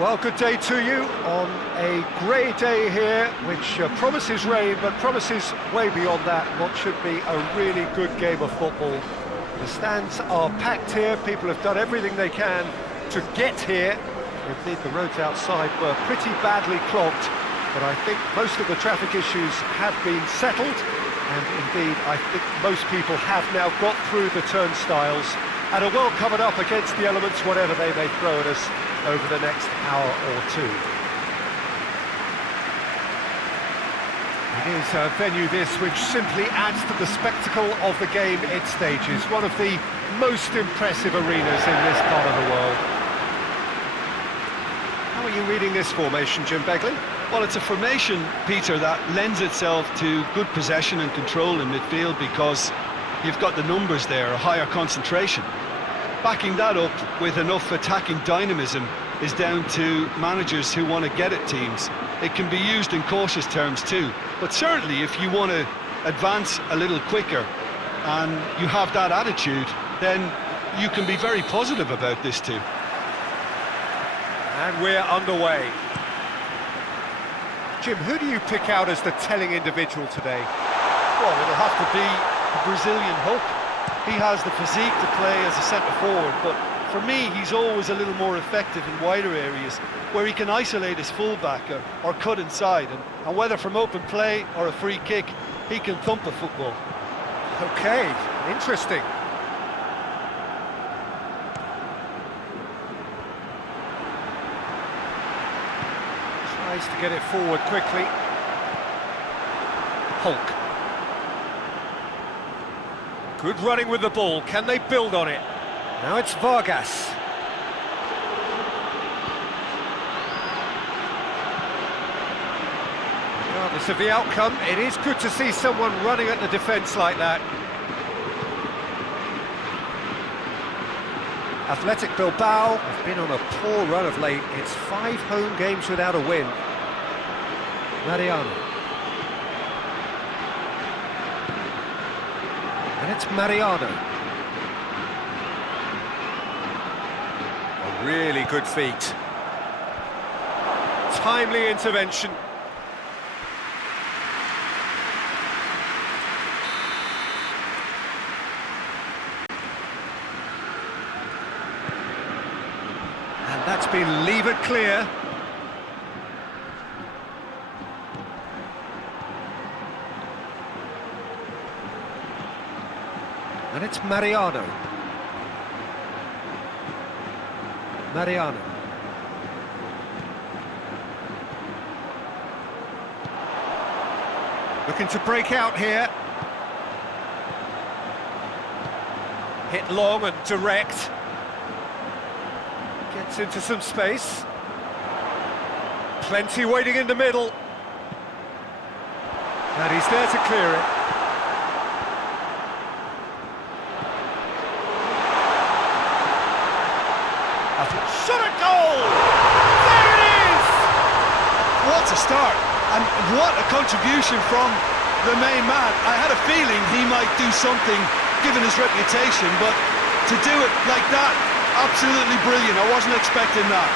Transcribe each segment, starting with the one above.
Well, good day to you on a grey day here, which promises rain, but promises way beyond that what should be a really good game of football. The stands are packed here, people have done everything they can to get here. Indeed, the roads outside were pretty badly clogged, but I think most of the traffic issues have been settled, and indeed, I think most people have now got through the turnstiles and are well covered up against the elements, whatever they may throw at us over the next hour or two. It is a venue this which simply adds to the spectacle of the game it stages, one of the most impressive arenas in this part of the world. How are you reading this formation, Jim Begley? Well, it's a formation, Peter, that lends itself to good possession and control in midfield because you've got the numbers there, a higher concentration. Backing that up with enough attacking dynamism is down to managers who want to get at teams. It can be used in cautious terms too, but certainly if you want to advance a little quicker and you have that attitude, then you can be very positive about this too. And we're underway. Jim, who do you pick out as the telling individual today? Well, it'll have to be the Brazilian Hulk. He has the physique to play as a centre-forward, but for me, he's always a little more effective in wider areas, where he can isolate his fullback or cut inside, and whether from open play or a free kick, he can thump a football. Okay, interesting. Tries to get it forward quickly. Hulk. Good running with the ball, can they build on it? Now it's Vargas. Regardless of the outcome, it is good to see someone running at the defence like that. Athletic Bilbao have been on a poor run of late. It's 5 home games without a win. Mariano. And it's Mariano. A really good feat. Timely intervention. And that's been levered clear. And it's Mariano. Mariano. Looking to break out here. Hit long and direct. Gets into some space. Plenty waiting in the middle. And he's there to clear it. Shot a goal! There it is! What a start, and what a contribution from the main man. I had a feeling he might do something, given his reputation, but to do it like that, absolutely brilliant. I wasn't expecting that.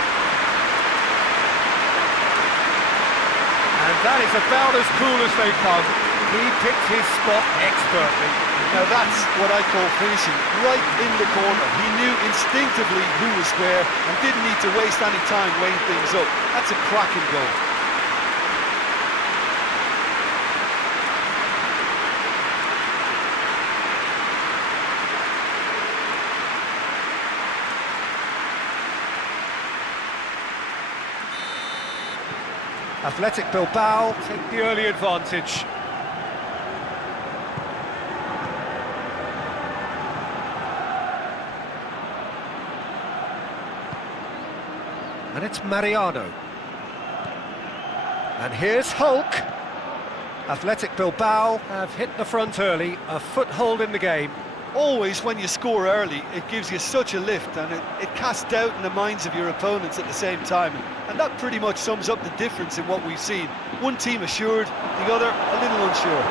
And that is about as cool as they come. He picked his spot expertly. Now that's what I call finishing, right in the corner. He knew instinctively who was where and didn't need to waste any time weighing things up. That's a cracking goal. Athletic Bilbao take the early advantage. And it's Mariano. And here's Hulk. Athletic Bilbao have hit the front early, a foothold in the game. Always when you score early, it gives you such a lift and it casts doubt in the minds of your opponents at the same time. And that pretty much sums up the difference in what we've seen. One team assured, the other a little unsure.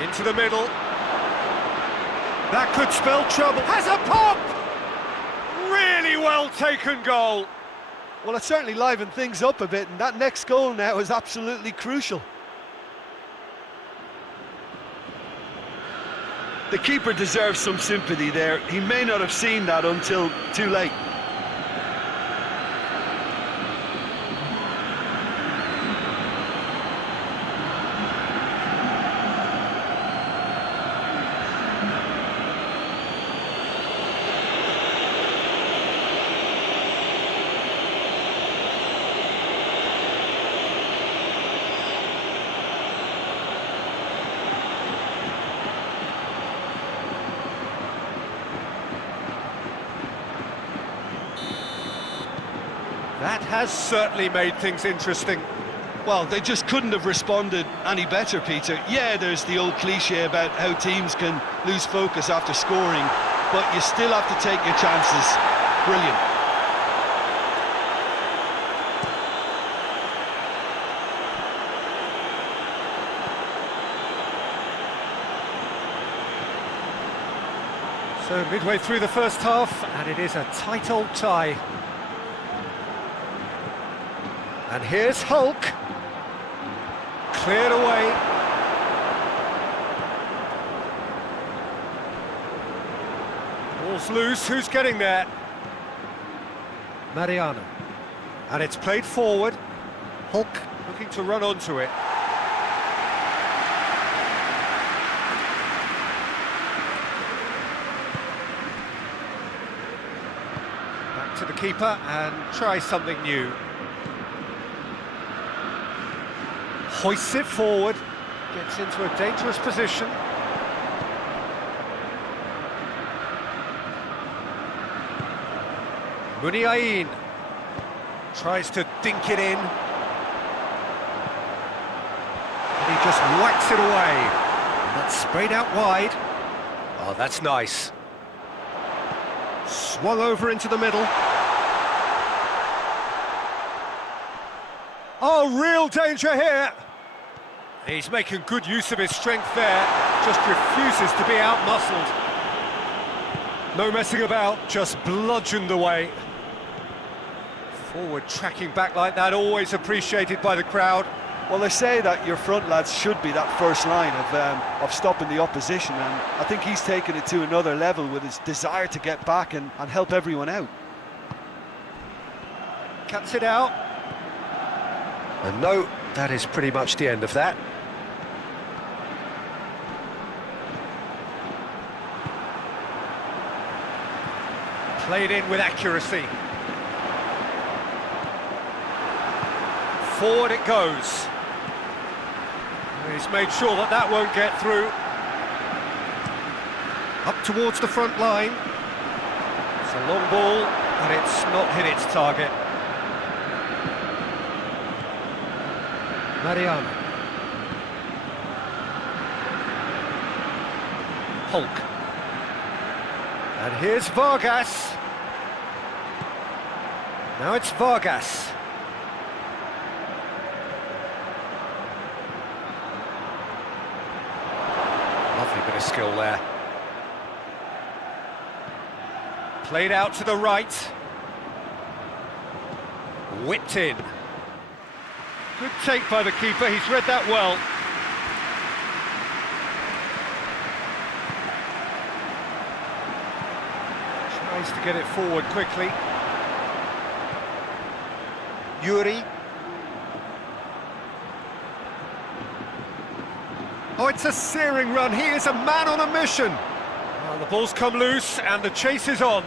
Into the middle. That could spell trouble. Has a pop! Really well taken goal. Well, it certainly livened things up a bit, and that next goal now is absolutely crucial. The keeper deserves some sympathy there. He may not have seen that until too late. That has certainly made things interesting. Well, they just couldn't have responded any better, Peter. Yeah, there's the old cliche about how teams can lose focus after scoring, but you still have to take your chances. Brilliant. So midway through the first half, and it is a tight old tie. And here's Hulk. Cleared away. Ball's loose, who's getting there? Mariano. And it's played forward. Hulk looking to run onto it. Back to the keeper and try something new. Hoists it forward, gets into a dangerous position. Muniain tries to dink it in. And he just whacks it away. And that's sprayed out wide. Oh, that's nice. Swung over into the middle. Oh, real danger here. He's making good use of his strength there, just refuses to be out-muscled. No messing about, just bludgeoned away. Forward tracking back like that, always appreciated by the crowd. Well, they say that your front lads should be that first line of stopping the opposition, and I think he's taken it to another level with his desire to get back and help everyone out. Cuts it out. And no, that is pretty much the end of that. Played in with accuracy. Forward it goes. He's made sure that that won't get through. Up towards the front line. It's a long ball, but it's not hit its target. Mariano. Hulk. And here's Vargas. Now it's Vargas. Lovely bit of skill there. Played out to the right. Whipped in. Good take by the keeper, he's read that well. Tries to get it forward quickly. Yuri. Oh, it's a searing run, he is a man on a mission. Well, the ball's come loose and the chase is on.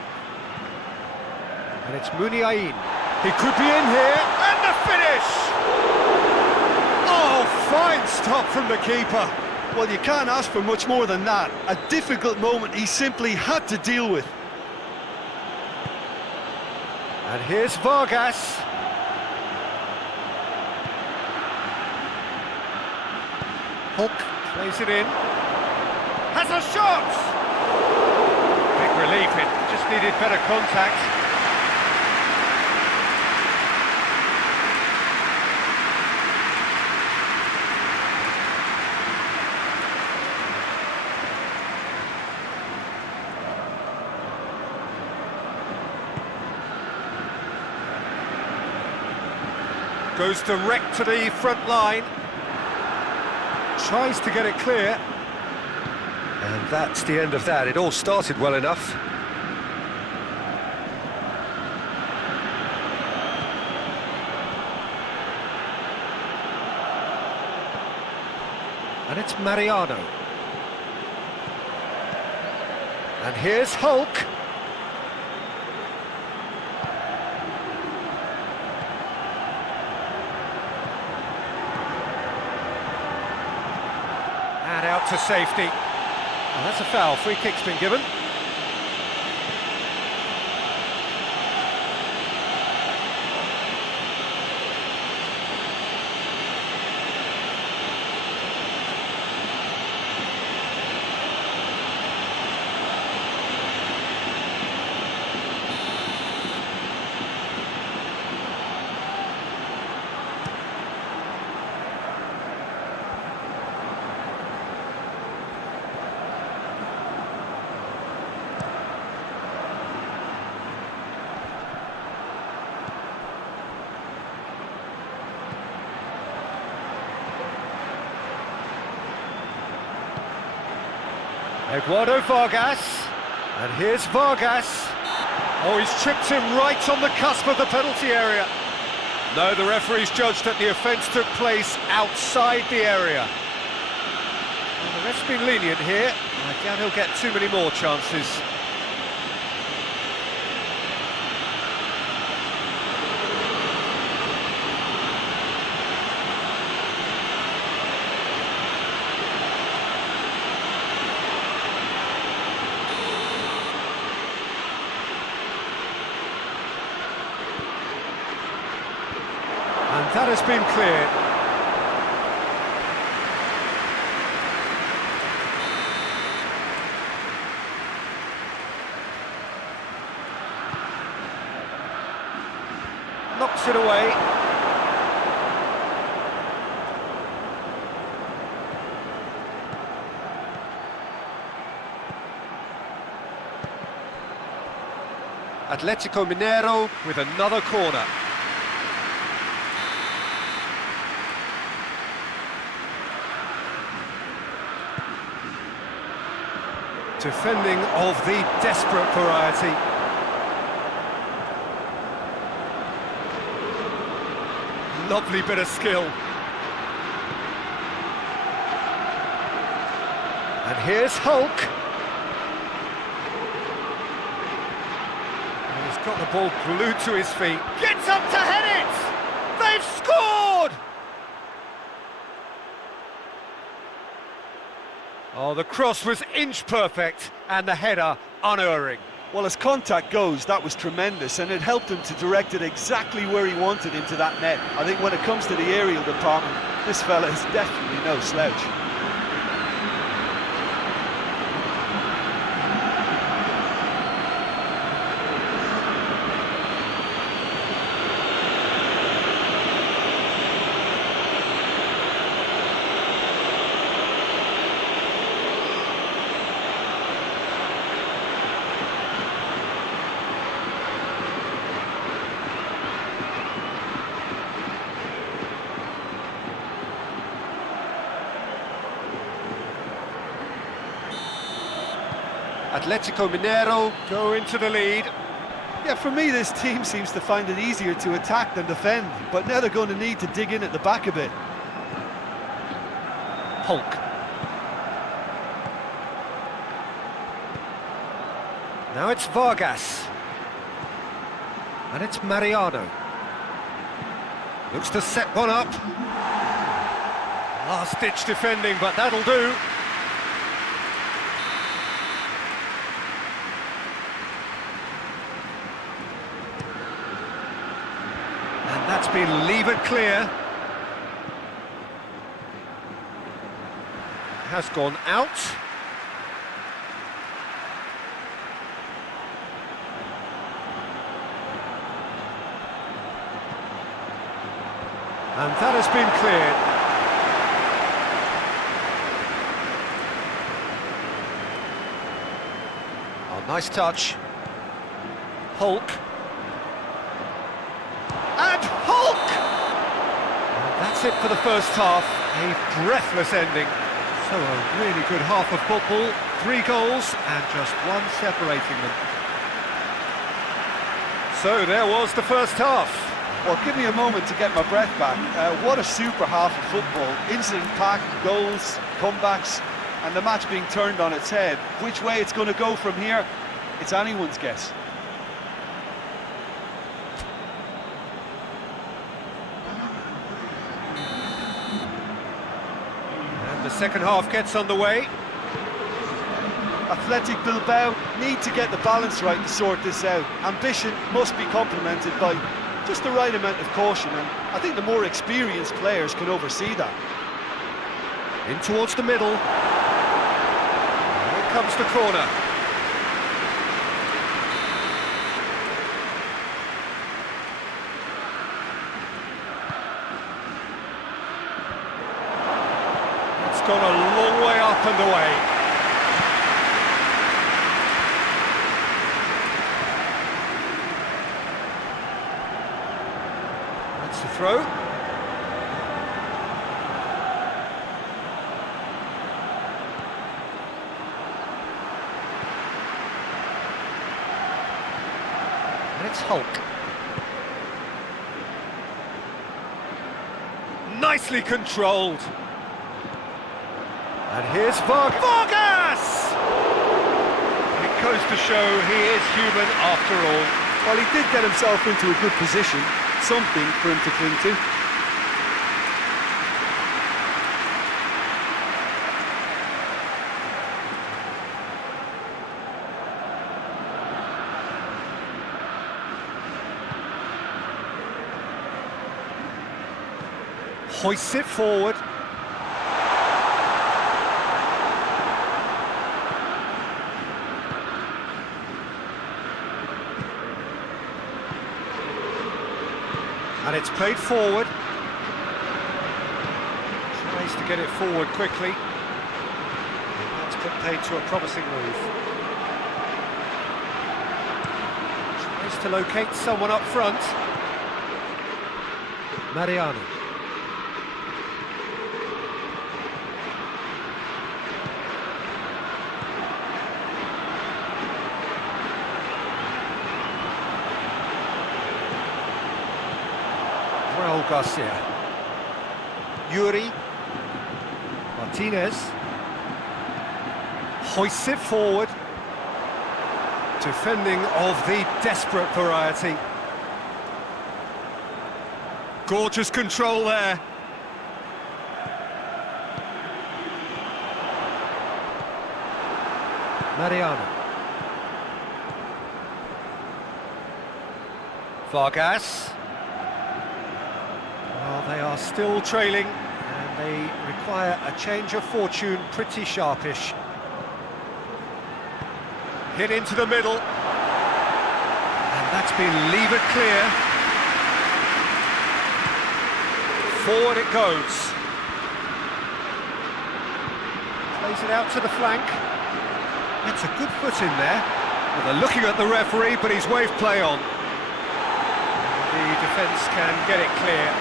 And it's Muniain. He could be in here, and the finish! Oh, fine stop from the keeper. Well, you can't ask for much more than that. A difficult moment he simply had to deal with. And here's Vargas. Hulk plays it in. Has a shot! Big relief, it just needed better contact. Goes direct to the front line. Tries to get it clear. And that's the end of that. It all started well enough. And it's Mariano. And here's Hulk. And out to safety. And that's a foul. Free kick's been given. Eduardo Vargas, and here's Vargas. Oh, he's tripped him right on the cusp of the penalty area. No, the referee's judged that the offence took place outside the area. Well, the ref's been lenient here. I doubt he'll get too many more chances. And that has been cleared. Knocks it away. Atletico Mineiro with another corner. Defending of the desperate variety. Lovely bit of skill. And here's Hulk. And he's got the ball glued to his feet. Gets up to head it! They've scored! Oh, the cross was inch perfect, and the header unerring. Well, as contact goes, that was tremendous, and it helped him to direct it exactly where he wanted into that net. I think when it comes to the aerial department, this fella is definitely no slouch. Atletico Mineiro go into the lead. Yeah, for me, this team seems to find it easier to attack than defend, but now they're going to need to dig in at the back a bit. Hulk. Now it's Vargas. And it's Mariano. Looks to set one up. Last-ditch defending, but that'll do. And that's been levered clear. Has gone out. And that has been cleared. Oh, nice touch. Hulk. And Hulk! that's it for the first half. A breathless ending. So a really good half of football. 3 goals and just one separating them. So there was the first half. Well, give me a moment to get my breath back. What a super half of football. Incident-packed, goals, comebacks, and the match being turned on its head. Which way it's going to go from here, it's anyone's guess. And the second half gets underway. Athletic Bilbao need to get the balance right to sort this out. Ambition must be complemented by just the right amount of caution, and I think the more experienced players can oversee that. In towards the middle. Here comes the corner. It's gone a long way up and away. The throw. And it's Hulk. Nicely controlled. And here's Vargas! It goes to show he is human after all. Well, he did get himself into a good position. Something for him to cling to. Hoists it forward. And it's played forward. Tries to get it forward quickly. That's put paid to a promising move. Tries to locate someone up front. Mariano. Garcia. Yuri. Martinez. Hoists it forward. Defending of the desperate variety. Gorgeous control there. Mariano. Vargas. Well, they are still trailing, and they require a change of fortune, pretty sharpish. Hit into the middle. And that's been levered clear. Forward it goes. Plays it out to the flank. That's a good foot in there. Well, they're looking at the referee, but he's waved play on. The defence can get it clear.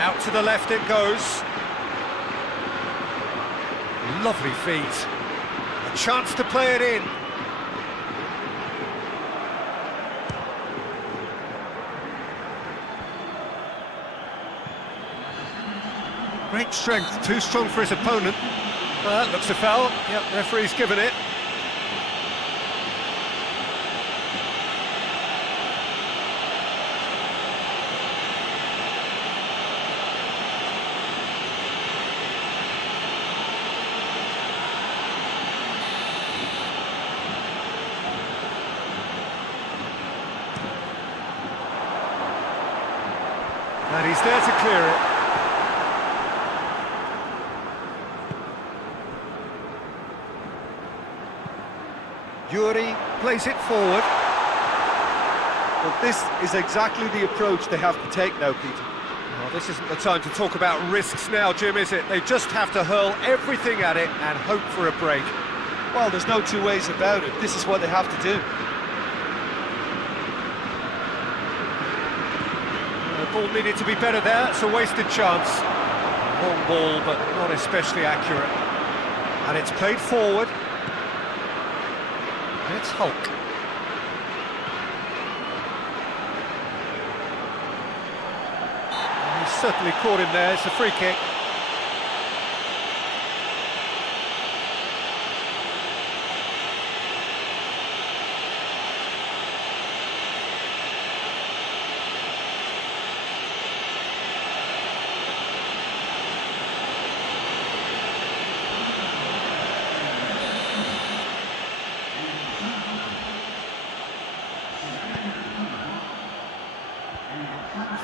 Out to the left it goes. Lovely feet. A chance to play it in. Great strength, too strong for his opponent. Well, that looks a foul. Yep, referee's given it. And he's there to clear it. Yuri plays it forward. Well, this is exactly the approach they have to take now, Peter. Well, this isn't the time to talk about risks now, Jim, is it? They just have to hurl everything at it and hope for a break. Well, there's no two ways about it. This is what they have to do. Ball needed to be better there, it's a wasted chance. Long ball, but not especially accurate. And it's played forward. And it's Hulk. He's certainly caught him there, it's a free kick.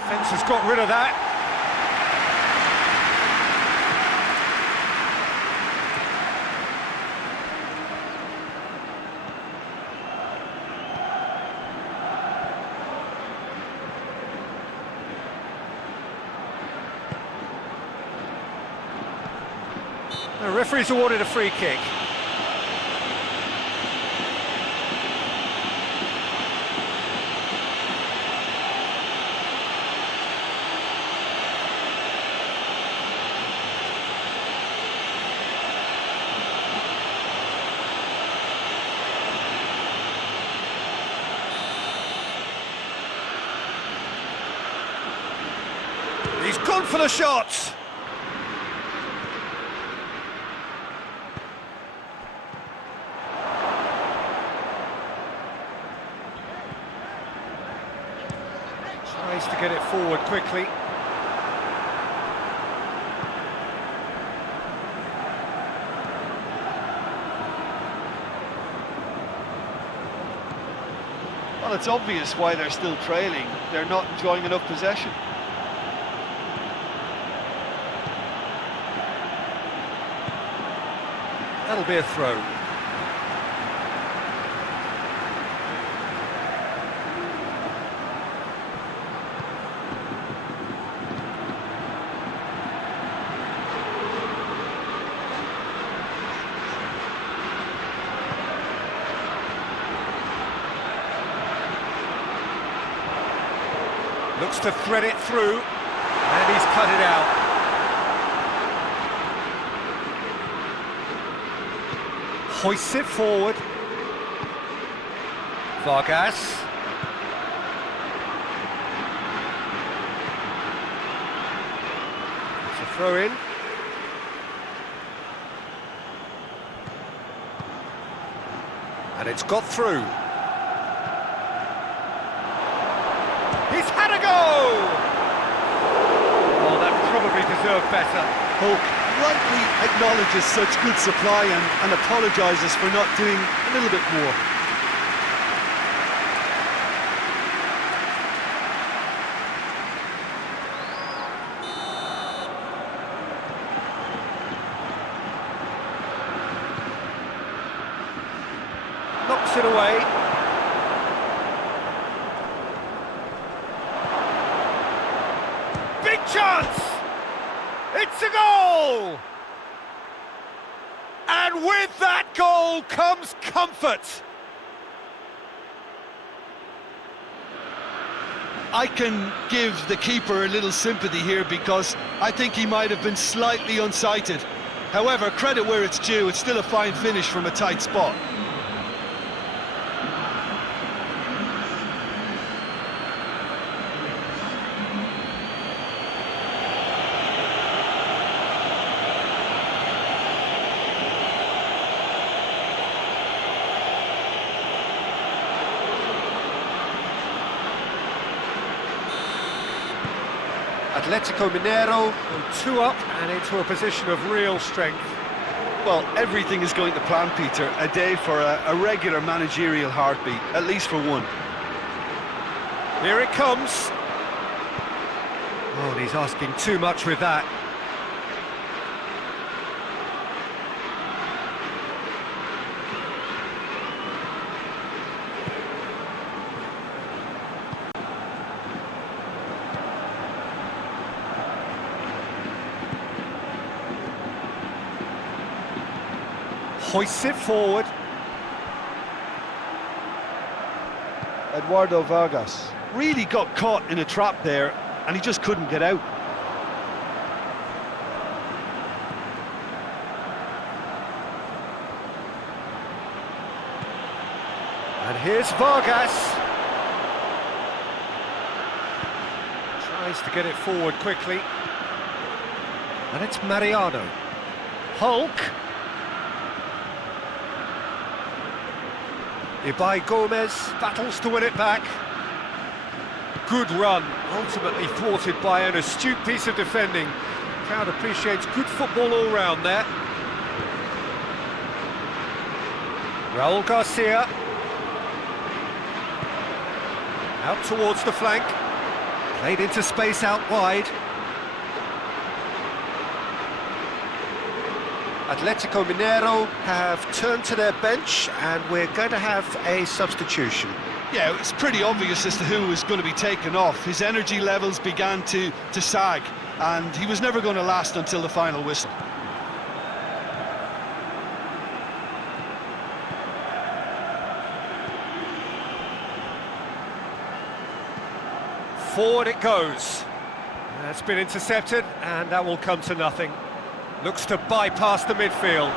Fence has got rid of that. The referee's awarded a free kick. He's gone for the shot! Tries to get it forward quickly. Well, it's obvious why they're still trailing. They're not enjoying enough possession. That'll be a throw. Looks to thread it through, and he's cut it out. Hoists it forward. Vargas. It's a throw in. And it's got through. He's had a go! Oh, that probably deserved better. Hulk rightly acknowledges such good supply and apologises for not doing a little bit more. Knocks it away. Big chance! It's a goal! And with that goal comes comfort. I can give the keeper a little sympathy here because I think he might have been slightly unsighted. However, credit where it's due, it's still a fine finish from a tight spot. Atletico Mineiro go 2 up and into a position of real strength. Well, everything is going to plan, Peter. A day for a regular managerial heartbeat, at least for one. Here it comes. Oh, and he's asking too much with that. Hoists it forward. Eduardo Vargas really got caught in a trap there. and he just couldn't get out. And here's Vargas. Tries to get it forward quickly. And it's Mariano. Hulk. Ibai Gomez battles to win it back. Good run, ultimately thwarted by an astute piece of defending. Crowd appreciates good football all round there. Raul Garcia. Out towards the flank. Played into space out wide. Atletico Mineiro have turned to their bench and we're going to have a substitution. Yeah, it's pretty obvious as to who was going to be taken off. His energy levels began to sag, and he was never going to last until the final whistle. Forward it goes. That's been intercepted, and that will come to nothing. Looks to bypass the midfield.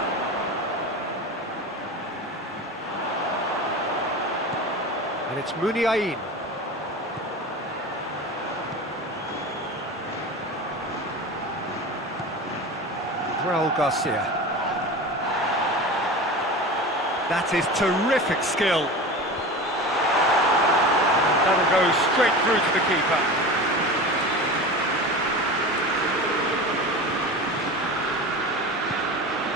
And it's Muniain. Raul Garcia. That is terrific skill. And that'll go straight through to the keeper.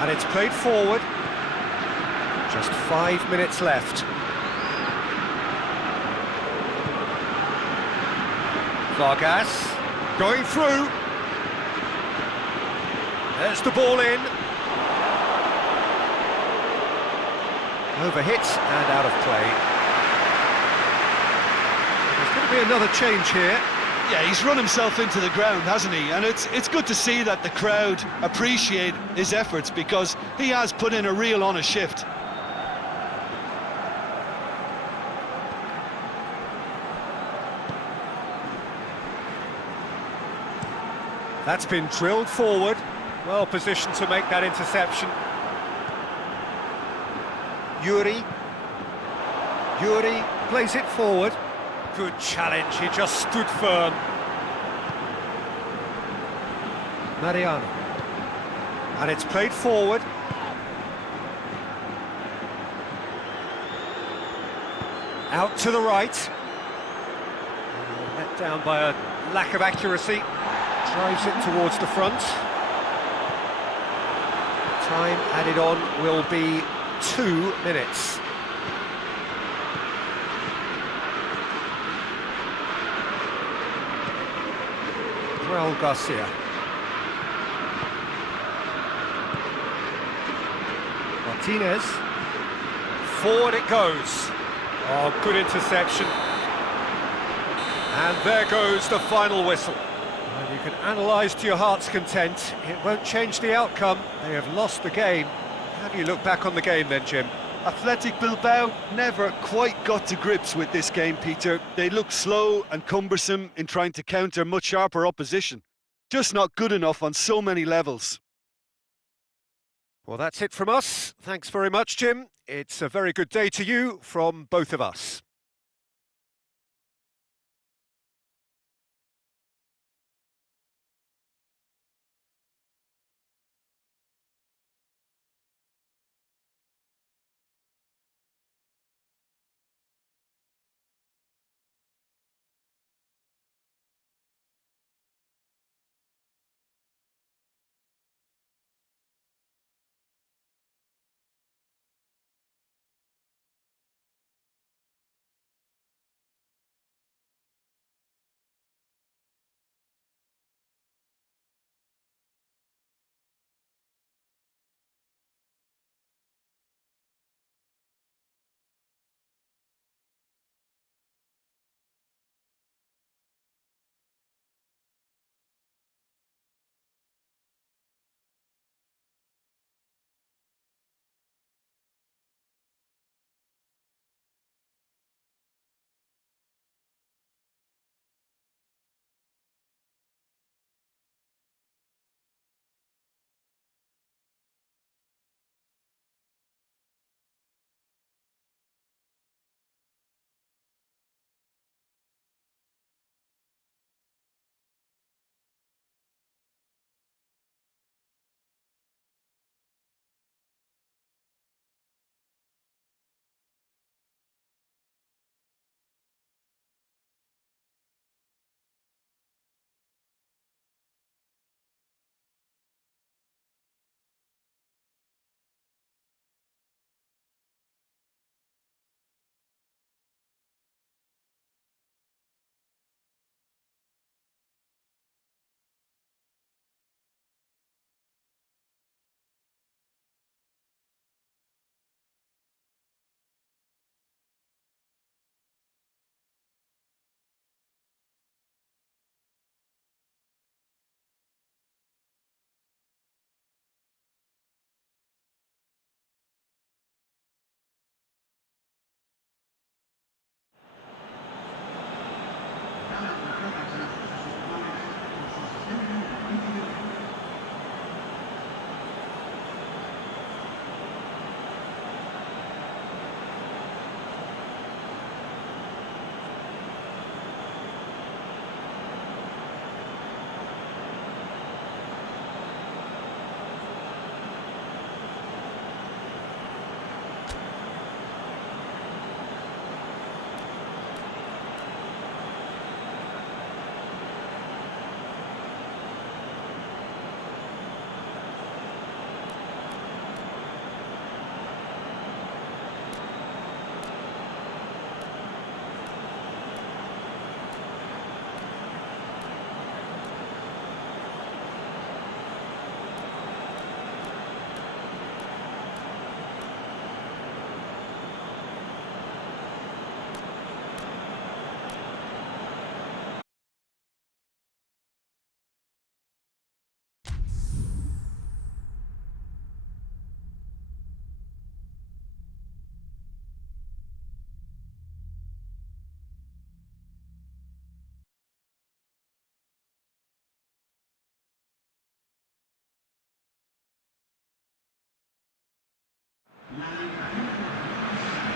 And it's played forward. Just 5 minutes left. Vargas going through. There's the ball in. Overhit and out of play. There's going to be another change here. Yeah, he's run himself into the ground, hasn't he? And it's good to see that the crowd appreciate his efforts, because he has put in a real honest shift. That's been drilled forward. Well positioned to make that interception. Yuri plays it forward. Good challenge, he just stood firm. Mariano. And it's played forward. Out to the right. Let down by a lack of accuracy. Drives it towards the front. Time added on will be 2 minutes. Raul Garcia. Martinez. Forward it goes. Oh, good interception. And there goes the final whistle. Well, you can analyse to your heart's content. It won't change the outcome. They have lost the game. How do you look back on the game then, Jim? Athletic Bilbao never quite got to grips with this game, Peter. They looked slow and cumbersome in trying to counter much sharper opposition. Just not good enough on so many levels. Well, that's it from us. Thanks very much, Jim. It's a very good day to you from both of us.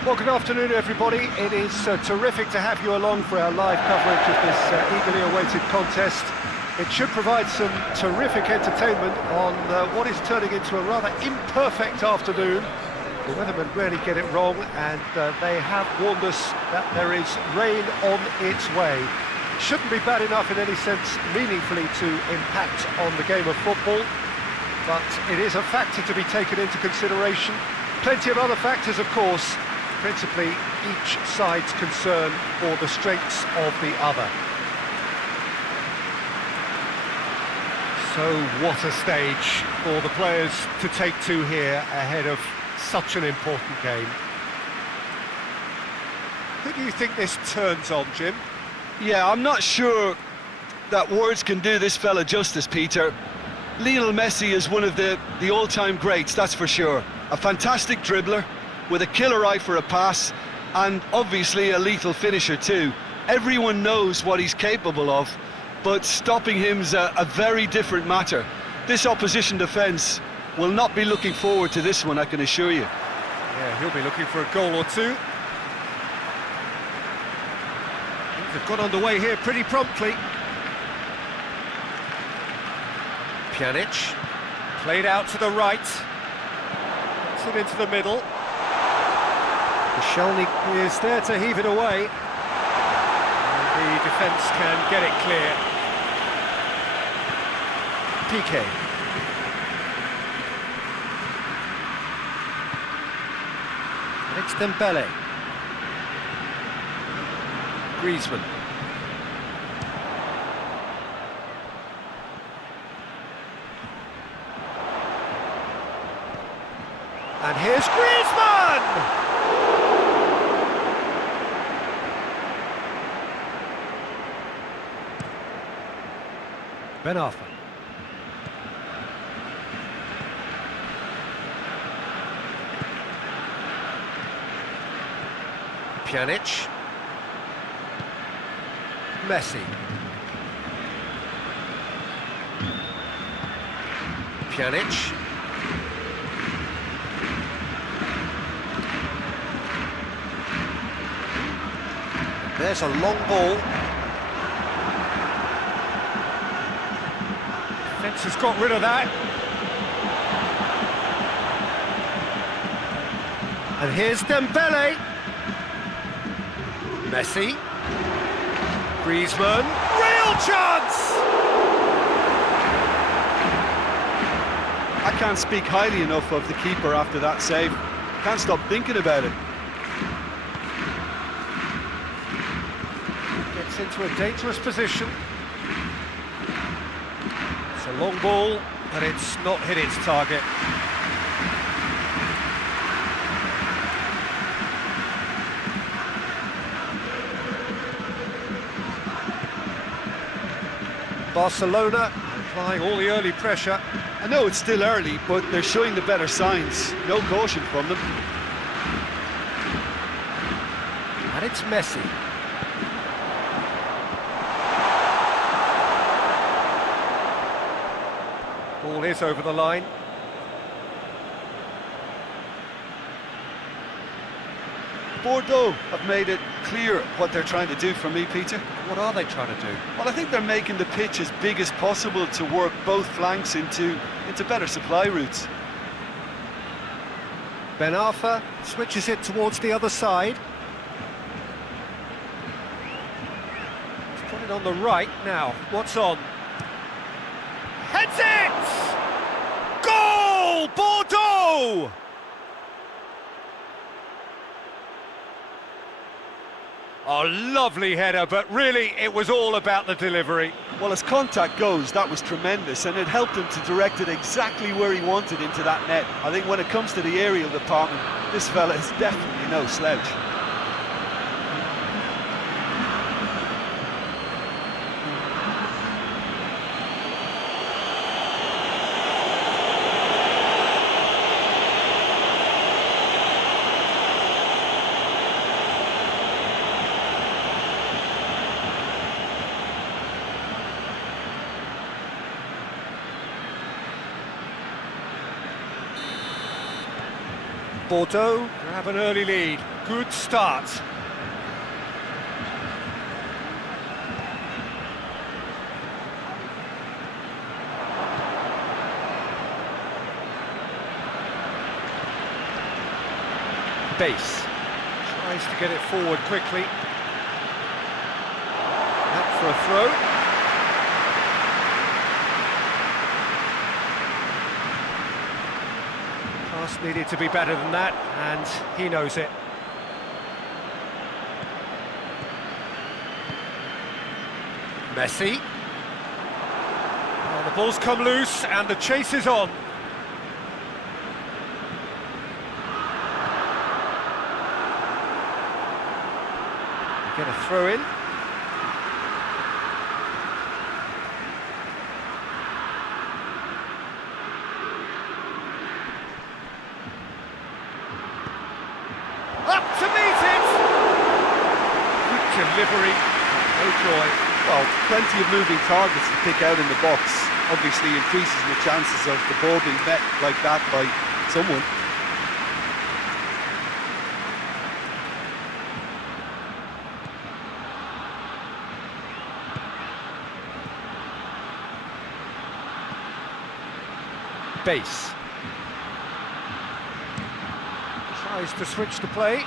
Well, good afternoon, everybody. It is terrific to have you along for our live coverage of this eagerly awaited contest. It should provide some terrific entertainment on what is turning into a rather imperfect afternoon. The weathermen rarely get it wrong, and they have warned us that there is rain on its way. It shouldn't be bad enough in any sense meaningfully to impact on the game of football, but it is a factor to be taken into consideration. Plenty of other factors, of course, principally each side's concern for the strengths of the other. So what a stage for the players to take to here ahead of such an important game. Who do you think this turns on, Jim? Yeah, I'm not sure that words can do this fella justice, Peter. Lionel Messi is one of the all-time greats, that's for sure. A fantastic dribbler, with a killer eye for a pass, and obviously a lethal finisher too. Everyone knows what he's capable of, but stopping him's a very different matter. This opposition defence will not be looking forward to this one, I can assure you. Yeah, he'll be looking for a goal or two. They've got underway here pretty promptly. Pjanic, played out to the right. Puts it into the middle. Koscielny is there to heave it away. And the defence can get it clear. Piqué. It's Dembele. Griezmann. And here's Griezmann! Ben Arfa. Pjanic. Messi. Pjanic. There's a long ball. Defence has got rid of that. And here's Dembele. Messi. Griezmann. Real chance! I can't speak highly enough of the keeper after that save. Can't stop thinking about it. Gets into a dangerous position. It's a long ball, and it's not hit its target. Barcelona applying all the early pressure. I know it's still early, but they're showing the better signs. No caution from them. And it's Messi. Ball is over the line. Bordeaux have made it clear what they're trying to do for me, Peter. What are they trying to do? Well, I think they're making the pitch as big as possible to work both flanks into better supply routes. Ben Arfa switches it towards the other side. He's put it on the right now. What's on? Heads it! Goal! Bordeaux! Oh, lovely header, but really it was all about the delivery. Well, as contact goes, that was tremendous, and it helped him to direct it exactly where he wanted into that net. I think when it comes to the aerial department, this fella is definitely no slouch. Bordeaux have an early lead. Good start. Base. Tries to get it forward quickly. Back for a throw. Pass needed to be better than that, and he knows it. Messi. Well, the ball's come loose, and the chase is on. Get a throw in. Up to meet it! Good delivery, no joy. Well, plenty of moving targets to pick out in the box. Obviously increases the chances of the ball being met like that by someone. Base. Tries to switch the play.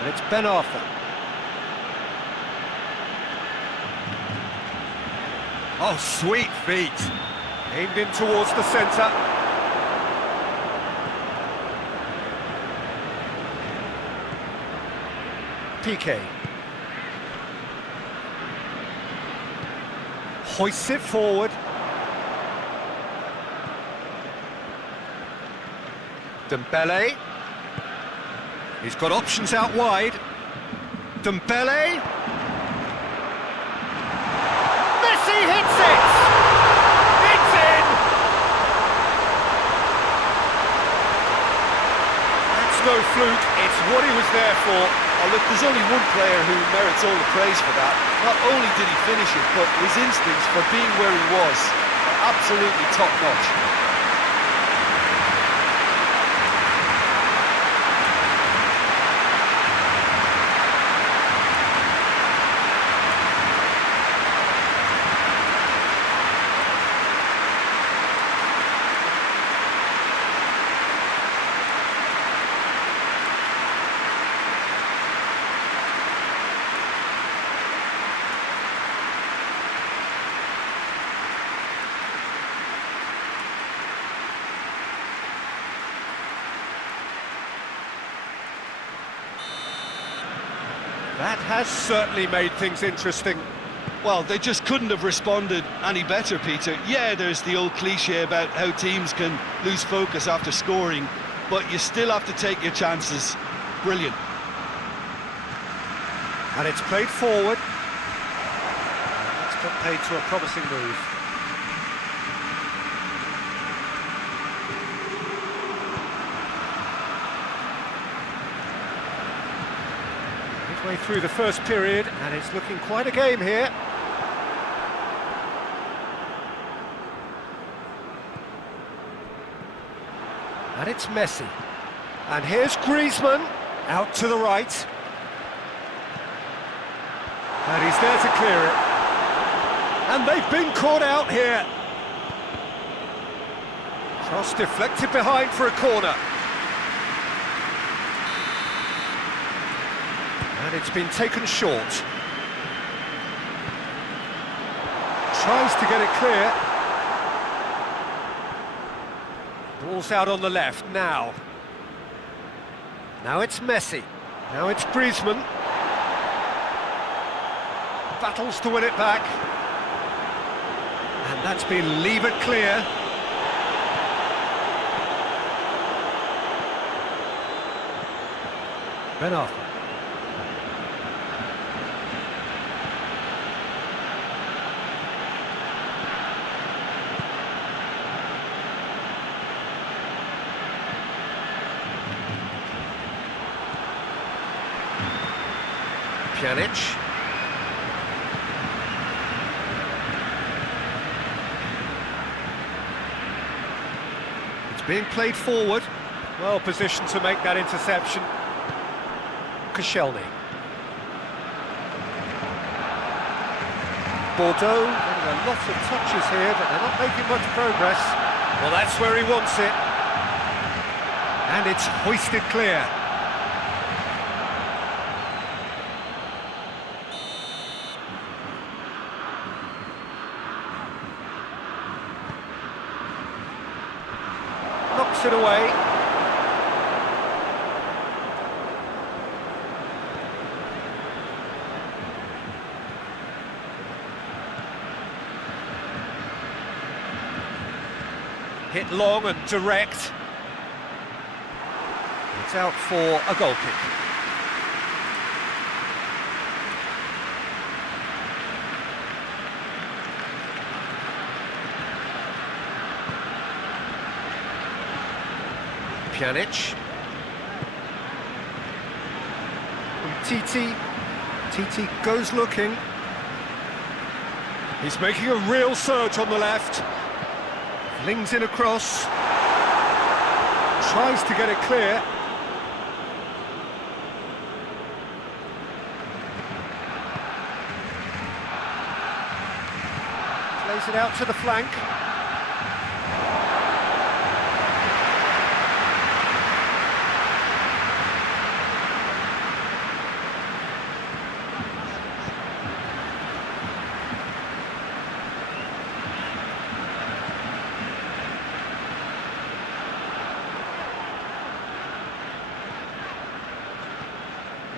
And it's Ben Arthur. Oh, sweet feet. Aimed in towards the centre. PK. Hoists it forward. Dembele. He's got options out wide. Dembele. Messi hits it! It's in! That's no fluke, it's what he was there for. Oh, look, there's only one player who merits all the praise for that. Not only did he finish it, but his instincts for being where he was are absolutely top-notch. That has certainly made things interesting. Well, they just couldn't have responded any better, Peter. Yeah, there's the old cliche about how teams can lose focus after scoring, but you still have to take your chances. Brilliant. And it's played forward. That's got paid to a promising move. Midway through the first period, and it's looking quite a game here. And it's Messi. And here's Griezmann, out to the right. And he's there to clear it. And they've been caught out here. Cross deflected behind for a corner. And it's been taken short. Tries to get it clear. Ball's out on the left now. Now it's Messi. Now it's Griezmann. Battles to win it back. And that's been levered clear. Ben Arthur. Pjanic. being played forward. Well positioned to make that interception. Koscielny. Bordeaux getting a lot of touches here, but they're not making much progress. Well, that's where he wants it. And it's hoisted clear. Knocks it away. Hit long and direct. It's out for a goal kick. Pjanic. Titi goes looking. He's making a real surge on the left. Flings in across. Tries to get it clear. Plays it out to the flank.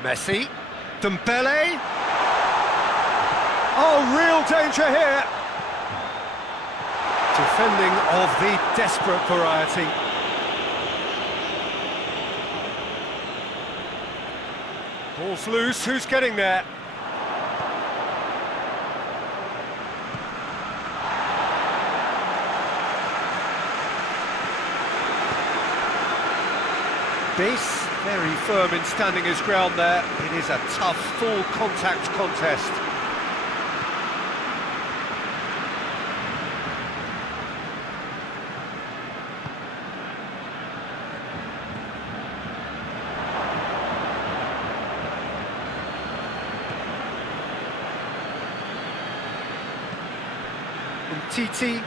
Messi, Dembele. Oh, real danger here. Defending of the desperate variety. Ball's loose, who's getting there? Base. Very firm in standing his ground there. It is a tough, full contact contest. Titi.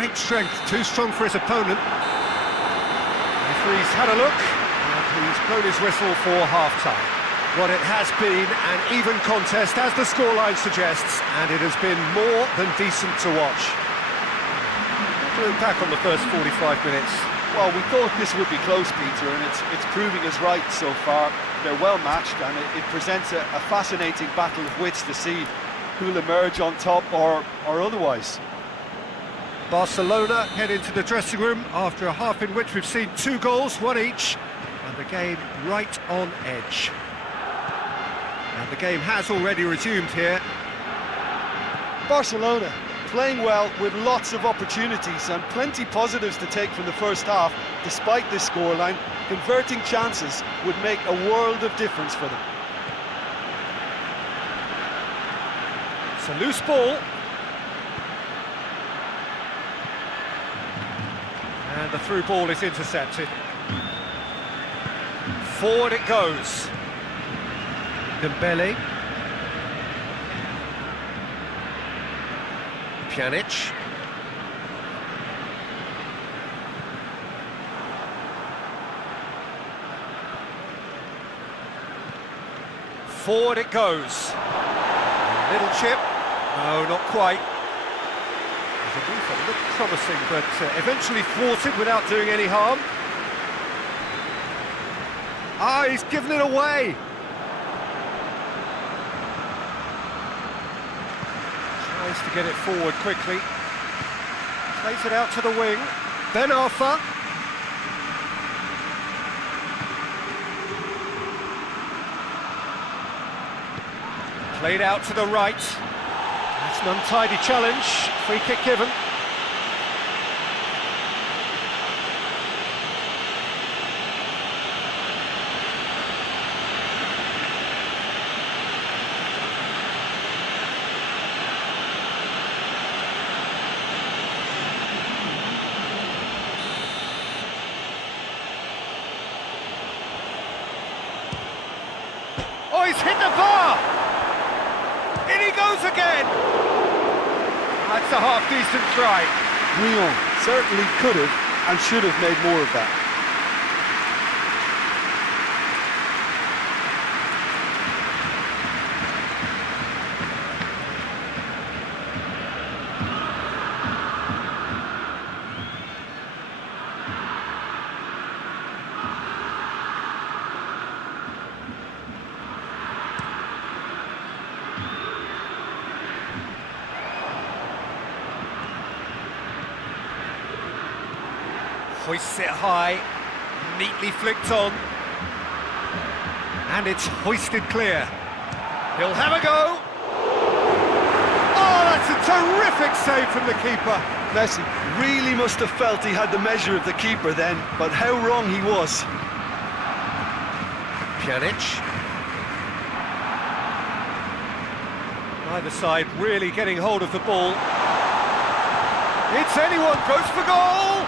Great strength, too strong for his opponent. The referee's had a look, and he's blown his whistle for half-time. Well, it has been an even contest, as the scoreline suggests, and it has been more than decent to watch. To look back on the first 45 minutes. Well, we thought this would be close, Peter, and it's proving us right so far. They're well matched, and it presents a fascinating battle of wits to see who'll emerge on top or otherwise. Barcelona head into the dressing room after a half in which we've seen 2 goals, 1 each, and the game right on edge. And the game has already resumed here. Barcelona playing well with lots of opportunities and plenty positives to take from the first half. Despite this scoreline, converting chances would make a world of difference for them. It's a loose ball. And the through ball is intercepted. Forward it goes. Dembele. Pjanic. Forward it goes. Little chip. No, not quite. The move looked promising, but eventually thwarted without doing any harm. Ah, he's given it away. Tries to get it forward quickly. Plays it out to the wing. Ben Arfa. Played out to the right. That's an untidy challenge. Free kick given. Oh, he's hit the bar! In he goes again! That's a half-decent try. Lyon certainly could have and should have made more of that. Hoists it high, neatly flicked on, and it's hoisted clear. He'll have a go. Oh, that's a terrific save from the keeper. Messi really must have felt he had the measure of the keeper then, but how wrong he was. Pjanic. Either side really getting hold of the ball. It's anyone, goes for goal!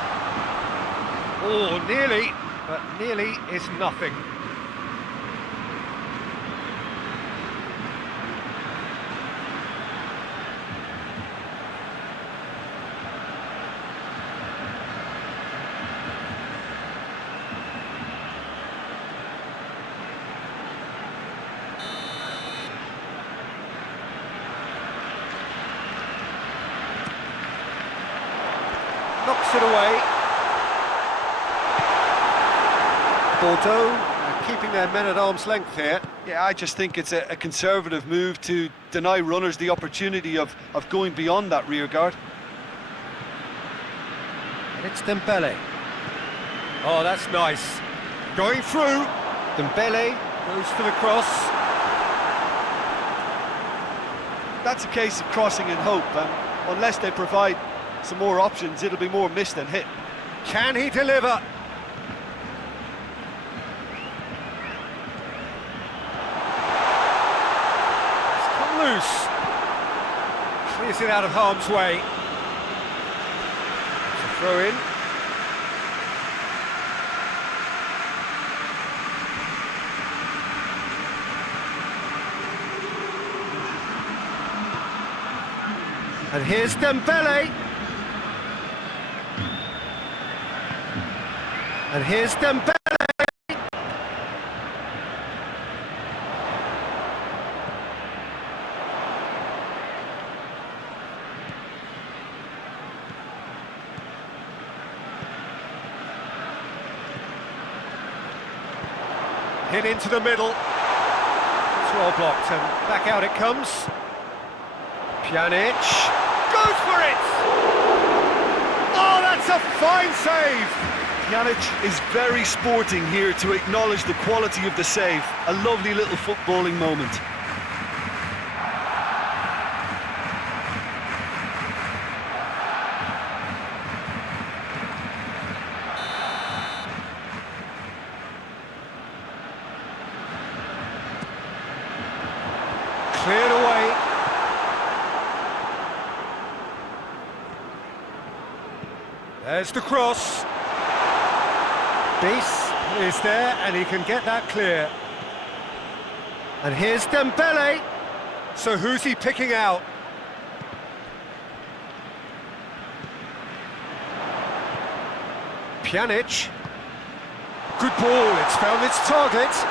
Oh, nearly, but nearly is nothing. Knocks it away. Bordeaux keeping their men at arm's length here. Yeah, I just think it's a conservative move to deny runners the opportunity of going beyond that rear guard. And it's Dembele. Oh, that's nice. Going through. Dembele goes for the cross. That's a case of crossing in hope, and unless they provide some more options, it'll be more missed than hit. Can he deliver? Loose. Clears it out of harm's way. It's a throw in. And here's Dembele. And here's Dembele. Hit into the middle. It's well blocked, and back out it comes. Pjanic goes for it! Oh, that's a fine save! Pjanic is very sporting here to acknowledge the quality of the save. A lovely little footballing moment. Cleared away. There's the cross. Beast is there, and he can get that clear. And here's Dembele. So who's he picking out? Pjanic. Good ball, it's found its target.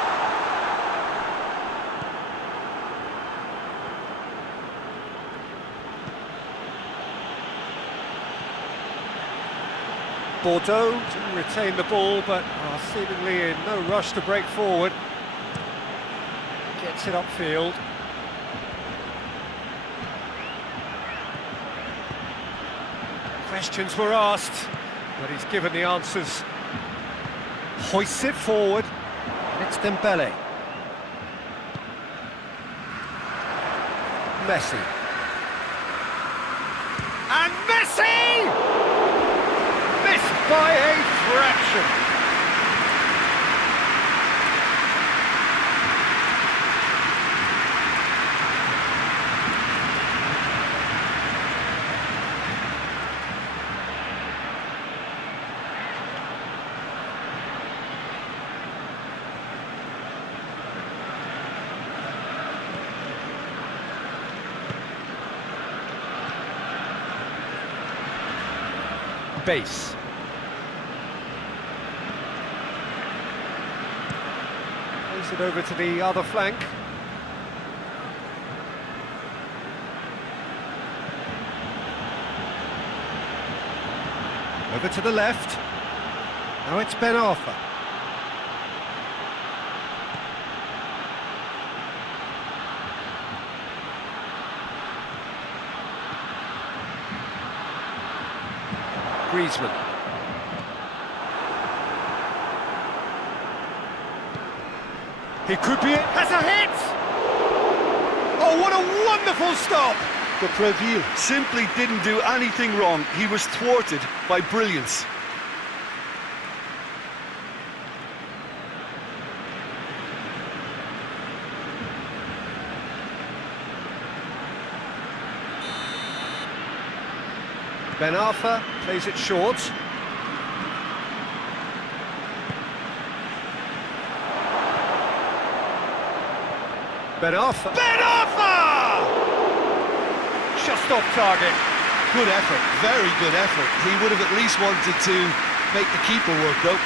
Bordeaux to retain the ball, but are seemingly in no rush to break forward. Gets it upfield. Questions were asked, but he's given the answers. Hoists it forward, and it's Dembele. Messi. And Messi! Missed by a fraction. Base. Plays it over to the other flank. Over to the left. Now it's Ben Arthur. Griezmann. He could be it. Has a hit! Oh, what a wonderful stop! The Preville simply didn't do anything wrong. He was thwarted by brilliance. Ben Arthur plays it short. Ben Arthur. Ben Arthur! Just off target. Good effort, very good effort. He would have at least wanted to make the keeper work though.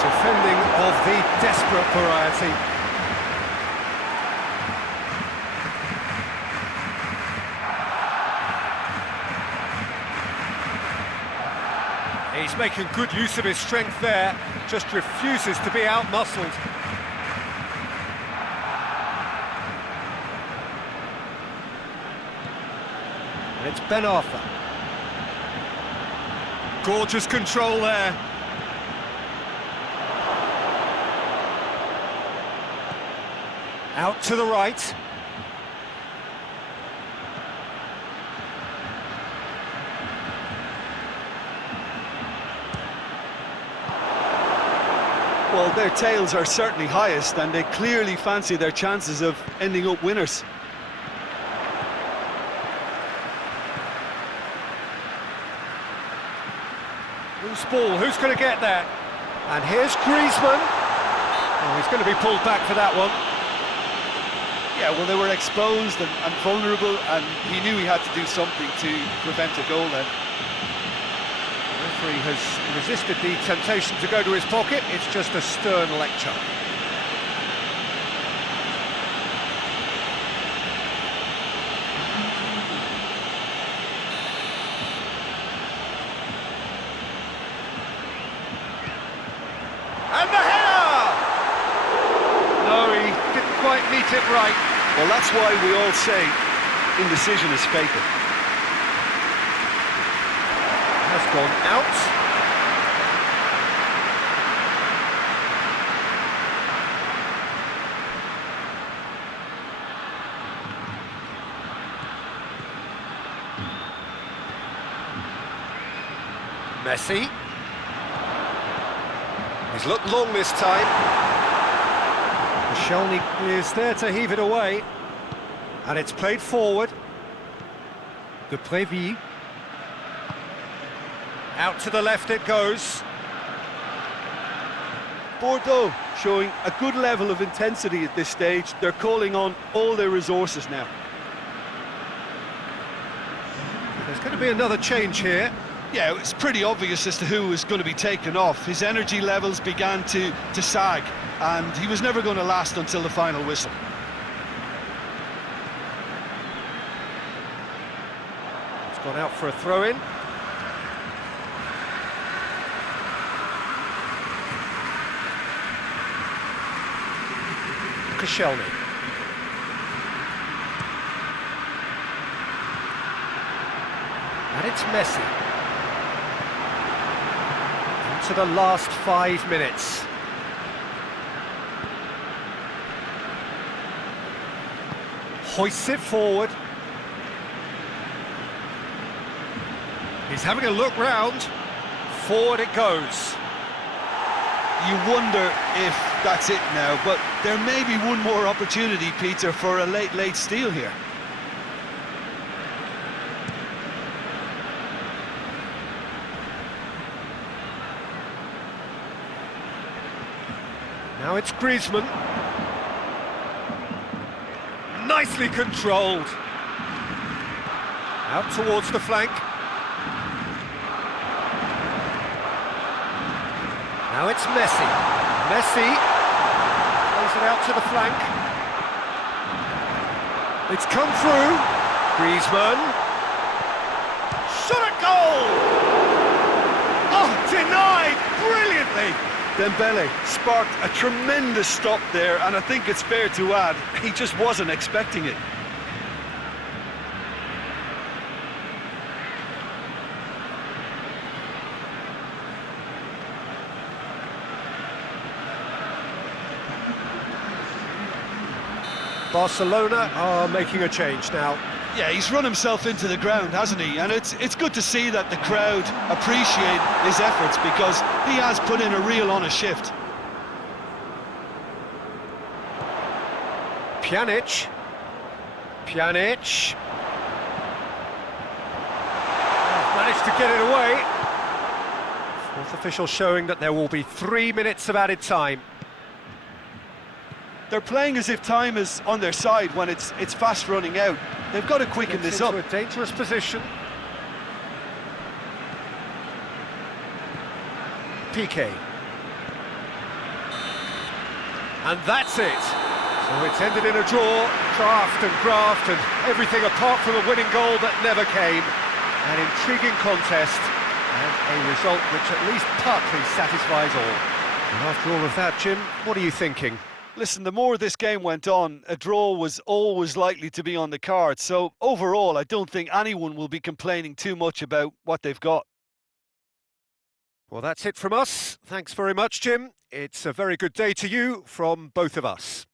Defending of the desperate variety. He's making good use of his strength there, just refuses to be out-muscled. And it's Ben Arthur. Gorgeous control there. Out to the right. Well, their tails are certainly highest, and they clearly fancy their chances of ending up winners. Loose ball, who's going to get there? And here's Griezmann. Oh, he's going to be pulled back for that one. Yeah, well, they were exposed and vulnerable, and he knew he had to do something to prevent a goal then. The referee has resisted the temptation to go to his pocket. It's just a stern lecture. And the header! No, he didn't quite meet it right. Well, that's why we all say indecision is fatal. Has gone out. Messi. He's looked long this time. Koscielny is there to heave it away. And it's played forward. De Préville. Out to the left it goes. Bordeaux showing a good level of intensity at this stage. They're calling on all their resources now. There's going to be another change here. Yeah, it's pretty obvious as to who was going to be taken off. His energy levels began to sag, and he was never going to last until the final whistle. It's gone out for a throw-in. Koscielny. And it's Messi. Into the last 5 minutes. Hoists it forward. He's having a look round. Forward it goes. You wonder if that's it now, but there may be one more opportunity, Peter, for a late steal here. Now it's Griezmann. Nicely controlled. Out towards the flank. Now it's Messi. Messi plays it out to the flank. It's come through. Griezmann. Shot at goal! Oh, denied brilliantly. Dembele sparked a tremendous stop there, and I think it's fair to add, he just wasn't expecting it. Barcelona are making a change now. Yeah, he's run himself into the ground, hasn't he? And it's good to see that the crowd appreciate his efforts, because he has put in a real honest shift. Pjanic. Managed to get it away. Fourth official showing that there will be 3 minutes of added time. They're playing as if time is on their side when it's fast running out. They've got to quicken this up. Into a dangerous position. Piqué. And that's it. So it's ended in a draw, graft and everything apart from a winning goal that never came. An intriguing contest and a result which at least partly satisfies all. And after all of that, Jim, what are you thinking? Listen, the more this game went on, a draw was always likely to be on the card. So overall, I don't think anyone will be complaining too much about what they've got. Well, that's it from us. Thanks very much, Jim. It's a very good day to you from both of us.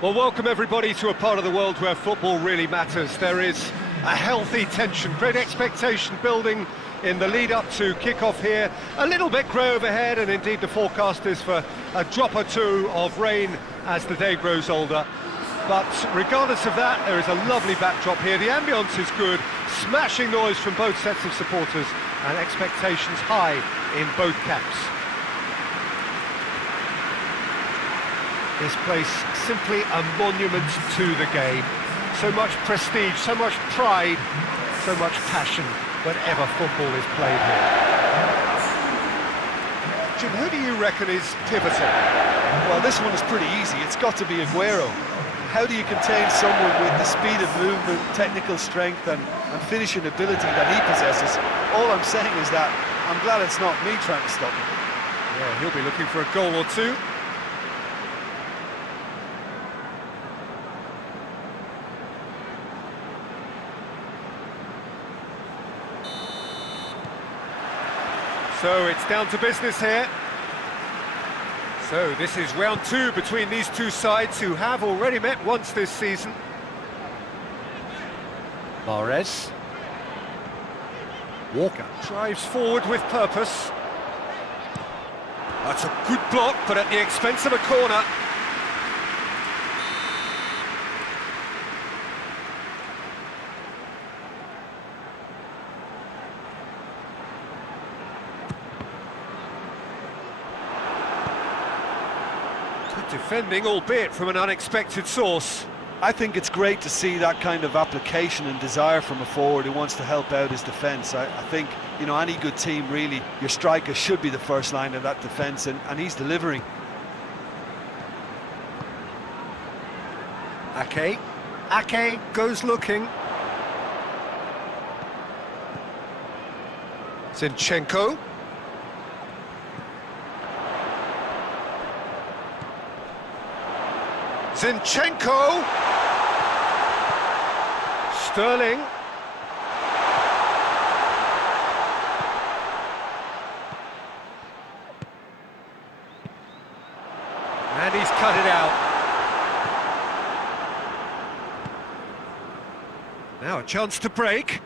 Well, welcome everybody to a part of the world where football really matters. There is a healthy tension, great expectation building in the lead-up to kick-off here. A little bit grey overhead, and indeed the forecast is for a drop or two of rain as the day grows older. But regardless of that, there is a lovely backdrop here. The ambience is good, smashing noise from both sets of supporters, and expectations high in both camps. This place simply a monument to the game. So much prestige, so much pride, so much passion whenever football is played here. Jim, who do you reckon is pivotal? Well, this one is pretty easy. It's got to be Aguero. How do you contain someone with the speed of movement, technical strength and finishing ability that he possesses? All I'm saying is that I'm glad it's not me trying to stop him. Yeah, he'll be looking for a goal or two. So it's down to business here. So this is round two between these two sides who have already met once this season. Mahrez. Walker drives forward with purpose. That's a good block, but at the expense of a corner. Defending, albeit from an unexpected source. I think it's great to see that kind of application and desire from a forward who wants to help out his defence. I think, you know, any good team, really, your striker should be the first line of that defence, and he's delivering. Ake goes looking. Zinchenko. Zinchenko! Sterling. And he's cut it out. Now a chance to break.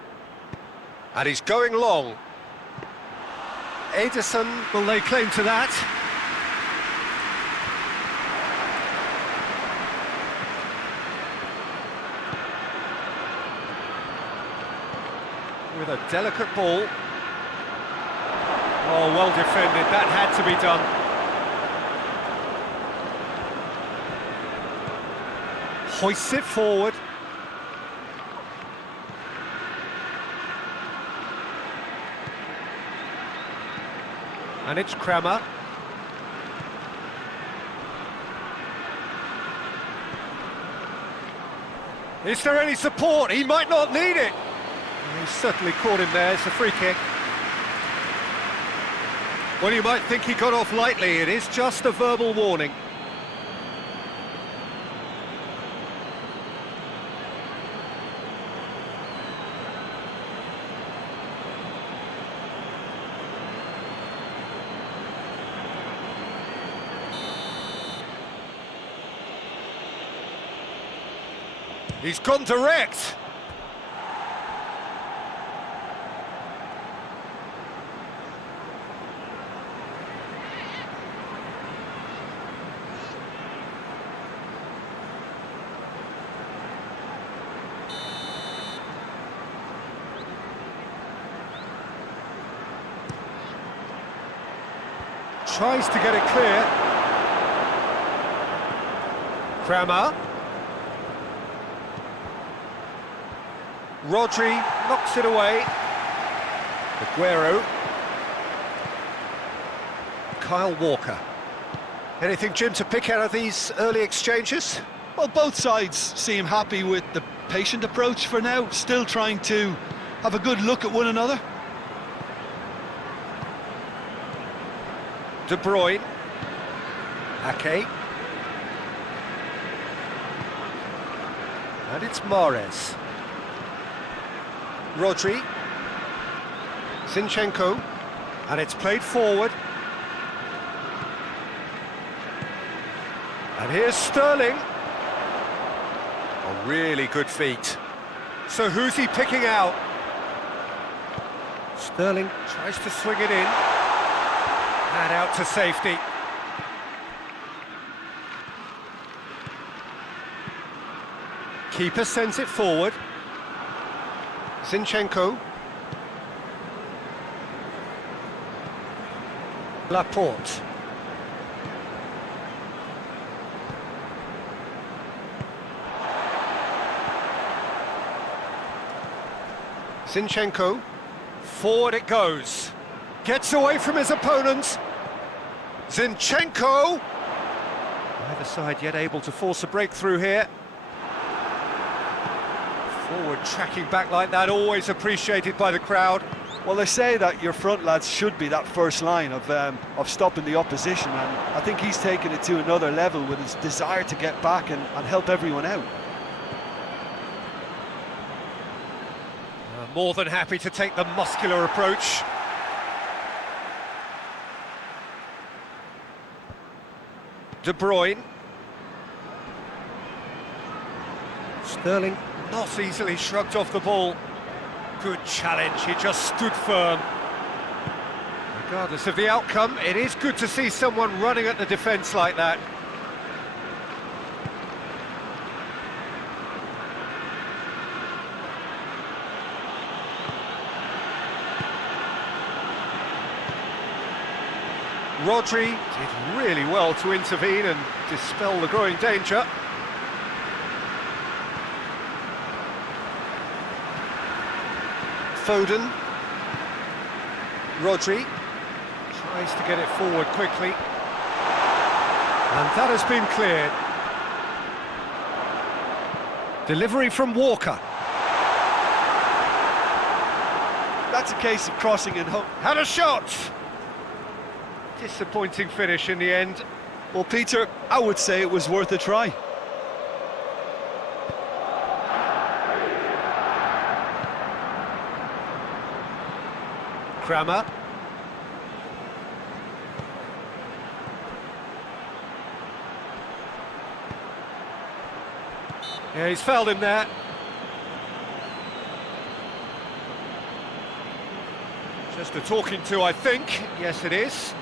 And he's going long. Ederson will lay claim to that. With a delicate ball. Oh, well defended, that had to be done. Hoists it forward. And it's Kramer. Is there any support? He might not need it. He's certainly caught him there. It's a free kick. Well, you might think he got off lightly. It is just a verbal warning. He's gone direct. Tries to get it clear. Kramer. Rodri knocks it away. Aguero. Kyle Walker. Anything, Jim, to pick out of these early exchanges? Well, both sides seem happy with the patient approach for now, still trying to have a good look at one another. De Bruyne. Ake. And it's Mahrez. Rodri. Zinchenko. And it's played forward. And here's Sterling. Oh, really good feet. So who's he picking out? Sterling tries to swing it in. And out to safety. Keeper sends it forward. Zinchenko. Laporte. Zinchenko. Forward it goes. Gets away from his opponents. Zinchenko. Neither side yet able to force a breakthrough here. Forward tracking back like that, always appreciated by the crowd. Well, they say that your front lads should be that first line of stopping the opposition, and I think he's taken it to another level with his desire to get back and help everyone out. More than happy to take the muscular approach. De Bruyne. Sterling not easily shrugged off the ball. Good challenge, he just stood firm. Regardless of the outcome, it is good to see someone running at the defence like that. Rodri did really well to intervene and dispel the growing danger. Foden. Rodri tries to get it forward quickly. And that has been cleared. Delivery from Walker. That's a case of crossing and hook. Had a shot! Disappointing finish in the end. Well, Peter, I would say it was worth a try. Kramer. Yeah, he's fouled him there. Just a talking to, I think. Yes, it is.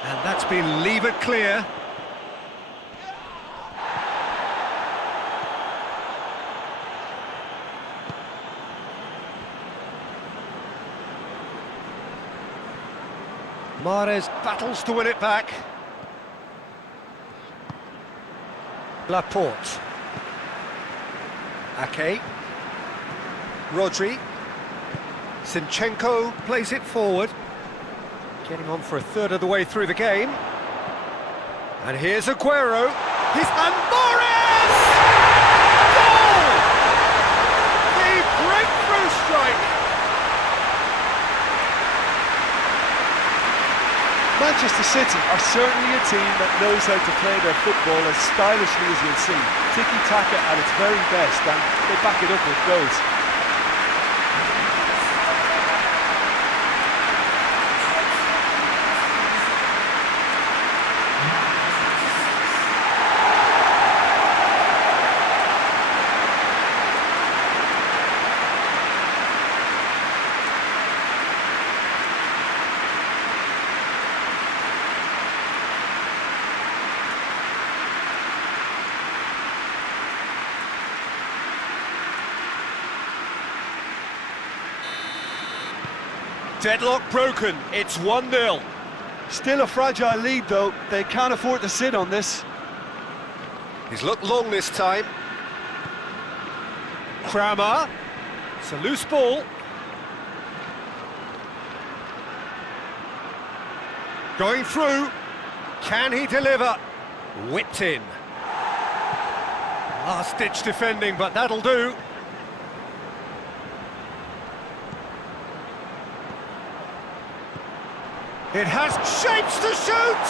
And that's been levered clear. Mahrez battles to win it back. Laporte. Ake. Rodri. Zinchenko plays it forward. Getting on for a third of the way through the game. And here's Aguero. And Mahrez! Goal! The breakthrough strike! Manchester City are certainly a team that knows how to play their football as stylishly as you'll see. Tiki-taka at its very best, and they back it up with goals. Deadlock broken, it's 1-0. Still a fragile lead though, they can't afford to sit on this. He's looked long this time. Kramer. It's a loose ball. Going through. Can he deliver? Whipped in. Last-ditch defending, but that'll do. It has shapes to shoot!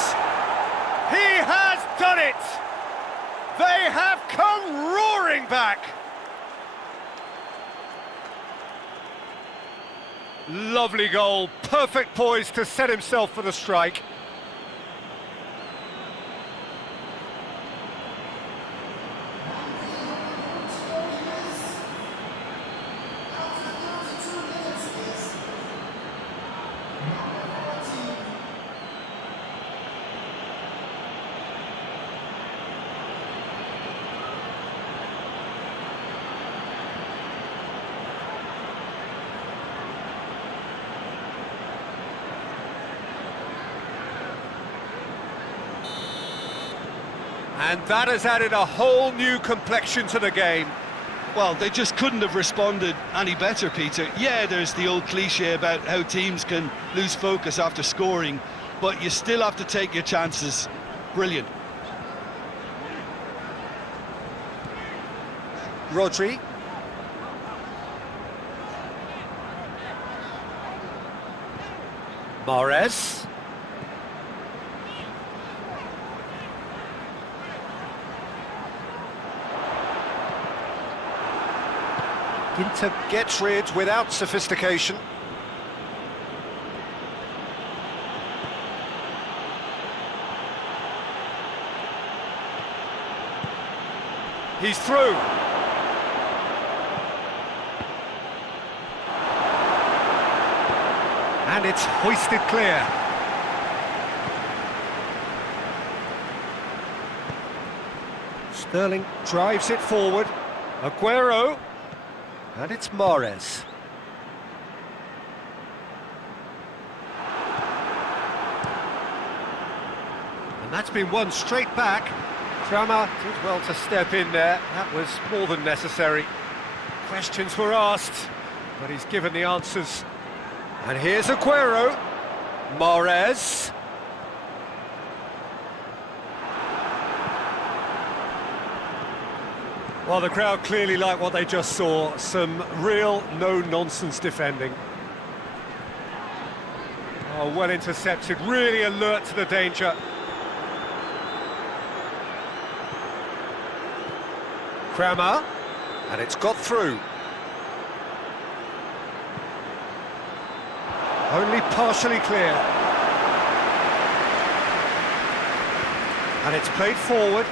He has done it! They have come roaring back! Lovely goal, perfect poise to set himself for the strike. And that has added a whole new complexion to the game. Well, they just couldn't have responded any better, Peter. Yeah, there's the old cliche about how teams can lose focus after scoring, but you still have to take your chances. Brilliant. Rodri. Mahrez. Inter gets rid without sophistication. He's through. And it's hoisted clear. Sterling drives it forward. Aguero. And it's Mahrez. And that's been won straight back. Kramer did well to step in there. That was more than necessary. Questions were asked, but he's given the answers. And here's Aguero. Mahrez. Well, the crowd clearly like what they just saw. Some real no-nonsense defending. Oh, well intercepted, really alert to the danger. Kramer, and it's got through. Only partially clear. And it's played forward.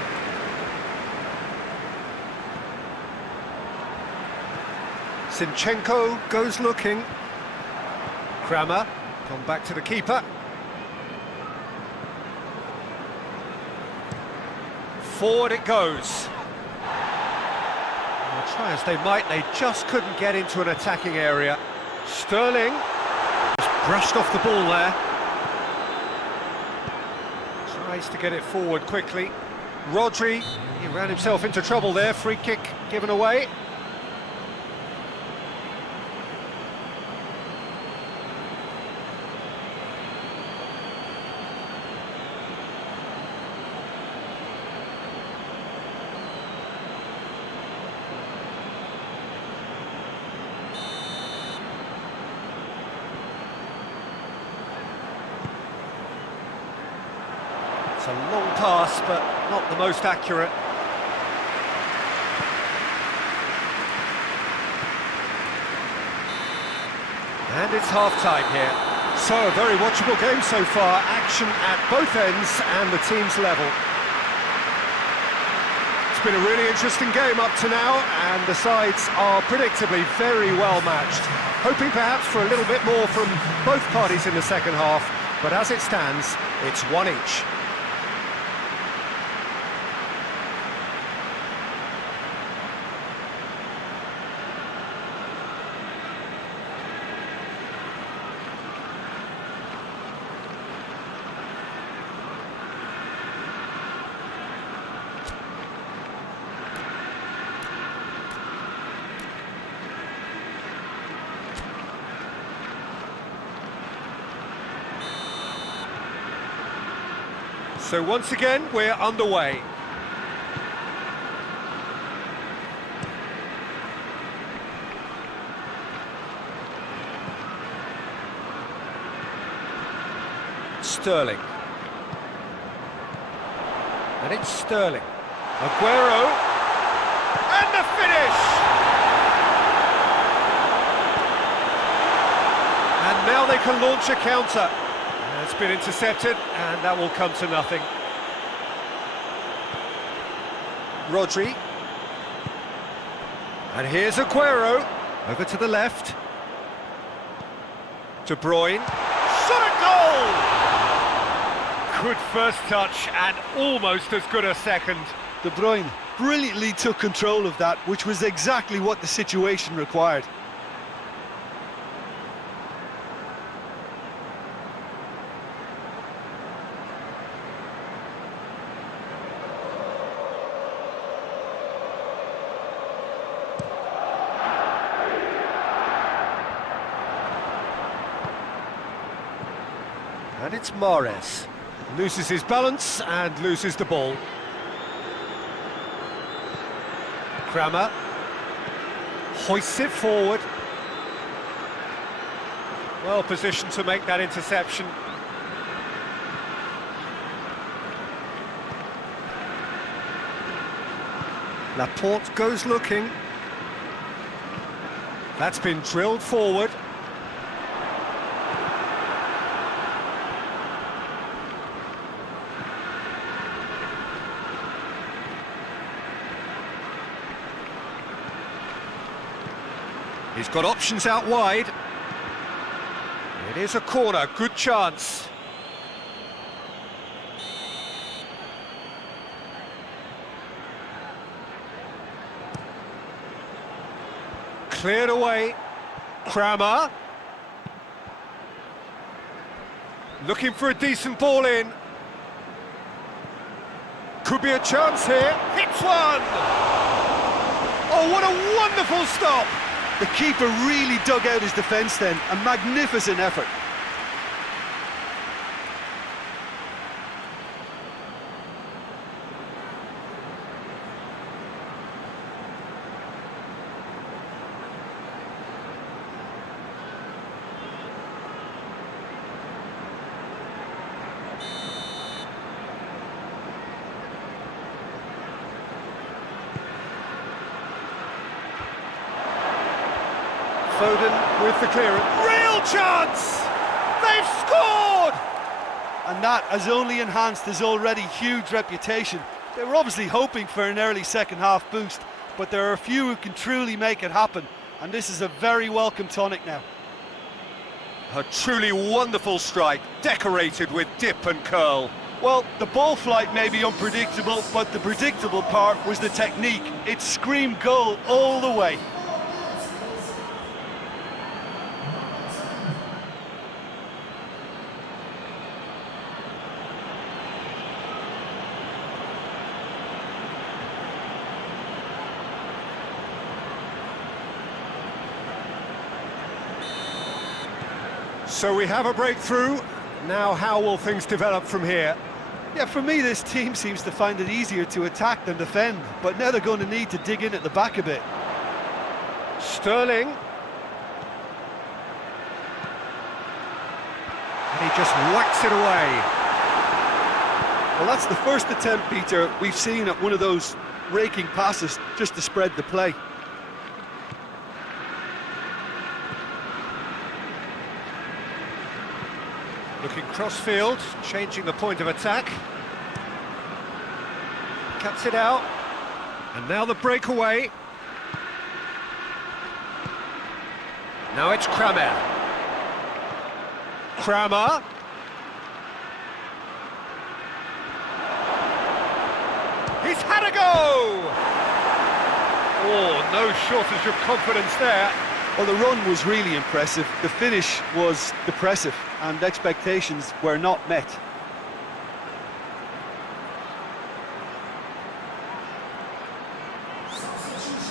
Zinchenko goes looking. Kramer, gone back to the keeper. Forward it goes. Well, try as they might, they just couldn't get into an attacking area. Sterling just brushed off the ball there. Tries to get it forward quickly. Rodri, he ran himself into trouble there. Free kick given away. It's a long pass, but not the most accurate. And it's half-time here. So, a very watchable game so far. Action at both ends and the teams level. It's been a really interesting game up to now, and the sides are predictably very well matched. Hoping perhaps for a little bit more from both parties in the second half, but as it stands, it's one each. So once again, we're underway. Sterling. And it's Sterling. Aguero. And the finish! And now they can launch a counter. It's been intercepted, and that will come to nothing. Rodri. And here's Aguero. Over to the left. De Bruyne. Shot a goal! Good first touch and almost as good a second. De Bruyne brilliantly took control of that, which was exactly what the situation required. And it's Mahrez. Loses his balance and loses the ball. Kramer. Hoists it forward. Well positioned to make that interception. Laporte goes looking. That's been drilled forward. He's got options out wide. It is a corner, good chance. Cleared away. Kramer. Looking for a decent ball in. Could be a chance here. Hits one! Oh, what a wonderful stop! The keeper really dug out his defence then, a magnificent effort. Foden with the clearance. Real chance! They've scored! And that has only enhanced his already huge reputation. They were obviously hoping for an early second half boost, but there are a few who can truly make it happen, and this is a very welcome tonic now. A truly wonderful strike, decorated with dip and curl. Well, the ball flight may be unpredictable, but the predictable part was the technique. It screamed goal all the way. So we have a breakthrough. Now how will things develop from here? Yeah, for me this team seems to find it easier to attack than defend, but now they're going to need to dig in at the back a bit. Sterling. And he just whacks it away. Well, that's the first attempt, Peter, we've seen at one of those raking passes just to spread the play. Looking cross-field, changing the point of attack. Cuts it out. And now the breakaway. Now it's Kramer. Kramer. He's had a go! Oh, no shortage of confidence there. Well, the run was really impressive, the finish was depressive, and expectations were not met.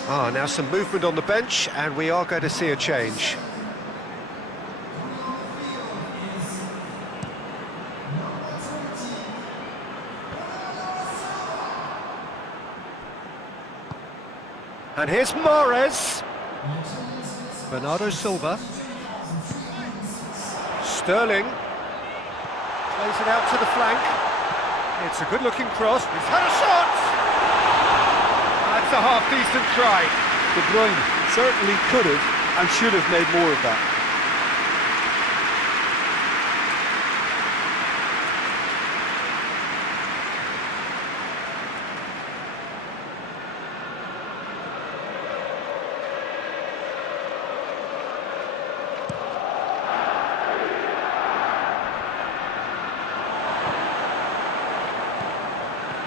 Now some movement on the bench, and we are going to see a change. And here's Mahrez. Bernardo Silva. Sterling. Plays it out to the flank. It's a good-looking cross. He's had a shot! That's a half-decent try. De Bruyne certainly could have and should have made more of that.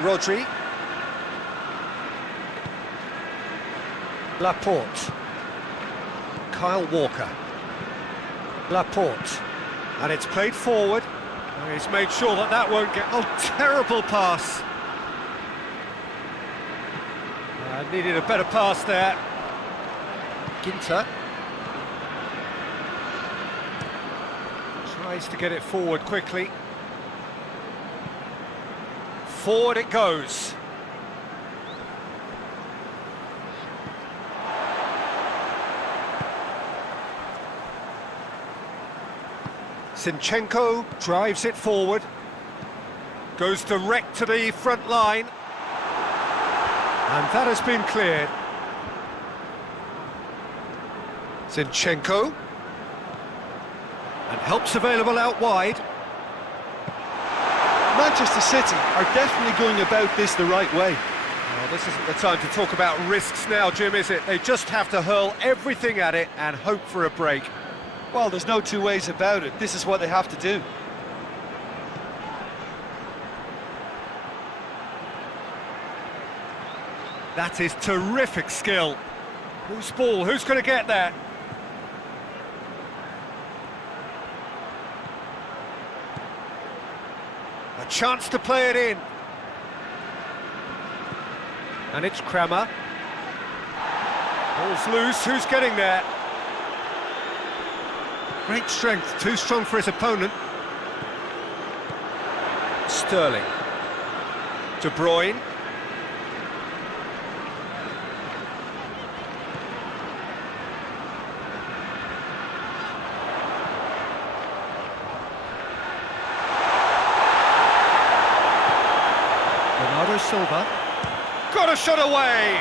Rodri. Laporte. Kyle Walker. Laporte. And it's played forward. And he's made sure that that won't get... Oh, terrible pass. Needed a better pass there. Ginter. Tries to get it forward quickly. Forward it goes. Zinchenko drives it forward. Goes direct to the front line. And that has been cleared. Zinchenko. And help's available out wide. Manchester City are definitely going about this the right way. Well, this isn't the time to talk about risks now, Jim, is it? They just have to hurl everything at it and hope for a break. Well, there's no two ways about it. This is what they have to do. That is terrific skill. Whose ball? Who's going to get that? A chance to play it in. And it's Kramer. Ball's loose. Who's getting there? Great strength. Too strong for his opponent. Sterling. De Bruyne. Silva. Got a shot away!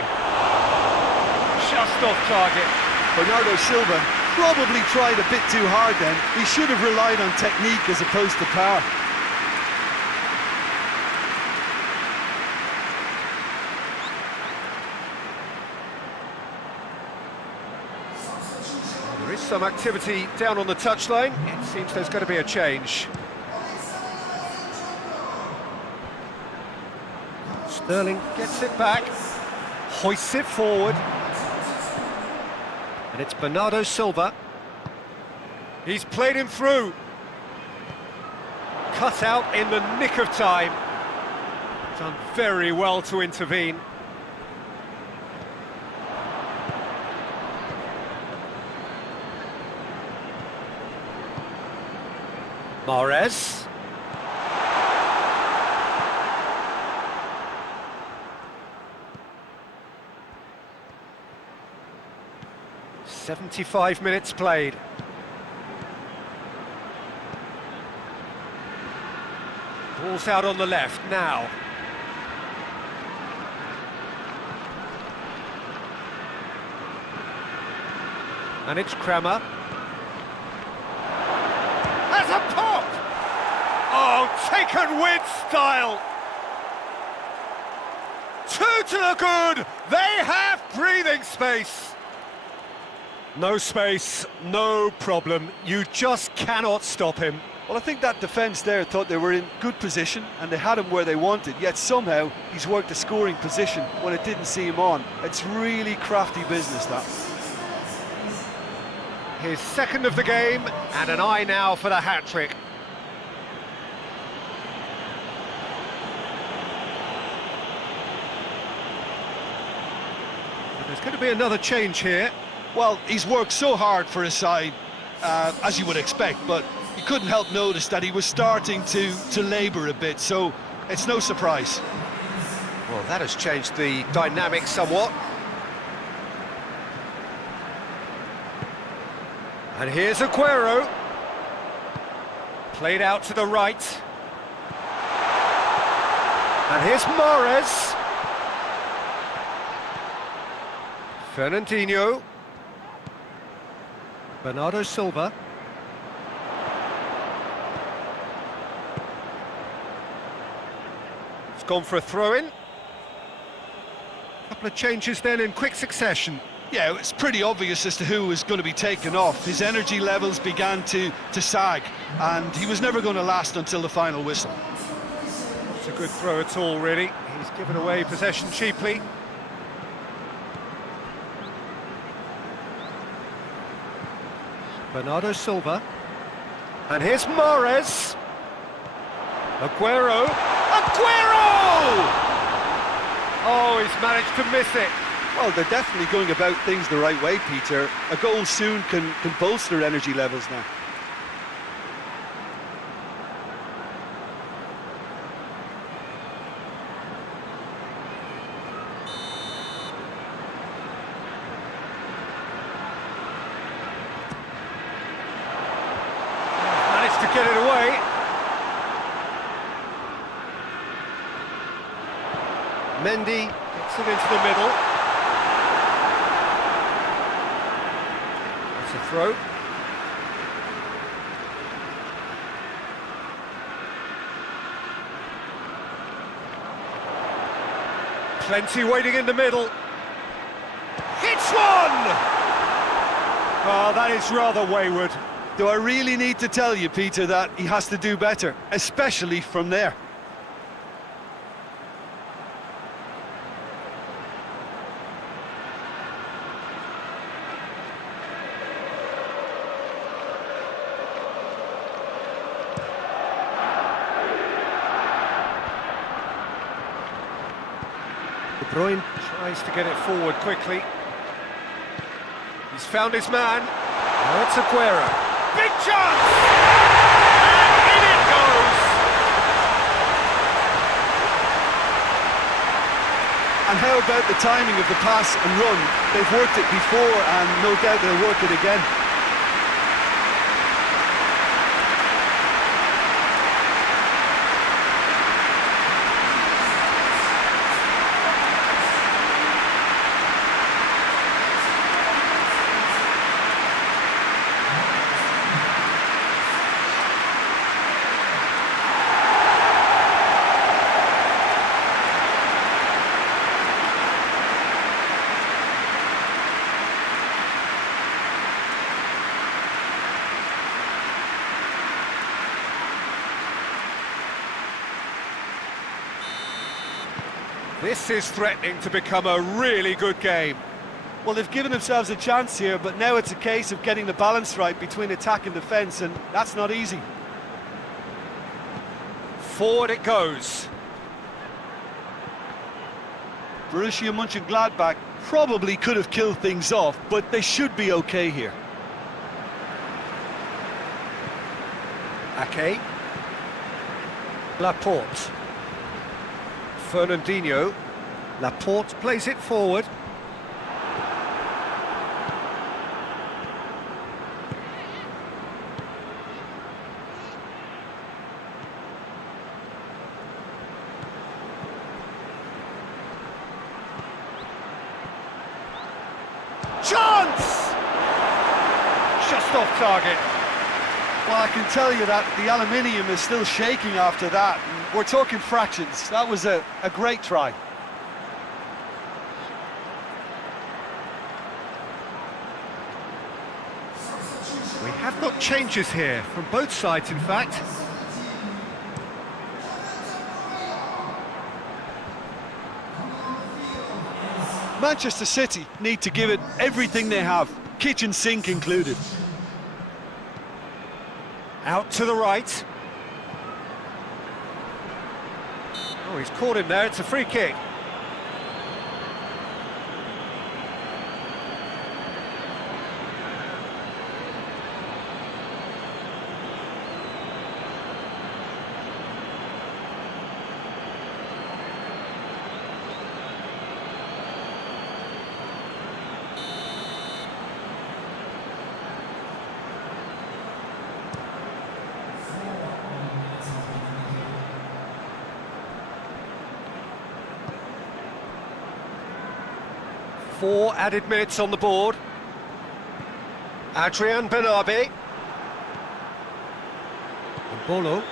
Just off target. Bernardo Silva probably tried a bit too hard then. He should have relied on technique as opposed to power. There is some activity down on the touchline. It seems there's going to be a change. Sterling gets it back, hoists it forward, and it's Bernardo Silva. He's played him through. Cut out in the nick of time. Done very well to intervene. Mahrez. 75 minutes played. Ball's out on the left now. And it's Kramer. Has a pop! Oh, taken with style! Two to the good! They have breathing space! No space, no problem. You just cannot stop him. Well, I think that defence there thought they were in good position and they had him where they wanted, yet somehow he's worked a scoring position when it didn't see him on. It's really crafty business, that. His second of the game, and an eye now for the hat-trick. There's going to be another change here. Well, he's worked so hard for his side, as you would expect, but you couldn't help notice that he was starting to labour a bit, so it's no surprise. Well, that has changed the dynamic somewhat. And here's And here's Mahrez. Fernandinho. Bernardo Silva. It's gone for a throw-in. Couple of changes then in quick succession. Yeah, it was pretty obvious as to who was going to be taken off. His energy levels began to sag, and he was never going to last until the final whistle. It's a good throw at all, really. He's given away possession cheaply. Bernardo Silva. And here's Mahrez. Aguero. Aguero! Oh, he's managed to miss it. Well, they're definitely going about things the right way, Peter. A goal soon can bolster energy levels now. Managed to get it away. Mendy gets it into the middle. That's a throw. Plenty waiting in the middle. Hits one! Oh, that is rather wayward. Do I really need to tell you, Peter, that he has to do better, especially from there? De Bruyne tries to get it forward quickly. He's found his man. Now it's Aguero. Big chance! And in it goes! And how about the timing of the pass and run? They've worked it before, and no doubt they'll work it again. This is threatening to become a really good game. Well, they've given themselves a chance here, but now it's a case of getting the balance right between attack and defence, and that's not easy. Forward it goes. Borussia Mönchengladbach probably could have killed things off, but they should be okay here. Ake. Laporte. Fernandinho. Laporte plays it forward. Chance! Just off target. Well, I can tell you that the aluminium is still shaking after that. We're talking fractions. That was a great try. We have got changes here, from both sides in fact. Manchester City need to give it everything they have, kitchen sink included. Out to the right. Oh, he's caught him there, it's a free kick. 4 added minutes on the board. Adrian Benabe. And Bolo.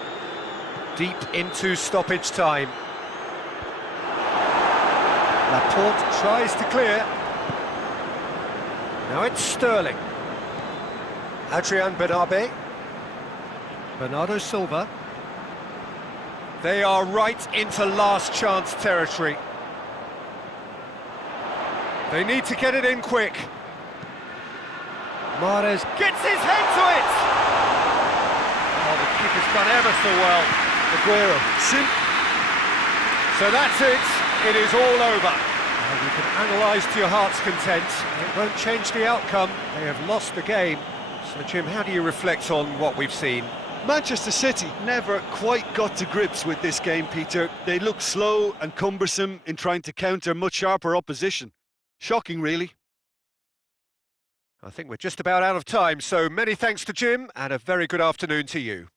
Deep into stoppage time. Laporte tries to clear. Now it's Sterling. Adrian Benabe. Bernardo Silva. They are right into last chance territory. They need to get it in quick. Mahrez gets his head to it! Oh, the keeper's done ever so well. Aguero. So that's it. It is all over. And you can analyse to your heart's content. It won't change the outcome. They have lost the game. So, Jim, how do you reflect on what we've seen? Manchester City never quite got to grips with this game, Peter. They looked slow and cumbersome in trying to counter much sharper opposition. Shocking, really. I think we're just about out of time, so many thanks to Jim, and a very good afternoon to you.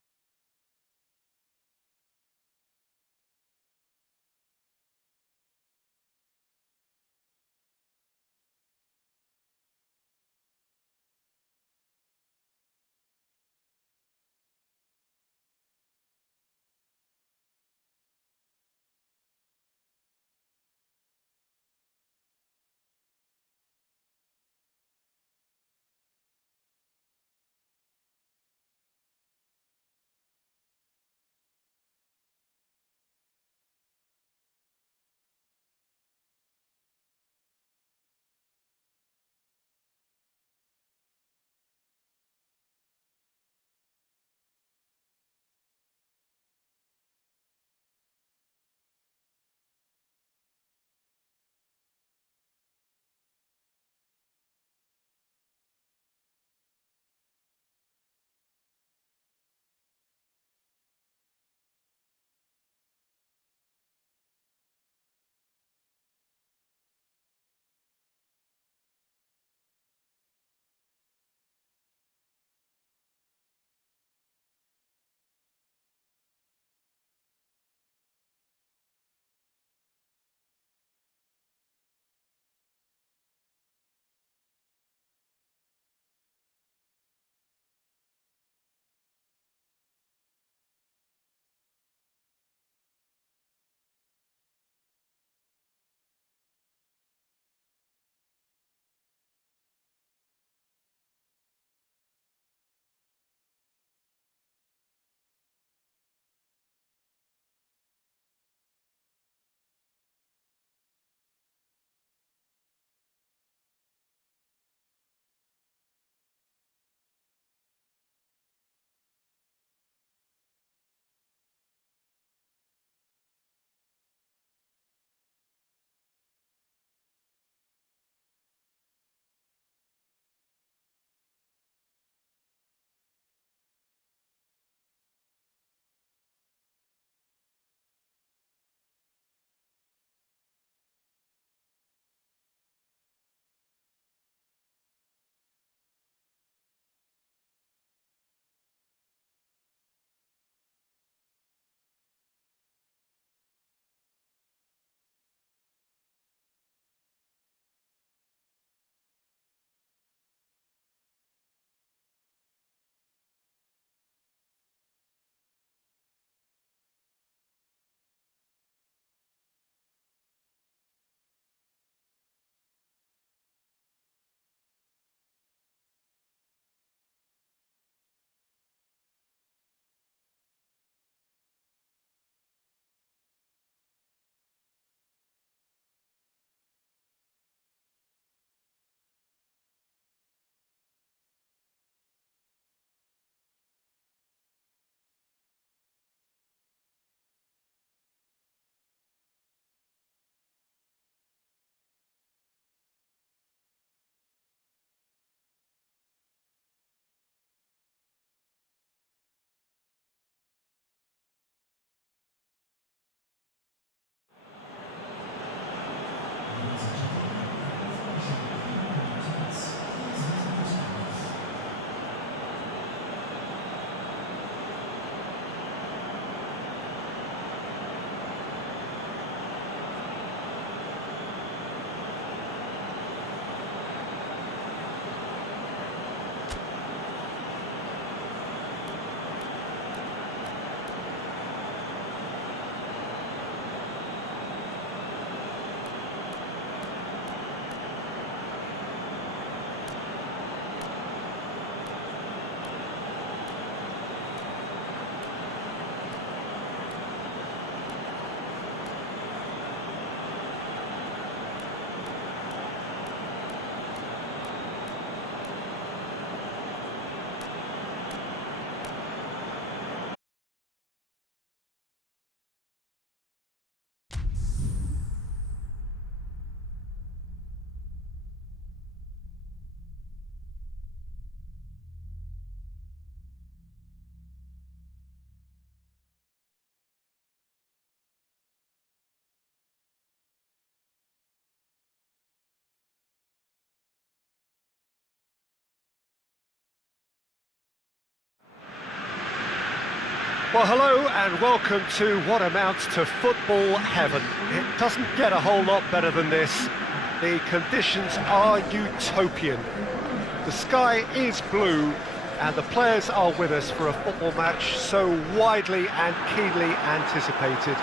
Well, hello and welcome to what amounts to football heaven. It doesn't get a whole lot better than this. The conditions are utopian. The sky is blue and the players are with us for a football match so widely and keenly anticipated.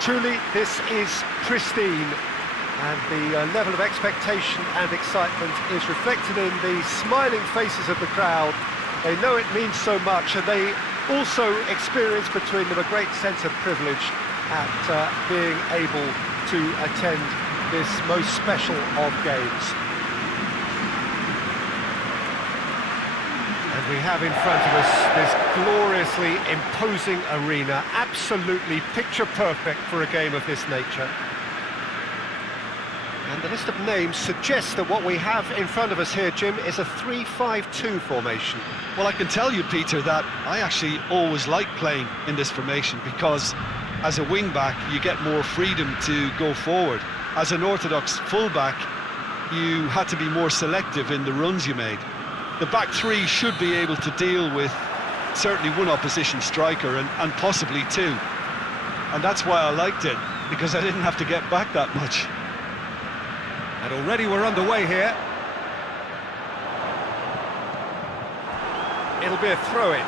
Truly, this is pristine, and the level of expectation and excitement is reflected in the smiling faces of the crowd. They know it means so much, and they also experience between them a great sense of privilege at being able to attend this most special of games. And we have in front of us this gloriously imposing arena, absolutely picture perfect for a game of this nature. And the list of names suggests that what we have in front of us here, Jim, is a 3-5-2 formation. Well, I can tell you, Peter, that I actually always like playing in this formation because as a wing-back, you get more freedom to go forward. As an orthodox full-back, you had to be more selective in the runs you made. The back three should be able to deal with certainly one opposition striker and possibly two. And that's why I liked it, because I didn't have to get back that much. And already we're underway here. It'll be a throw-in.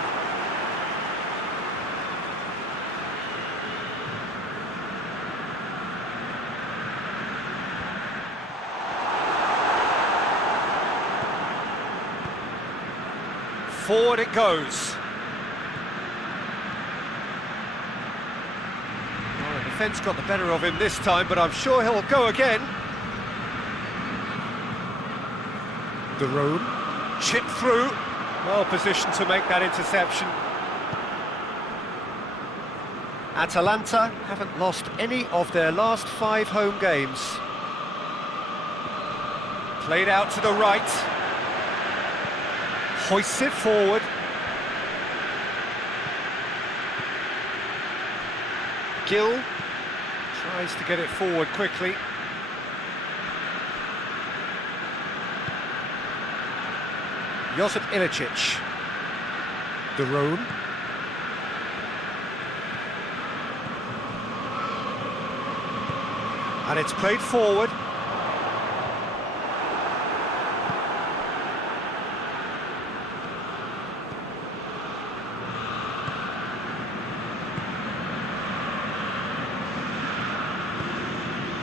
Forward it goes. Well, the defence got the better of him this time, but I'm sure he'll go again. The room, chip through, well positioned to make that interception. Atalanta haven't lost any of their last 5 home games. Played out to the right, hoists it forward. Gill tries to get it forward quickly. Josip Ilicic. De Roon. And it's played forward.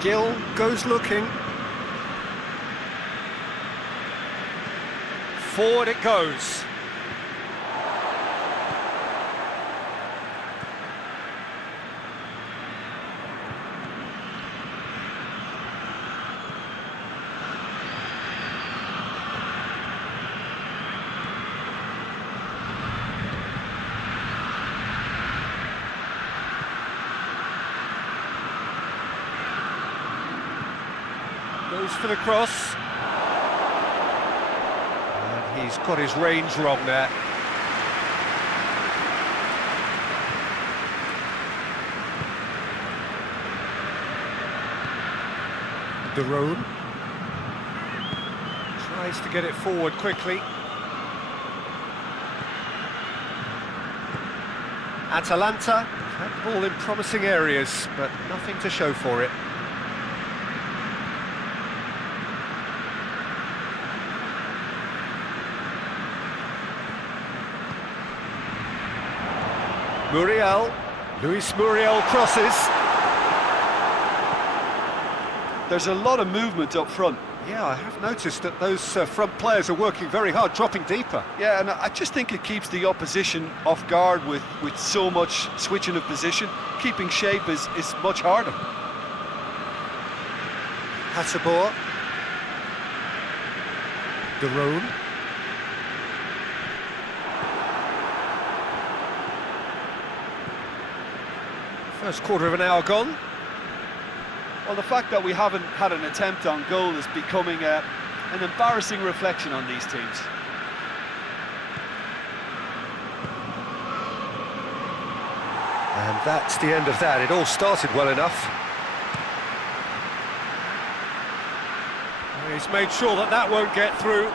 Gill goes looking. Forward it goes. Goes for the cross. He's got his range wrong there. De Roon tries to get it forward quickly. Atalanta had the ball in promising areas, but nothing to show for it. Muriel, Luis Muriel crosses. There's a lot of movement up front. Yeah, I have noticed that those front players are working very hard, dropping deeper. Yeah, and I just think it keeps the opposition off guard with so much switching of position. Keeping shape is much harder. HOTSPUR. De Roon. First quarter of an hour gone. Well, the fact that we haven't had an attempt on goal is becoming an embarrassing reflection on these teams. And that's the end of that. It all started well enough. He's made sure that that won't get through.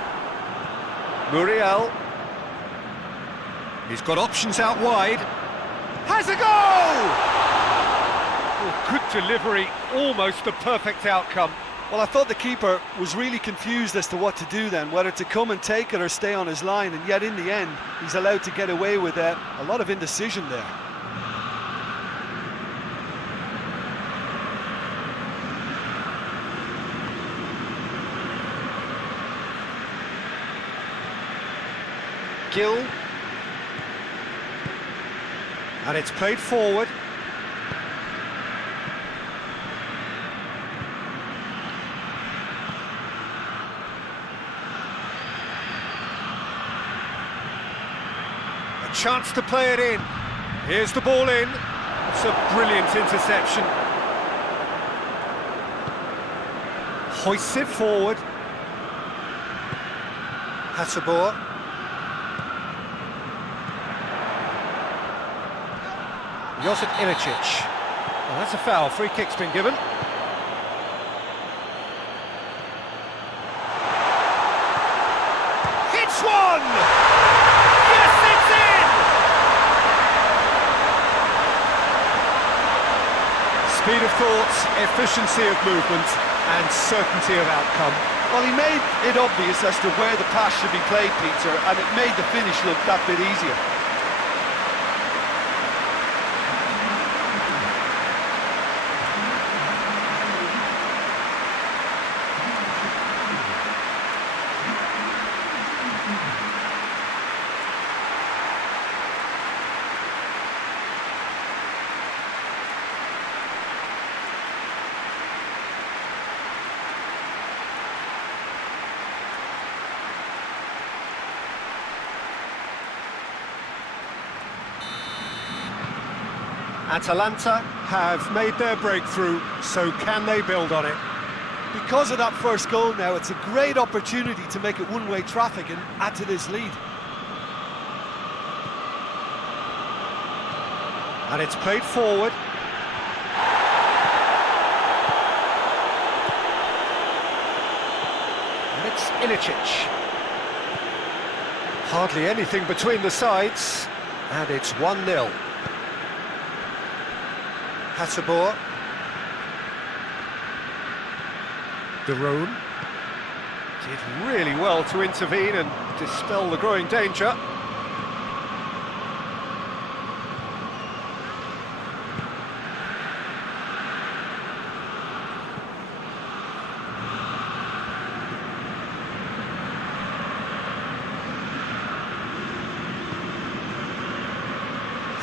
Muriel. He's got options out wide. Has a goal! Oh, good delivery, almost the perfect outcome. Well, I thought the keeper was really confused as to what to do then, whether to come and take it or stay on his line, and yet in the end, he's allowed to get away with a lot of indecision there. Gill. And it's played forward. A chance to play it in. Here's the ball in. It's a brilliant interception. Hoists it forward. HOTSPUR. Josip Ilicic. Well, that's a foul. Free kick's been given. Hits one! Yes, it's in! Speed of thought, efficiency of movement, and certainty of outcome. Well, he made it obvious as to where the pass should be played, Peter, and it made the finish look that bit easier. Atalanta have made their breakthrough, so can they build on it? Because of that first goal now, it's a great opportunity to make it one-way traffic and add to this lead. And it's played forward. And it's Ilicic. Hardly anything between the sides, and it's 1-0. HOTSPUR. Giroud did really well to intervene and dispel the growing danger.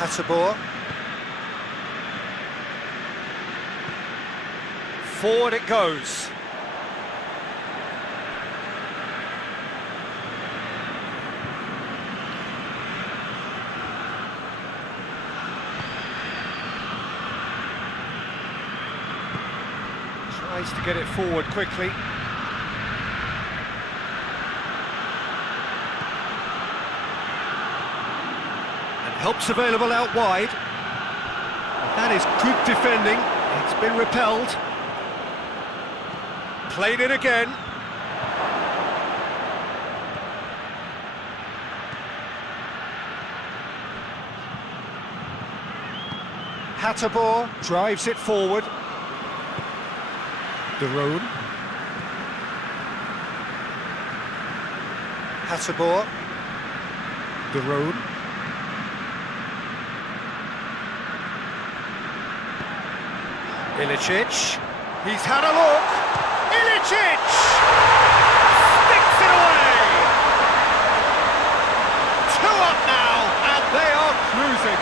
HOTSPUR. Forward it goes. Tries to get it forward quickly. And help's available out wide. That is good defending. It's been repelled. Played it again. HOTSPUR drives it forward. Giroud. HOTSPUR. Giroud. Ilicic. He's had a look. Ilicic! Sticks it away! 2 up now, and they are cruising.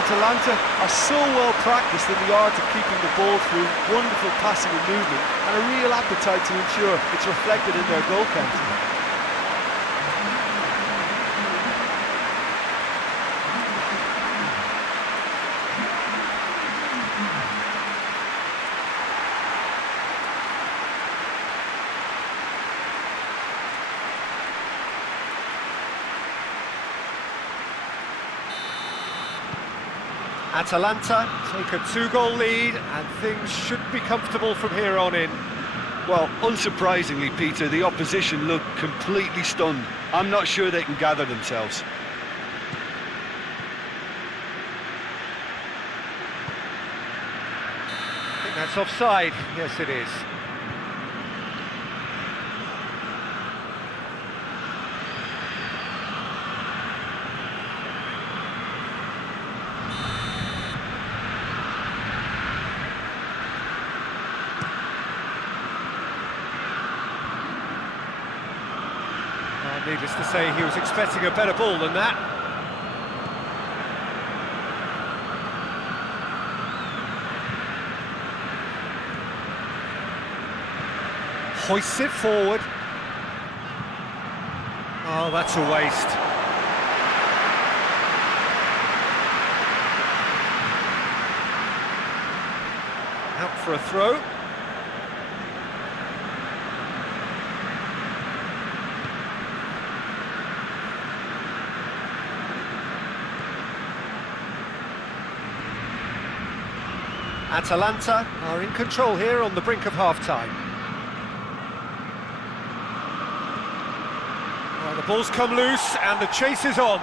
Atalanta are so well practiced in the art of keeping the ball through, wonderful passing and movement, and a real appetite to ensure it's reflected in their goal count. Atalanta take a 2-goal lead, and things should be comfortable from here on in. Well, unsurprisingly, Peter, the opposition look completely stunned. I'm not sure they can gather themselves. I think that's offside. Yes, it is. Needless to say, he was expecting a better ball than that. Hoists it forward. Oh, that's a waste. Out for a throw. Atalanta are in control here on the brink of half-time. Well, the ball's come loose and the chase is on.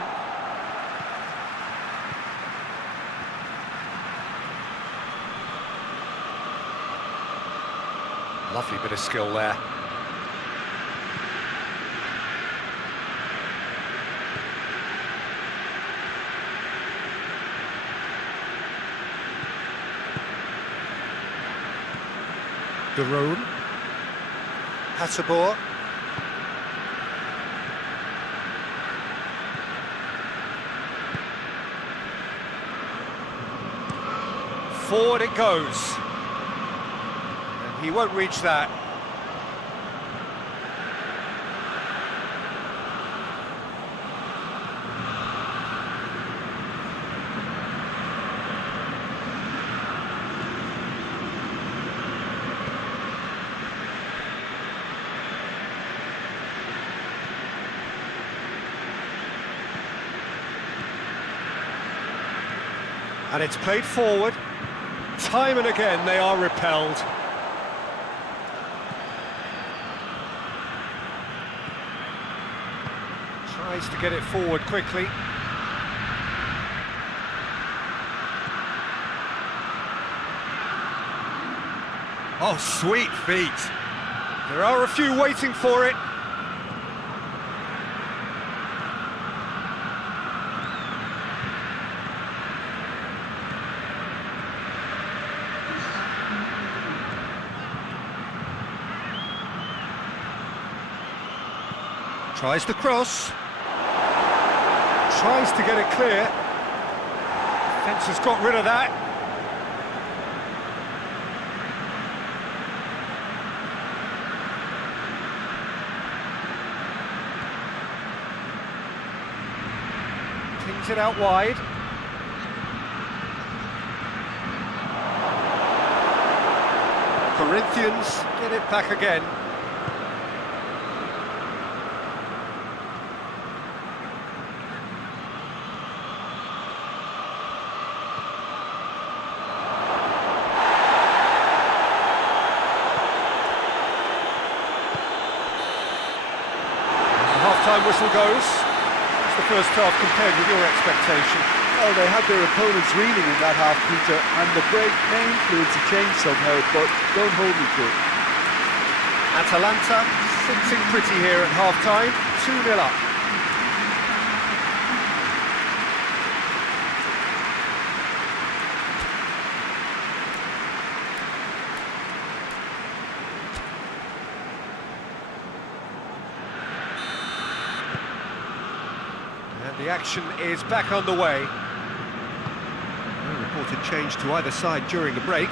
Lovely bit of skill there. Jerome, HOTSPUR, forward it goes, and he won't reach that. And it's played forward. Time and again they are repelled. Tries to get it forward quickly. Oh, sweet feet. There are a few waiting for it. Tries to cross. Tries to get it clear. Defence has got rid of that. Pings it out wide. Corinthians get it back again. Half-time whistle goes. What's the first half compared with your expectation? Well, they had their opponents reeling in that half, Peter, and the break may influence a change somehow, but don't hold me to it. Atalanta sitting pretty here at half-time, 2-0 up. The action is back on the way. No reported change to either side during the break.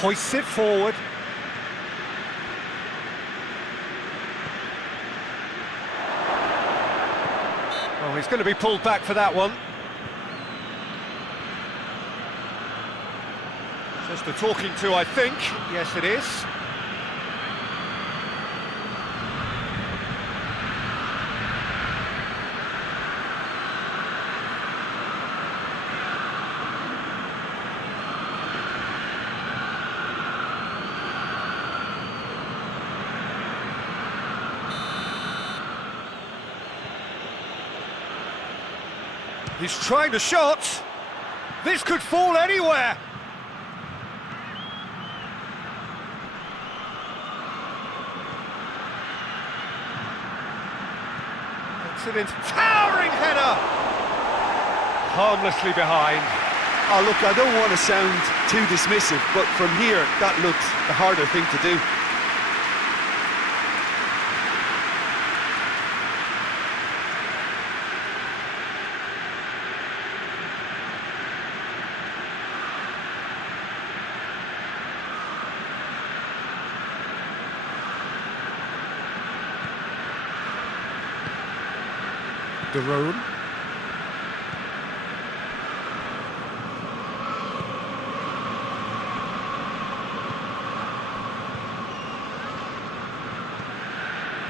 Hoists it forward. Oh, he's going to be pulled back for that one. Just a talking to, I think. Yes, it is. He's trying to shot. This could fall anywhere. Excellent, towering header. Harmlessly behind. Oh, look, I don't want to sound too dismissive, but from here, that looks the harder thing to do. De Roon.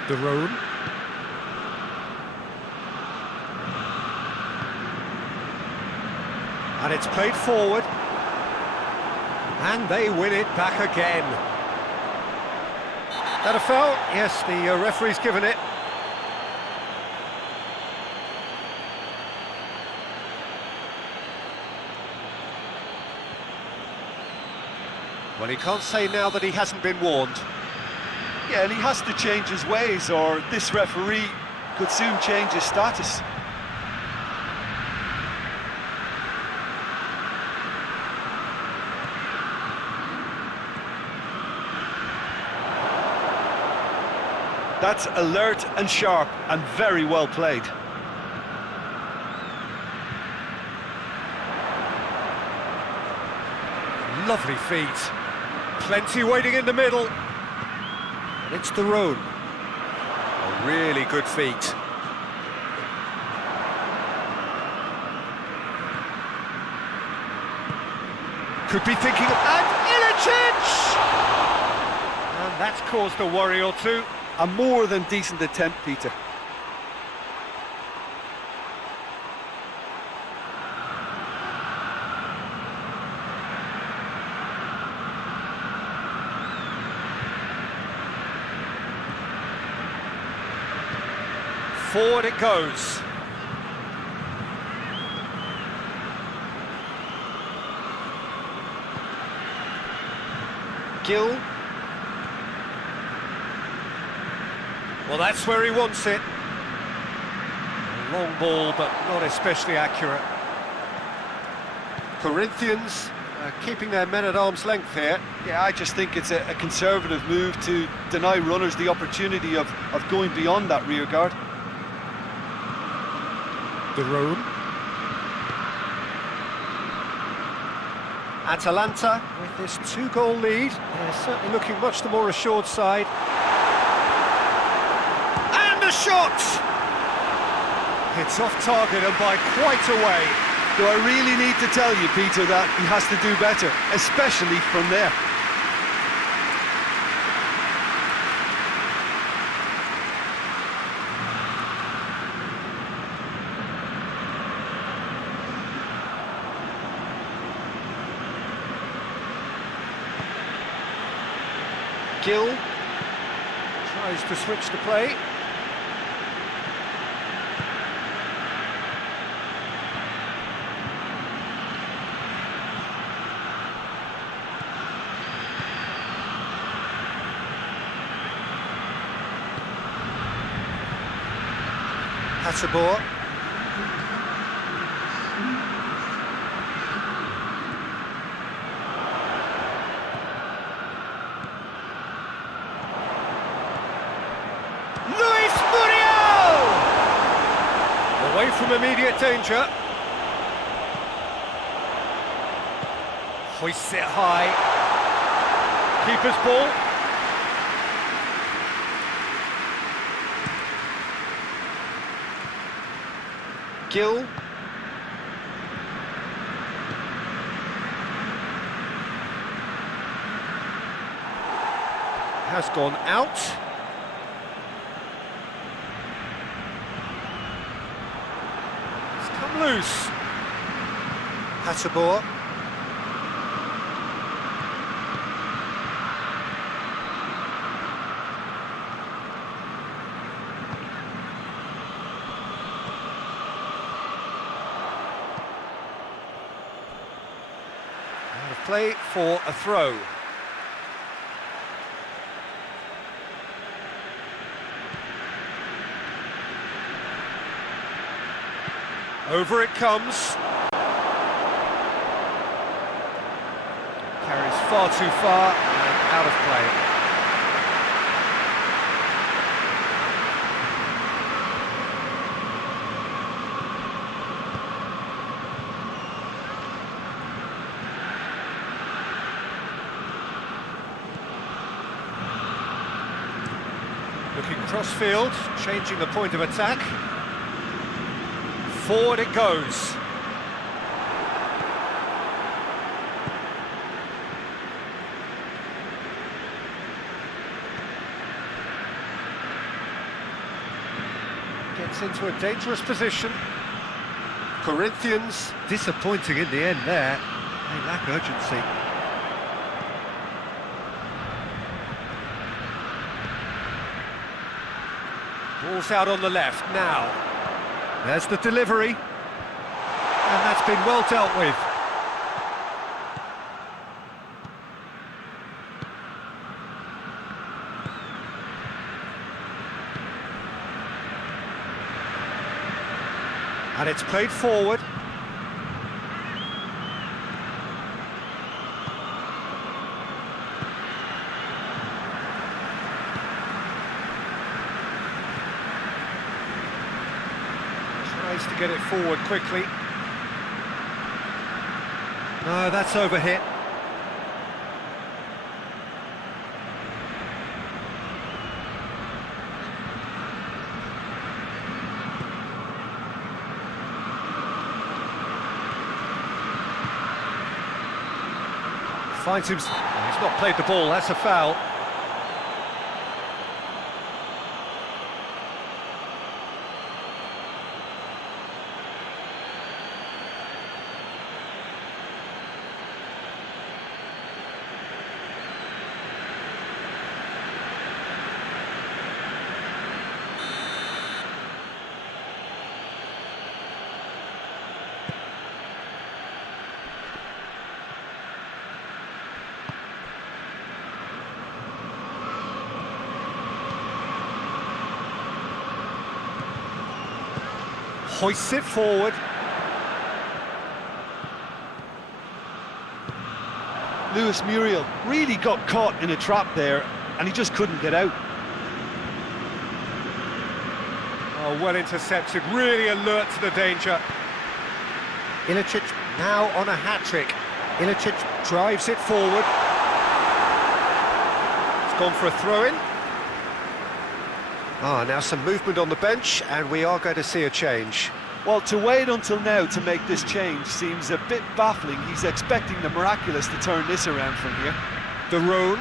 De Roon. And it's played forward. And they win it back again. That a foul? Yes, the referee's given it. Well, he can't say now that he hasn't been warned. Yeah, and he has to change his ways, or this referee could soon change his status. That's alert and sharp and very well played. Lovely feet. Plenty waiting in the middle. And it's De Roon. A really good feet. Could be thinking of... And Ilicic! And that's caused a worry or two. A more than decent attempt, Peter. Forward it goes. Gill. Well, that's where he wants it. A long ball, but not especially accurate. Corinthians keeping their men at arm's length here. Yeah, I just think it's a conservative move to deny runners the opportunity of going beyond that rear guard. De Roon. Atalanta with this 2-goal lead. They're certainly looking much the more assured side. And a shot! It's off target and by quite a way. Do I really need to tell you, Peter, that he has to do better, especially from there? Gill tries to switch the play. HOTSPUR. Away from immediate danger. Hoists it high. Keeper's ball. Gill. Has gone out. Loose. HOTSPUR. play for a throw. Over it comes. Carries far too far and out of play. Looking cross-field, changing the point of attack. Forward it goes. Gets into a dangerous position. Corinthians disappointing in the end there. They lack urgency. Ball's out on the left now. There's the delivery. And that's been well dealt with. And it's played forward. Tries to get it forward quickly. No, that's overhit. Finds him. He's not played the ball, that's a foul. Hoists it forward. Luis Muriel really got caught in a trap there, and he just couldn't get out. Oh, well intercepted, really alert to the danger. Ilicic now on a hat-trick. Ilicic drives it forward. It's gone for a throw-in. Now some movement on the bench, and we are going to see a change. Well, to wait until now to make this change seems a bit baffling. He's expecting the miraculous to turn this around from here. De Roon.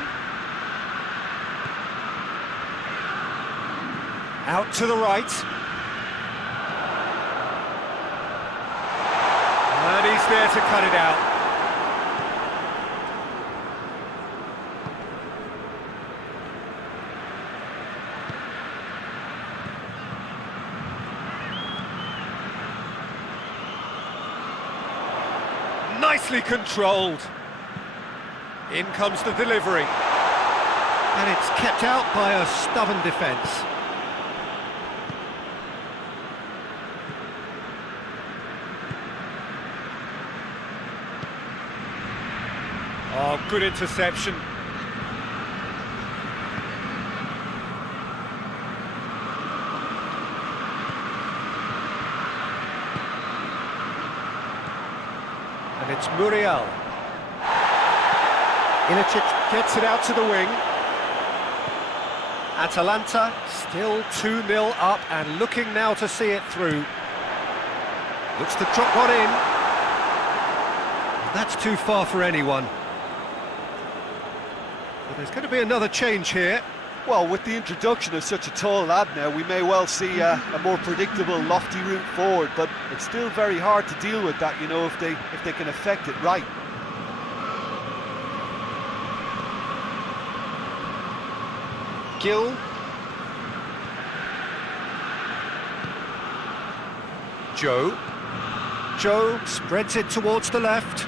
Out to the right. And he's there to cut it out. Nicely controlled. In comes the delivery. And it's kept out by a stubborn defence. Oh, good interception. And it's Muriel. Ilicic gets it out to the wing. Atalanta still 2-0 up and looking now to see it through. Looks to drop one in. That's too far for anyone. But there's going to be another change here. Well, with the introduction of such a tall lad now, we may well see a more predictable, lofty route forward, but it's still very hard to deal with that, you know, if they can effect it right. Gill. Joe. Joe spreads it towards the left.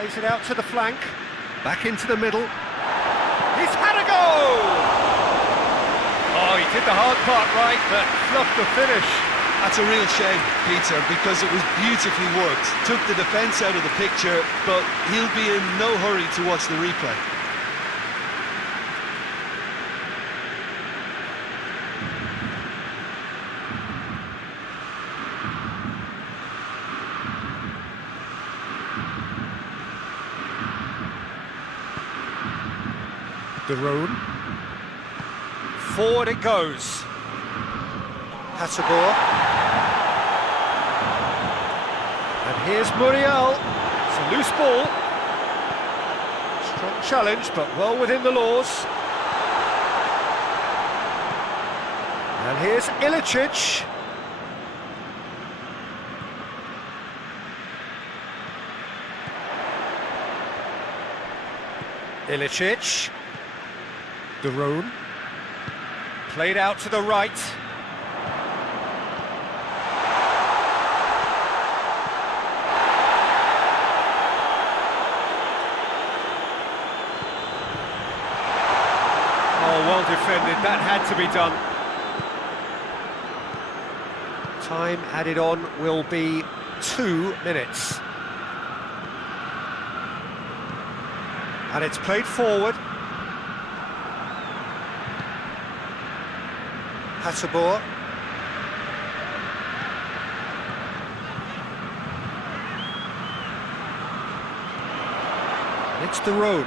Plays it out to the flank. Back into the middle. He's had a go! Oh, he did the hard part right, but fluffed the finish. That's a real shame, Peter, because it was beautifully worked. Took the defence out of the picture, but he'll be in no hurry to watch the replay. De Roon. Forward it goes. HOTSPUR. And here's Muriel. It's a loose ball. Strong challenge, but well within the laws. And here's Ilicic. Ilicic. De Roon. Played out to the right. Oh, well defended. That had to be done. Time added on will be 2 minutes. And it's played forward. HOTSPUR. And it's De Roon.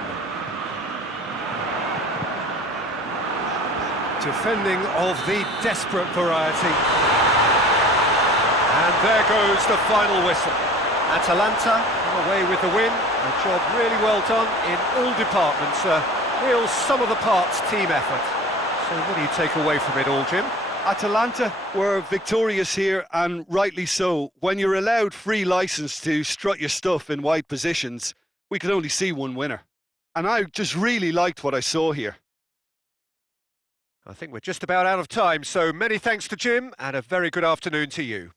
Defending of the desperate variety. And there goes the final whistle. Atalanta come away with the win. A job really well done in all departments. A real sum-of-the-parts team effort. So what do you take away from it all, Jim? Atalanta were victorious here, and rightly so. When you're allowed free licence to strut your stuff in wide positions, we could only see one winner. And I just really liked what I saw here. I think we're just about out of time, so many thanks to Jim, and a very good afternoon to you.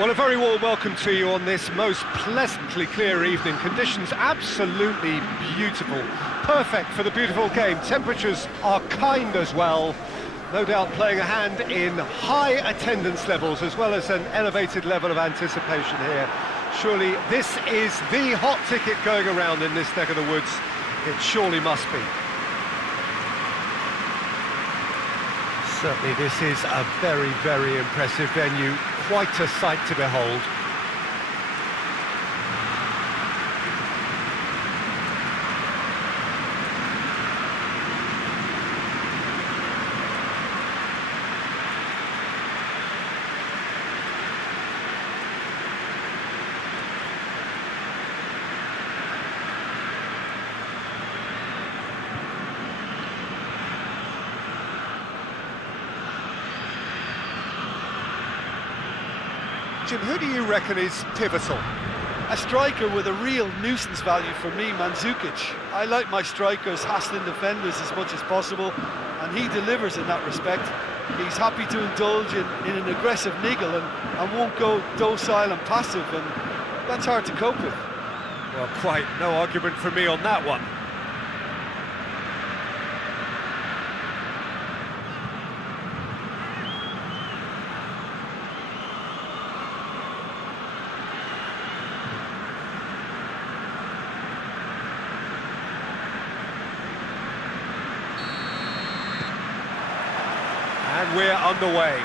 Well, a very warm welcome to you on this most pleasantly clear evening. Conditions absolutely beautiful. Perfect for the beautiful game. Temperatures are kind as well. No doubt playing a hand in high attendance levels as well as an elevated level of anticipation here. Surely this is the hot ticket going around in this neck of the woods. It surely must be. Certainly this is a very, very impressive venue. Quite a sight to behold. Jim, who do you reckon is pivotal? A striker with a real nuisance value for me, Mandzukic. I like my strikers hassling defenders as much as possible, and he delivers in that respect. He's happy to indulge in an aggressive niggle and won't go docile and passive, and that's hard to cope with. Well, quite no argument from me on that one. And we're underway.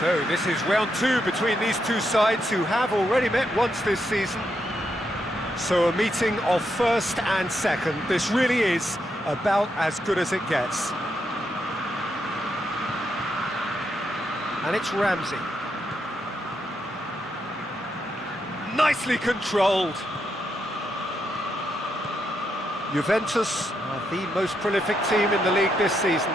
So this is round two between these two sides who have already met once this season. So a meeting of first and second. This really is about as good as it gets. And it's Ramsey. Nicely controlled. Juventus are the most prolific team in the league this season.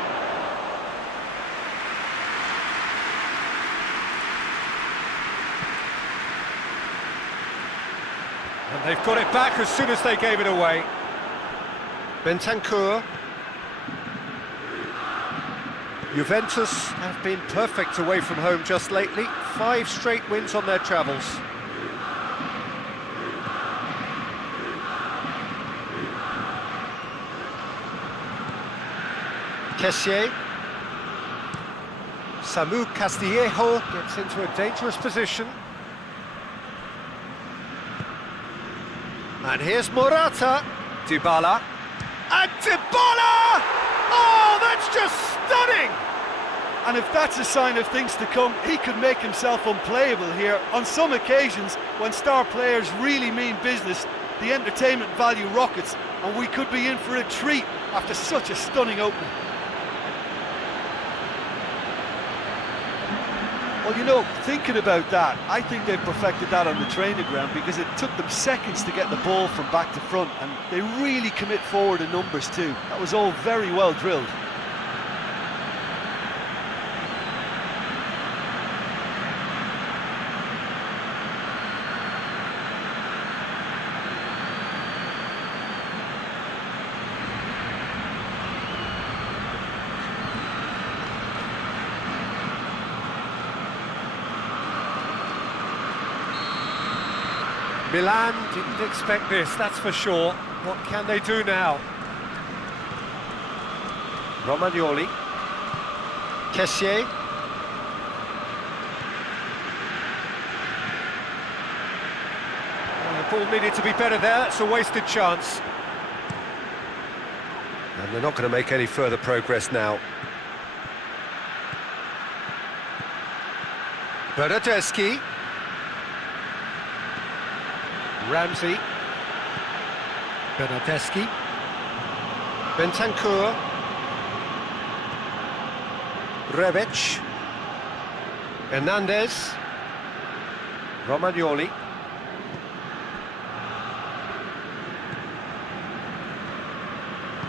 And they've got it back as soon as they gave it away. Bentancur. Juventus have been perfect away from home just lately. 5 straight wins on their travels. Kessié. Samu Castillejo gets into a dangerous position. And here's Morata. Dybala. And Dybala! Oh, that's just stunning! And if that's a sign of things to come, he could make himself unplayable here. On some occasions, when star players really mean business, the entertainment value rockets, and we could be in for a treat after such a stunning opening. Well, you know, thinking about that, I think they've perfected that on the training ground because it took them seconds to get the ball from back to front, and they really commit forward in numbers too. That was all very well drilled. Milan didn't expect this, that's for sure. What can they do now? Romagnoli. Kessié. The ball needed to be better there, it's a wasted chance. And they're not going to make any further progress now. Bernardeschi. Ramsey. Bernardeschi. Bentancur. Rebic. Hernandez. Romagnoli.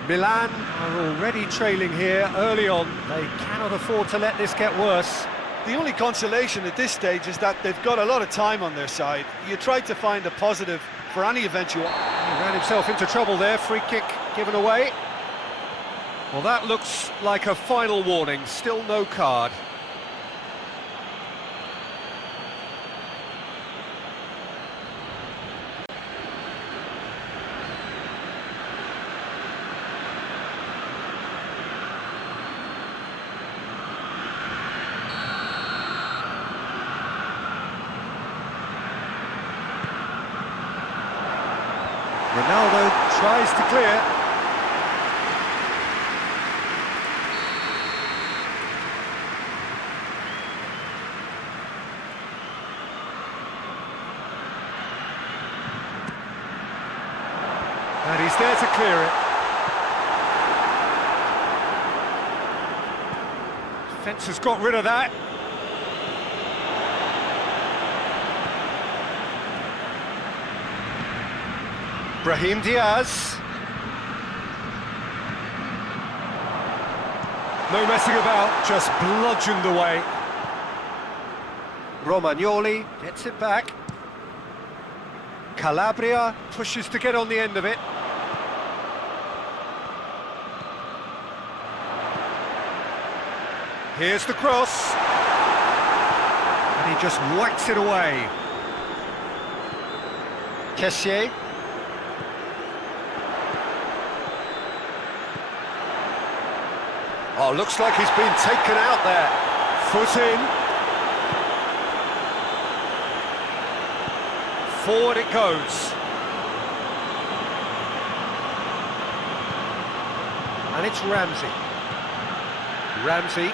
Milan are already trailing here early on. They cannot afford to let this get worse. The only consolation at this stage is that they've got a lot of time on their side. You try to find a positive for any eventual... He ran himself into trouble there, free kick given away. Well, that looks like a final warning, still no card. Ronaldo tries to clear. And he's there to clear it. Defence has got rid of that. Brahim Diaz. No messing about, just bludgeoned away. Romagnoli gets it back. Calabria pushes to get on the end of it. Here's the cross. And he just whacks it away. Kessié. Oh, looks like he's been taken out there. Foot in. Forward it goes. And it's Ramsey. Ramsey.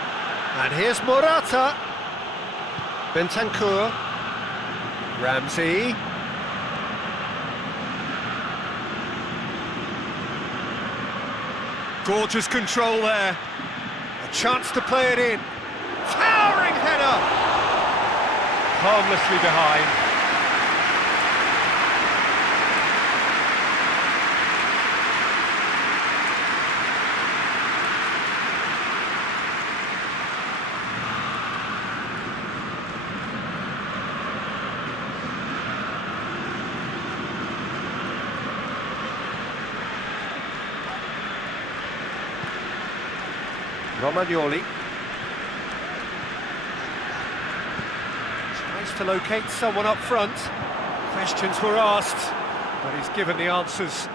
And here's Morata. Bentancur. Ramsey. Gorgeous control there. A chance to play it in. Towering header. Harmlessly behind. Romagnoli tries to locate someone up front. Questions were asked, but he's given the answers.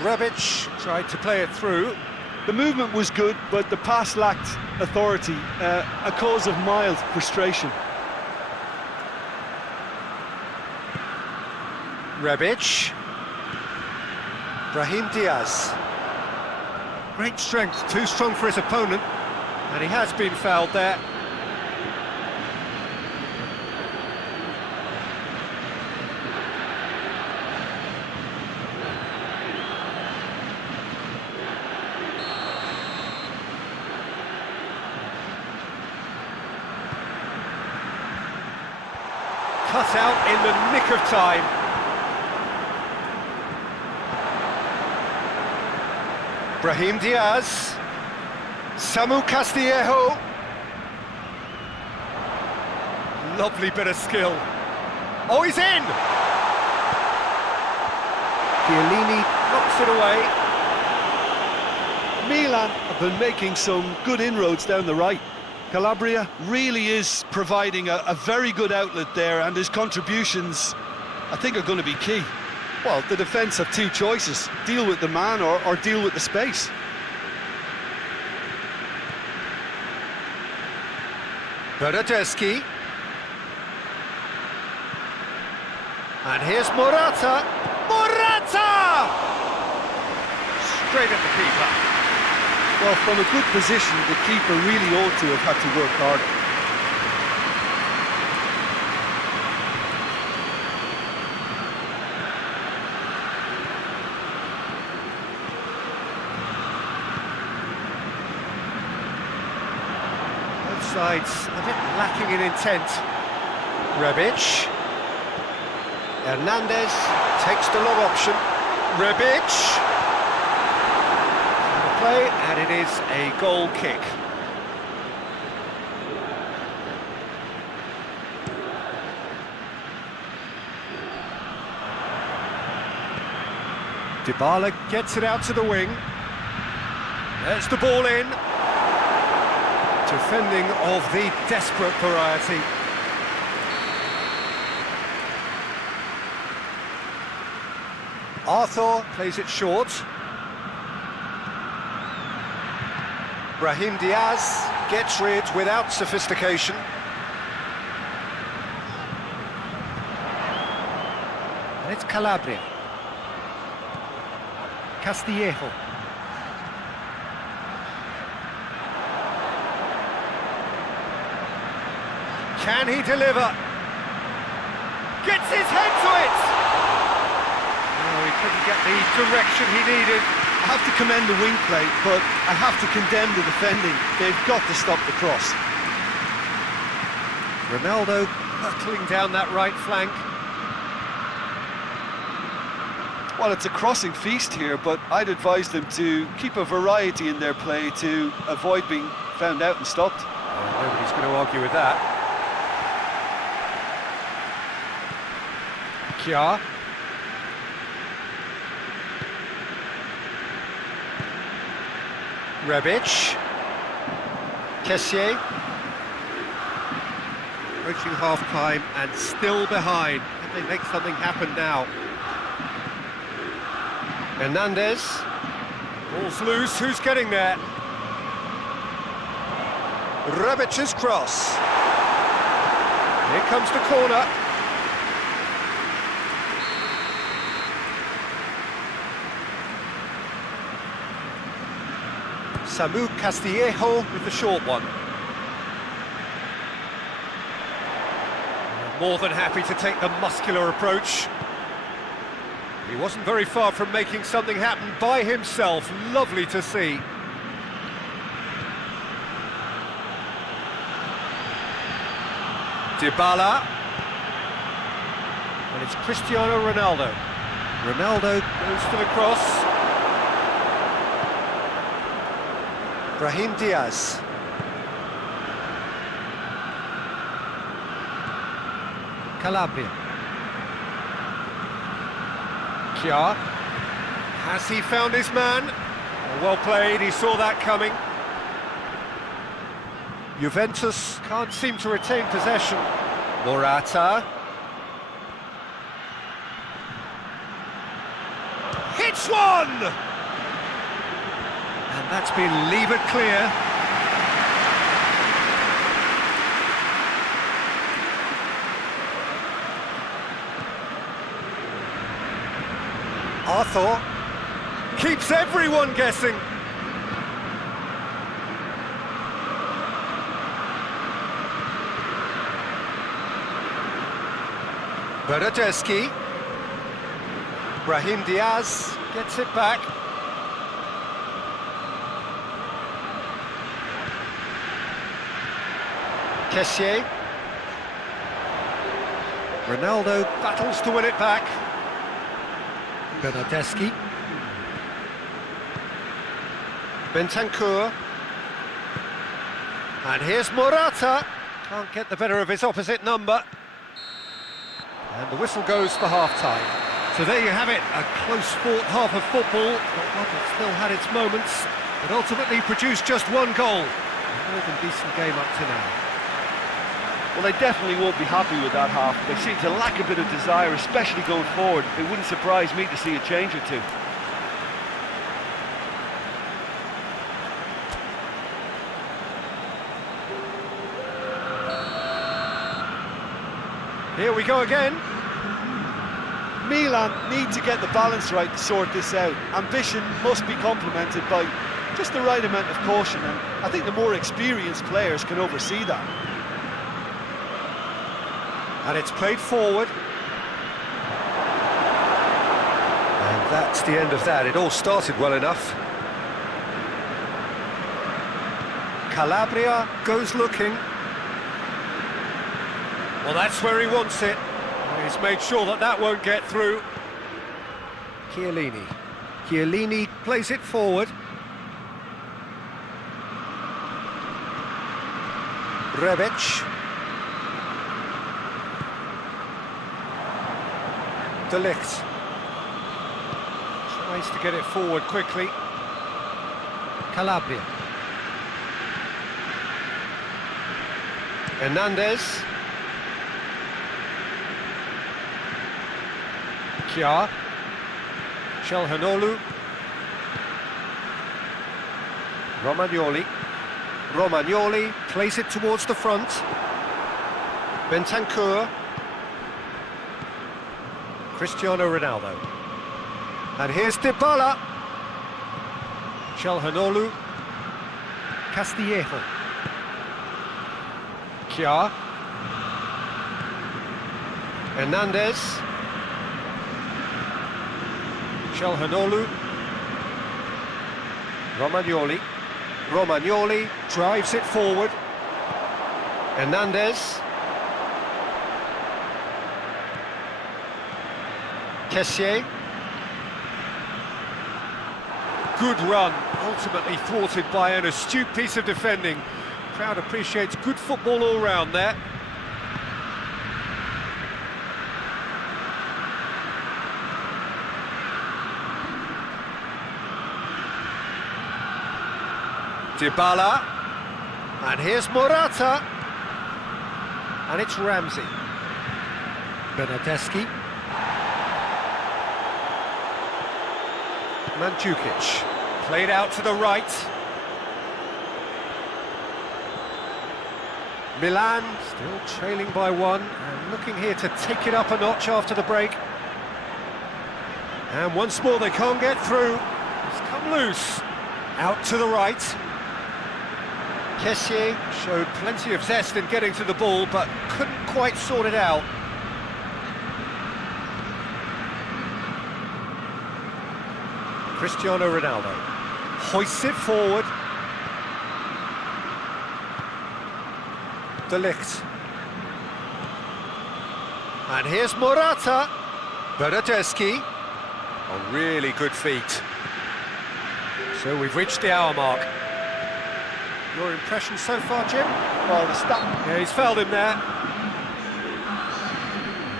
Rebic tried to play it through. The movement was good, but the pass lacked authority, a cause of mild frustration. Rebic. Brahim Diaz. Great strength, too strong for his opponent, and he has been fouled there. Cut out in the nick of time. Brahim Diaz, Samu Castillejo. Lovely bit of skill. Oh, he's in! Chiellini knocks it away. Milan have been making some good inroads down the right. Calabria really is providing a very good outlet there, and his contributions, I think, are going to be key. Well, the defence have two choices: deal with the man or deal with the space. Bernardeschi. And here's Morata. Morata! Straight at the keeper. Well, from a good position, the keeper really ought to have had to work harder. Sides a bit lacking in intent. Rebic. Hernandez takes the long option. Rebic. Play, and it is a goal kick. Dybala gets it out to the wing. There's the ball in. Defending of the desperate variety. Arthur plays it short. Brahim Diaz gets rid without sophistication. And it's Calabria. Castillejo. Can he deliver? Gets his head to it! Oh, he couldn't get the direction he needed. I have to commend the wing play, but I have to condemn the defending. They've got to stop the cross. Ronaldo battling down that right flank. Well, it's a crossing feast here, but I'd advise them to keep a variety in their play to avoid being found out and stopped. Nobody's going to argue with that. Kjaer. Rebic. Kessié. Approaching half-time and still behind. Can they make something happen now? Hernandez. Ball's loose, who's getting there? Rebic's cross. Here comes the corner. Samu Castillejo with the short one. More than happy to take the muscular approach. He wasn't very far from making something happen by himself. Lovely to see. Dybala. And it's Cristiano Ronaldo. Ronaldo goes for the cross. Brahim Diaz. Calabria. Kjaer. Has he found his man? Well played, he saw that coming. Juventus can't seem to retain possession. Morata. Hits one! And that's been levered clear. Arthur keeps everyone guessing. Bernardeschi. Brahim Diaz gets it back. Kessié. Ronaldo battles to win it back. Bernardeschi. Bentancur. And here's Morata. Can't get the better of his opposite number. And the whistle goes for half-time. So there you have it, a close-fought half of football, but one that still had its moments, but ultimately produced just one goal. A more than decent game up to now. Well, they definitely won't be happy with that half. They seem to lack a bit of desire, especially going forward. It wouldn't surprise me to see a change or two. Here we go again. Milan need to get the balance right to sort this out. Ambition must be complemented by just the right amount of caution, and I think the more experienced players can oversee that. And it's played forward. And that's the end of that. It all started well enough. Calabria goes looking. Well, that's where he wants it. He's made sure that that won't get through. Chiellini. Chiellini plays it forward. Rebic. De Ligt. Tries to get it forward quickly. Calabria. Hernandez. Kjaer. Calhanoglu. Romagnoli. Romagnoli plays it towards the front. Bentancur. Cristiano Ronaldo. And here's Dybala. Chelhanoglu. Castillejo. Kjaer. Hernandez. Chelhanoglu. Romagnoli drives it forward. Hernandez. Kessié. Good run, ultimately thwarted by an astute piece of defending. Crowd appreciates good football all round there. Dybala, and here's Morata, and it's Ramsey. Bernardeschi. Mandzukic, played out to the right. Milan still trailing by one, and looking here to take it up a notch after the break. And once more they can't get through. It's come loose. Out to the right. Kessié showed plenty of zest in getting to the ball, but couldn't quite sort it out. Cristiano Ronaldo hoists it forward. De Ligt. And here's Morata. Bernardeschi. On really good feet. So we've reached the hour mark. Your impression so far, Jim? Well, the stop. Yeah, he's fouled him there.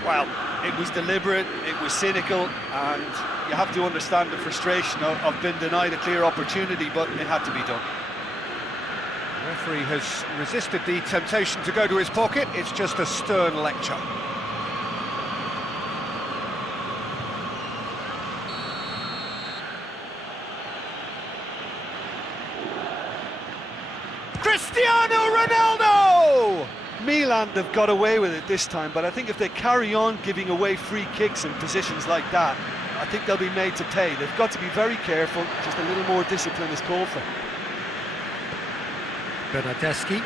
Well, it was deliberate, it was cynical, and you have to understand the frustration of being denied a clear opportunity, but it had to be done. The referee has resisted the temptation to go to his pocket. It's just a stern lecture. Cristiano Ronaldo! Milan have got away with it this time, but I think if they carry on giving away free kicks in positions like that, I think they'll be made to pay. They've got to be very careful, just a little more discipline is called for. Bernardeschi.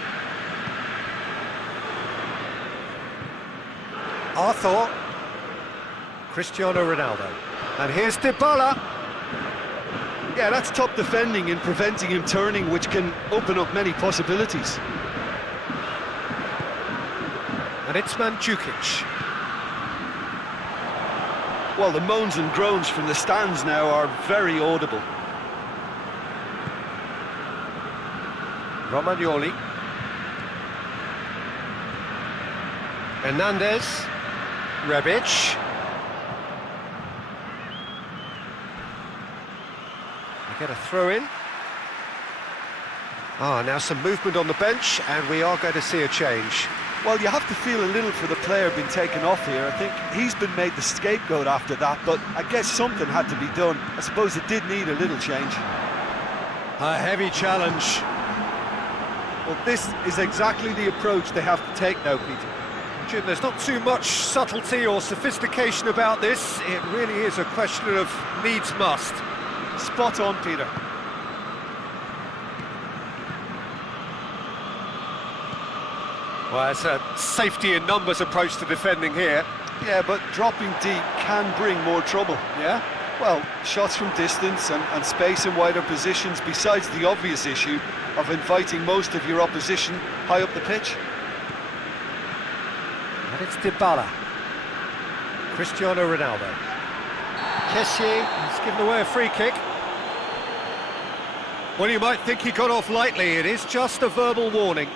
Arthur. Cristiano Ronaldo. And here's Dybala. Yeah, that's top defending and preventing him turning, which can open up many possibilities. And it's Mandzukic. Well, the moans and groans from the stands now are very audible. Romagnoli. Hernandez. Rebic. They get a throw in. Now some movement on the bench, and we are going to see a change. Well, you have to feel a little for the player being taken off here. I think he's been made the scapegoat after that, but I guess something had to be done. I suppose it did need a little change. A heavy challenge. Well, this is exactly the approach they have to take now, Peter. Jim, there's not too much subtlety or sophistication about this. It really is a question of needs must. Spot on, Peter. Well, it's a safety in numbers approach to defending here. Yeah, but dropping deep can bring more trouble. Yeah? Well, shots from distance and space in wider positions, besides the obvious issue of inviting most of your opposition high up the pitch. And it's Dybala. Cristiano Ronaldo. Kessié has given away a free kick. Well, you might think he got off lightly. It is just a verbal warning.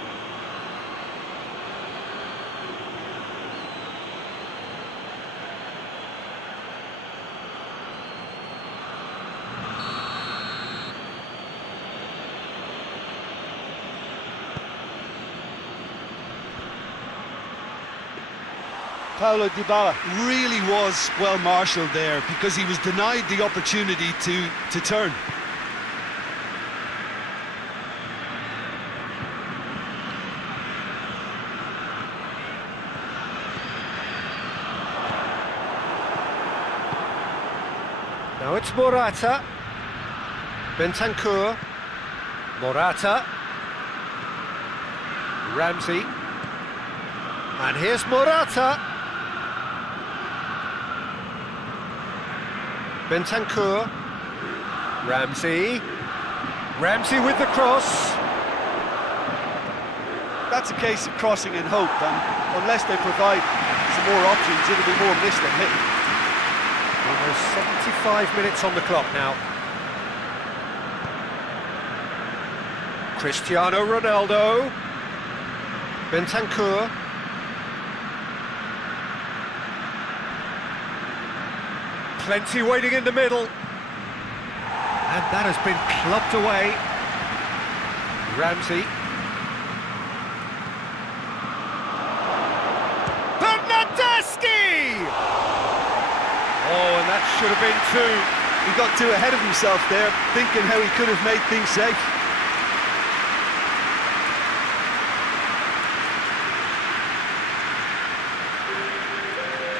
Paulo Dybala Really was well marshalled there, because he was denied the opportunity to turn. Now it's Morata. Bentancur, Morata, Ramsey, and here's Morata. Bentancur, Ramsey with the cross. That's a case of crossing in hope, and unless they provide some more options, it'll be more missed than hit. Almost 75 minutes on the clock now. Cristiano Ronaldo, Bentancur, plenty waiting in the middle, and that has been clubbed away. Ramsey, Bernardeschi! Oh, and that should have been two. He got too ahead of himself there, thinking how he could have made things safe.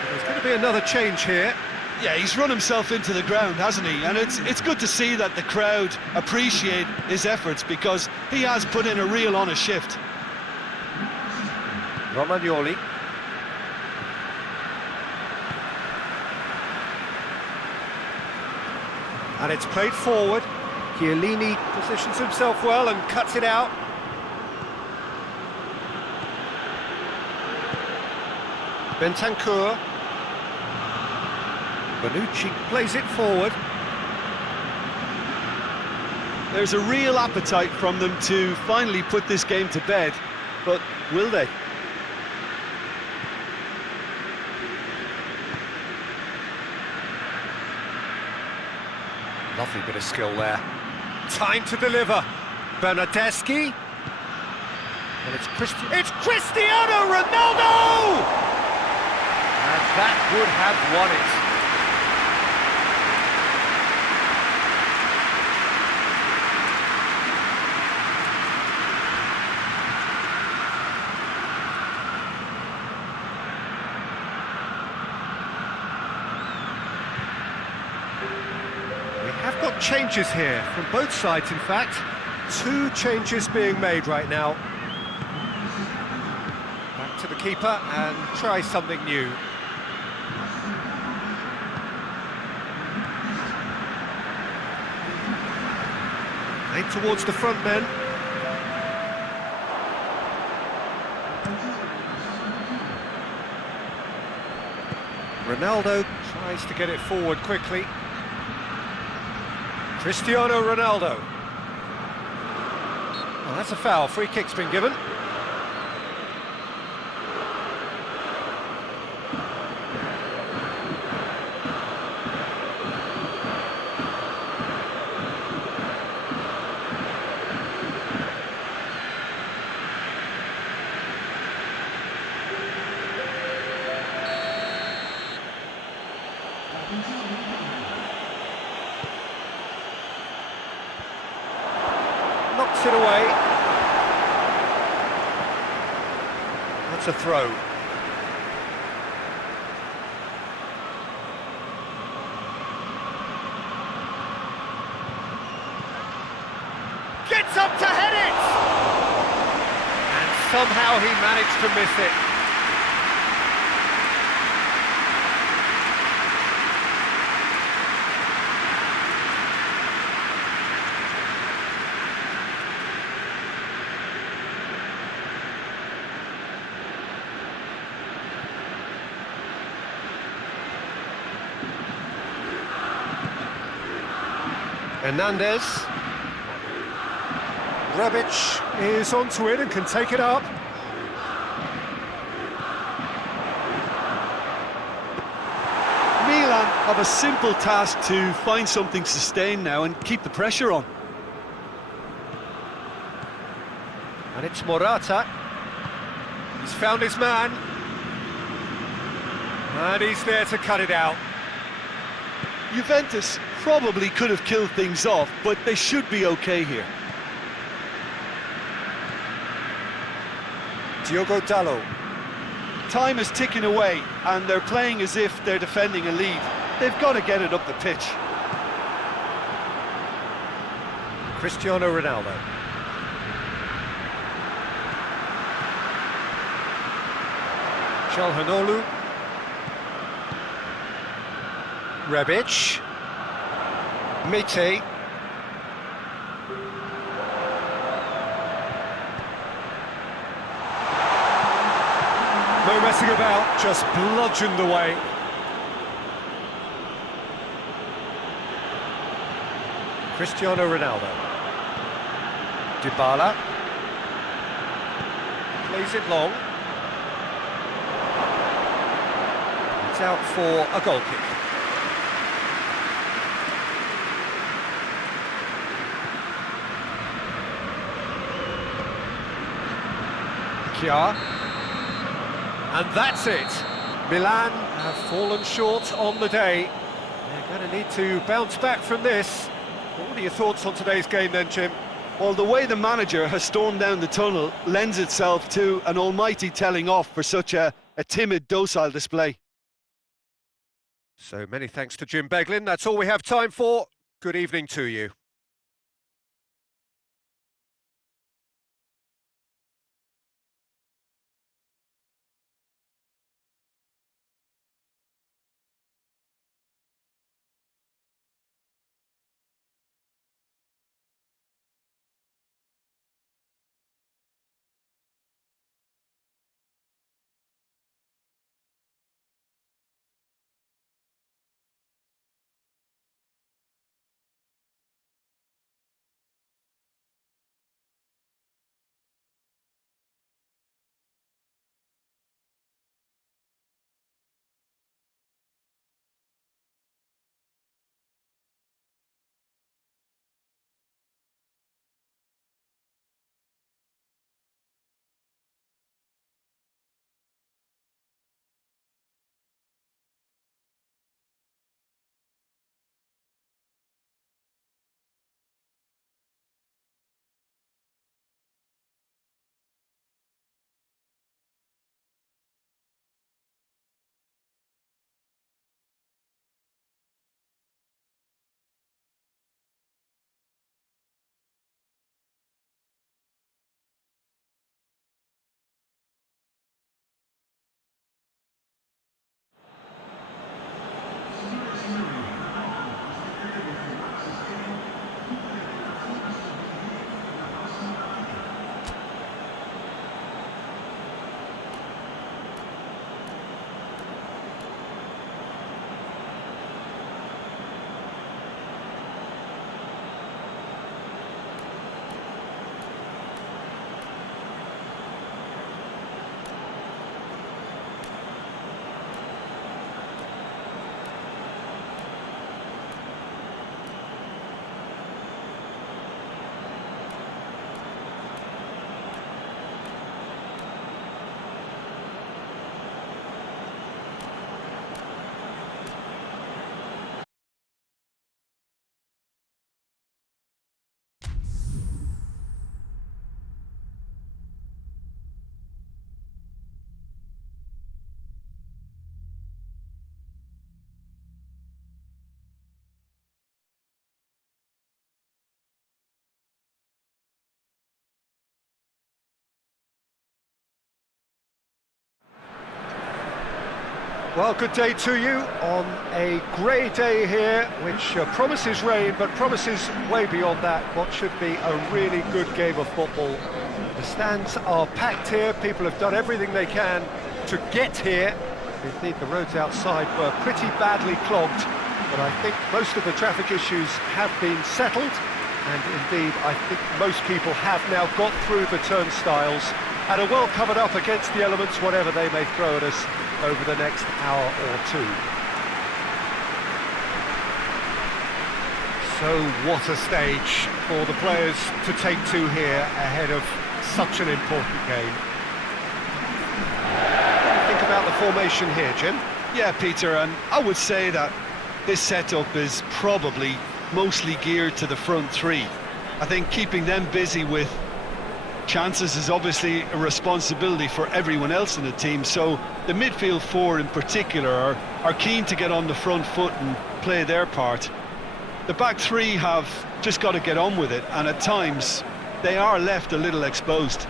There's going to be another change here. Yeah, he's run himself into the ground, hasn't he? And it's good to see that the crowd appreciate his efforts, because he has put in a real honest shift. Romagnoli. And it's played forward. Chiellini positions himself well and cuts it out. Bentancur. Bonucci plays it forward. There's a real appetite from them to finally put this game to bed, but will they? Lovely bit of skill there. Time to deliver. Bernardeschi. And it's Cristiano Ronaldo! And that would have won it. Have got changes here from both sides, in fact. Two changes being made right now. Back to the keeper and try something new. Played towards the front men. Ronaldo tries to get it forward quickly. Cristiano Ronaldo. Oh, that's a foul. Free kick's been given. Knocks it away. That's a throw. Gets up to head it! And somehow he managed to miss it. Hernandez. Rebic is onto it and can take it up. Milan have a simple task to find something sustained now and keep the pressure on. And it's Morata. He's found his man. And he's there to cut it out. Juventus probably could have killed things off, but they should be okay here. Diogo Dalot. Time is ticking away, and they're playing as if they're defending a lead. They've got to get it up the pitch. Cristiano Ronaldo. Çalhanoğlu. Rebic. Mite. No messing about, just bludgeoned away. Cristiano Ronaldo. Dybala. Plays it long. It's out for a goal kick. Kjaer. And that's it. Milan have fallen short on the day. They're going to need to bounce back from this. What are your thoughts on today's game then, Jim? Well, the way the manager has stormed down the tunnel lends itself to an almighty telling off for such a timid, docile display. So many thanks to Jim Beglin. That's all we have time for. Good evening to you. Well, good day to you on a grey day here, which promises rain, but promises way beyond that what should be a really good game of football. The stands are packed here, people have done everything they can to get here. Indeed, the roads outside were pretty badly clogged, but I think most of the traffic issues have been settled, and indeed, I think most people have now got through the turnstiles and are well covered up against the elements, whatever they may throw at us over the next hour or two. So what a stage for the players to take to here ahead of such an important game. What do you think about the formation here, Jim? Yeah, Peter, and I would say that this setup is probably mostly geared to the front three. I think keeping them busy with chances is obviously a responsibility for everyone else in the team, so the midfield four in particular are keen to get on the front foot and play their part. The back three have just got to get on with it, and at times they are left a little exposed. So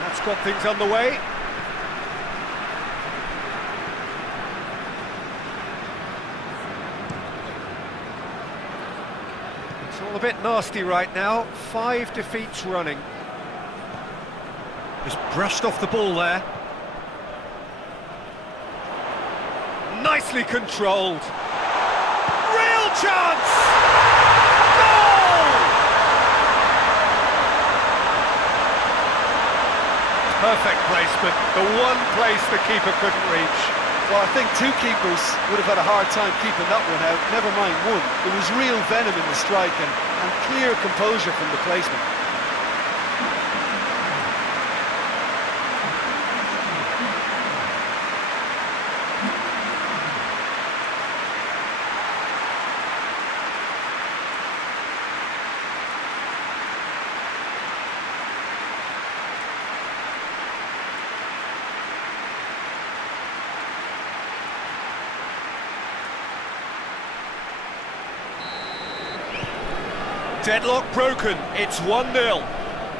that's got things underway. It's all a bit nasty right now. 5 defeats running. Just brushed off the ball there. Nicely controlled. Real chance! Goal! Perfect placement. The one place the keeper couldn't reach. Well, I think 2 keepers would have had a hard time keeping that one out, never mind 1. There was real venom in the strike and clear composure from the placement. Deadlock broken, it's 1-0.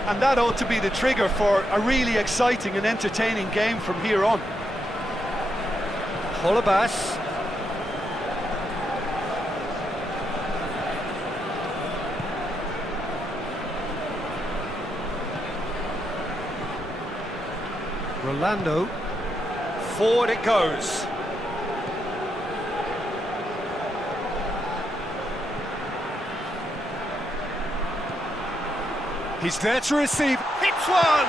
And that ought to be the trigger for a really exciting and entertaining game from here on. Holebas. Rolando. Forward it goes. He's there to receive. Hits one!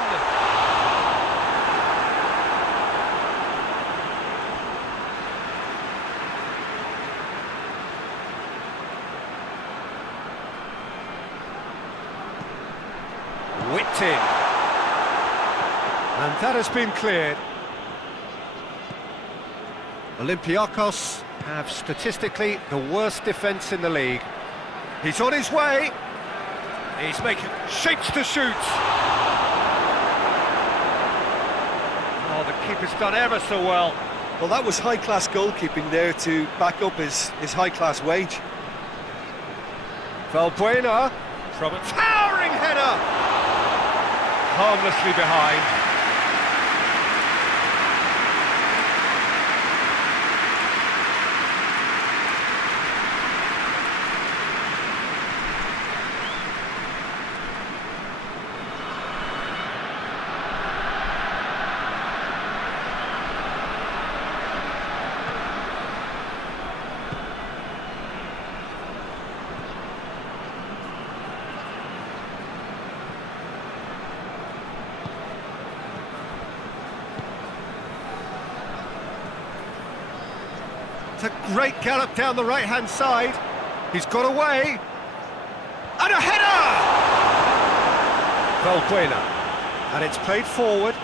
Whipped in. And that has been cleared. Olympiakos have statistically the worst defence in the league. He's on his way. He's making shapes to shoot. Oh, the keeper's done ever so well. Well, that was high-class goalkeeping there to back up his high-class wage. Valbuena from a towering header. Harmlessly behind. It's a great gallop down the right-hand side. He's got away. And a header! Valbuena. And it's played forward.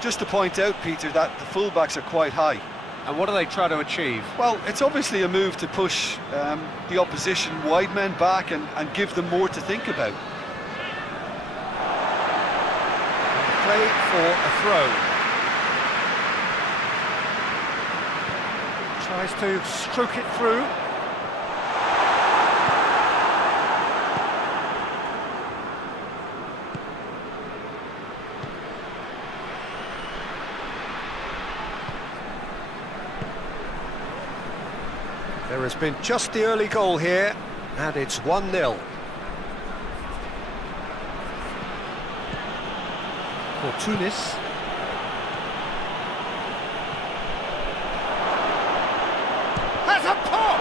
Just to point out, Peter, that the fullbacks are quite high. And what do they try to achieve? Well, it's obviously a move to push the opposition wide men back and give them more to think about. Play for a throw. Tries to stroke it through. There has been just the early goal here, and it's 1-0. For Tunis. Has a pop!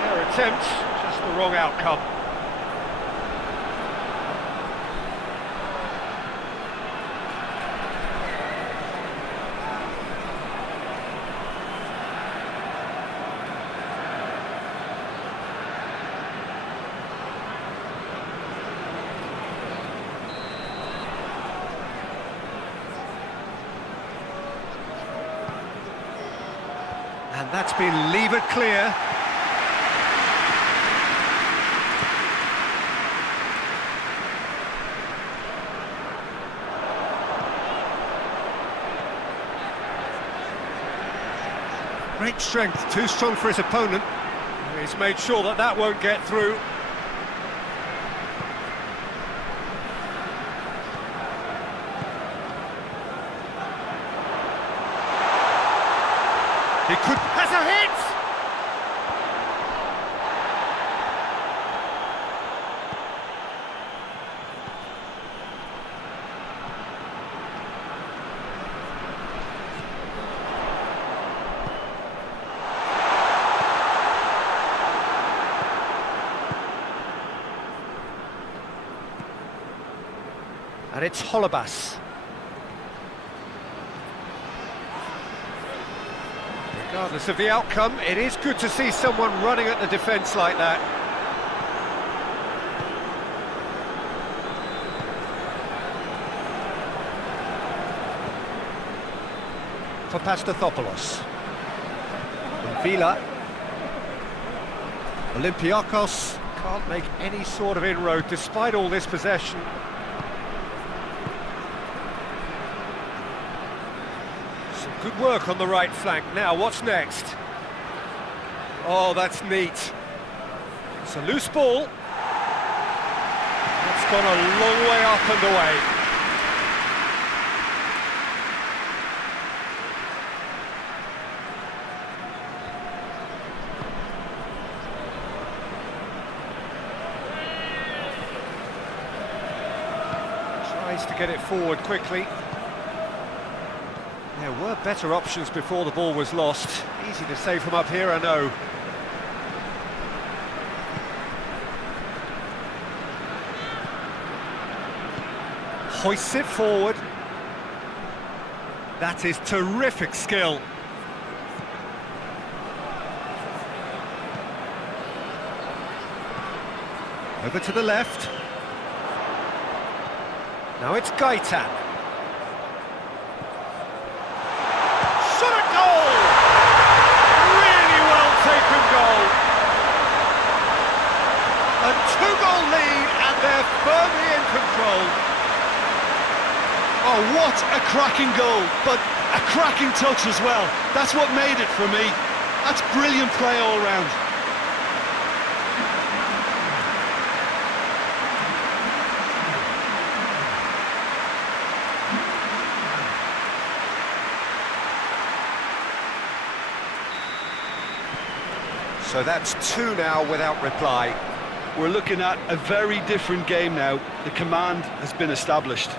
Fair attempt, just the wrong outcome. And that's been levered clear. Great strength, too strong for his opponent. He's made sure that that won't get through. He has a hit! And it's Holebas. Regardless of the outcome, it is good to see someone running at the defence like that. For Pastathopoulos. Villa. Olympiakos can't make any sort of inroad despite all this possession. Good work on the right flank. Now, what's next? Oh, that's neat. It's a loose ball. It's gone a long way up and away. Tries to get it forward quickly. There were better options before the ball was lost. Easy to say from up here, I know. Hoists it forward. That is terrific skill. Over to the left. Now it's Gaitan. A two-goal lead, and they're firmly in control. Oh, what a cracking goal, but a cracking touch as well. That's what made it for me. That's brilliant play all round. So that's two now without reply. We're looking at a very different game now. The command has been established.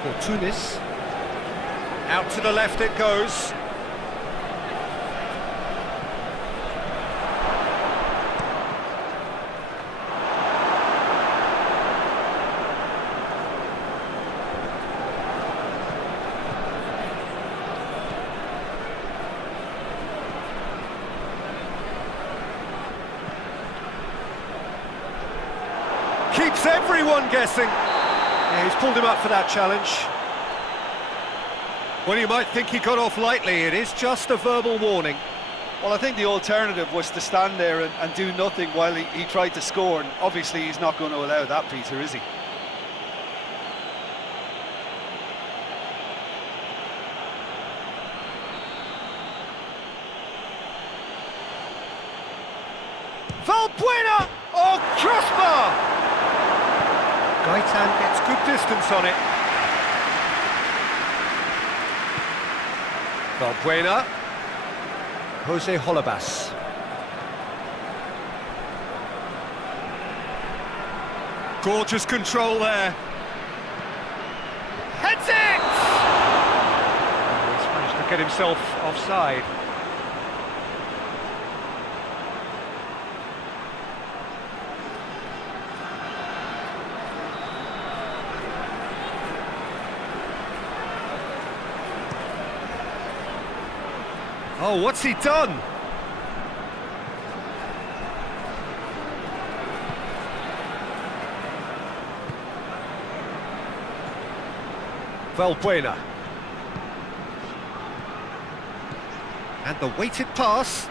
For Tunis. Out to the left it goes. Keeps everyone guessing. Yeah, he's pulled him up for that challenge. Well, you might think he got off lightly. It is just a verbal warning. Well, I think the alternative was to stand there and do nothing while he tried to score, and obviously he's not going to allow that, Peter, is he? Valbuena! Oh, crossbar! Gaitan gets good distance on it. Valbuena. Jose Holebas. Gorgeous control there. Heads it! Oh, he's managed to get himself offside. Oh, what's he done? Valbuena. And the weighted pass.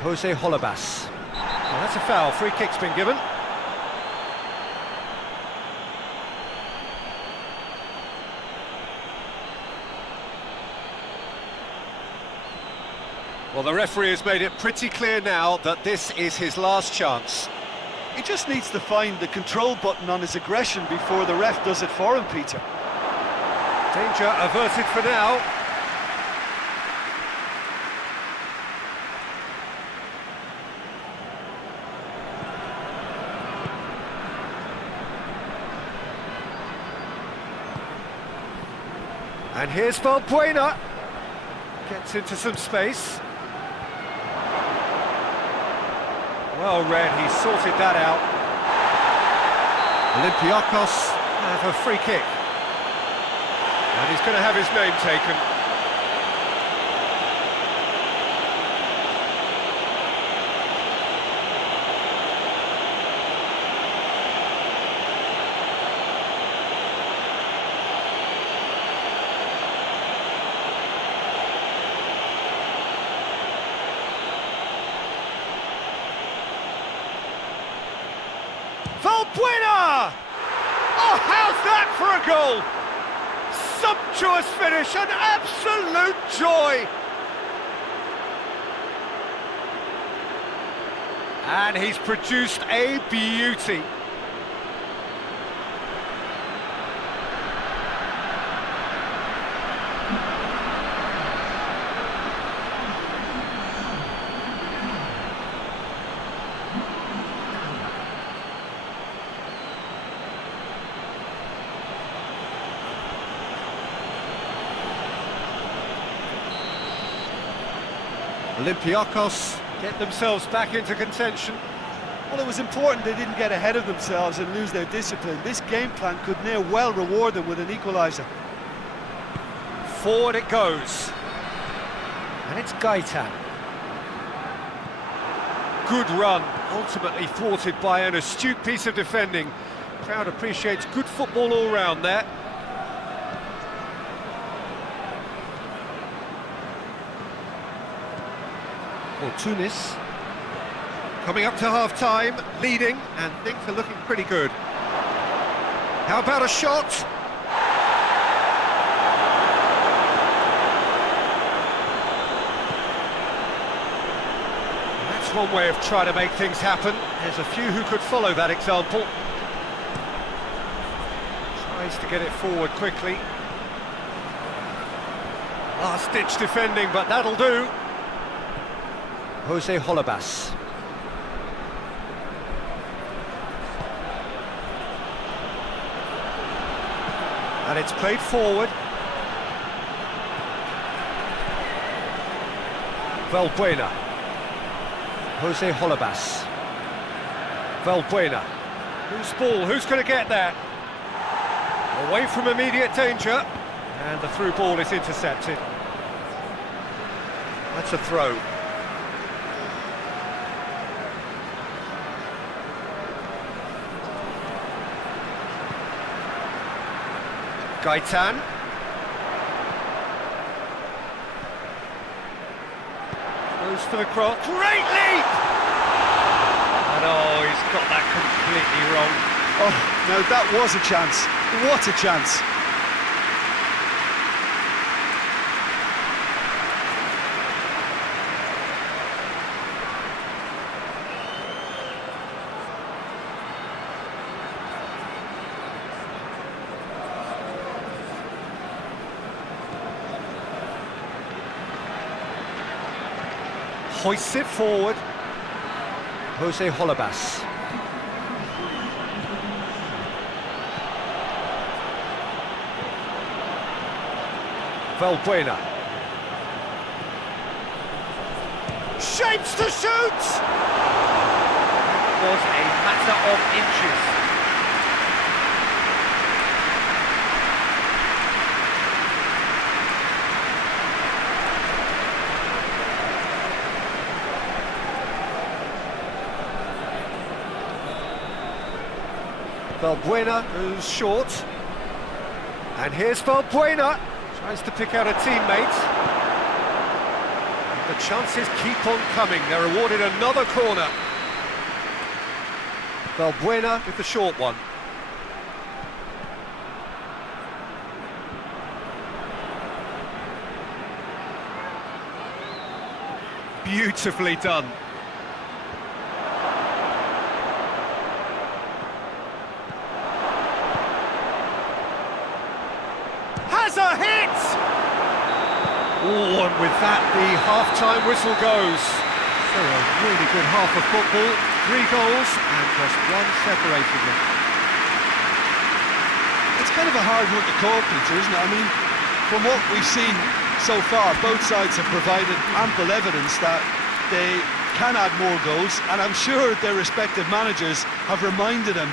Jose Holebas. Well, that's a foul. Free kick's been given. Well, the referee has made it pretty clear now that this is his last chance. He just needs to find the control button on his aggression before the ref does it for him, Peter. Danger averted for now. And here's BARCELONA. Gets into some space. Well read, he sorted that out. Olympiakos have a free kick. And he's going to have his name taken. Valbuena! Oh, how's that for a goal? Sumptuous finish, an absolute joy! And he's produced a beauty. Olympiakos get themselves back into contention. Well, it was important they didn't get ahead of themselves and lose their discipline. This game plan could near well reward them with an equaliser. Forward it goes. And it's Gaitan. Good run, ultimately thwarted by an astute piece of defending. Crowd appreciates good football all round there. Tunis coming up to half-time, leading, and things are looking pretty good. How about a shot? That's one way of trying to make things happen. There's a few who could follow that example. Tries to get it forward quickly. Last-ditch defending, but that'll do. Jose Holebas. And it's played forward. Valbuena. Jose Holebas. Valbuena. Whose ball? Who's going to get that? Away from immediate danger. And the through ball is intercepted. That's a throw. Gaitan. Goes for the cross. Great leap! And oh, he's got that completely wrong. Oh, now that was a chance. What a chance. Hoists it forward. Jose Holebas. Valbuena. Shapes to shoot! It was a matter of inches. Valbuena goes short. And here's Valbuena. Tries to pick out a teammate. The chances keep on coming. They're awarded another corner. Valbuena with the short one. Beautifully done. Has a hit! Oh, and with that, the half-time whistle goes. So a really good half of football, 3 goals, and just one separating them. It's kind of a hard one to call, Peter, isn't it? I mean, from what we've seen so far, both sides have provided ample evidence that they can add more goals, and I'm sure their respective managers have reminded them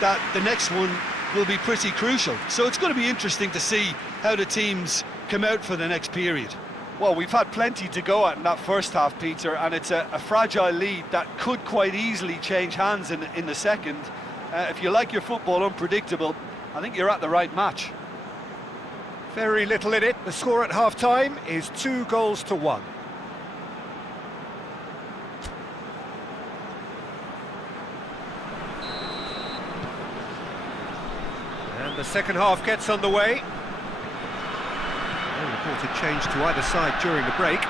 that the next one will be pretty crucial. So it's going to be interesting to see how the teams come out for the next period. Well, we've had plenty to go at in that first half, Peter, and it's a fragile lead that could quite easily change hands in the second. If you like your football unpredictable, I think you're at the right match. Very little in it. The score at half-time is 2-1. And the second half gets underway. No reported change to either side during the break.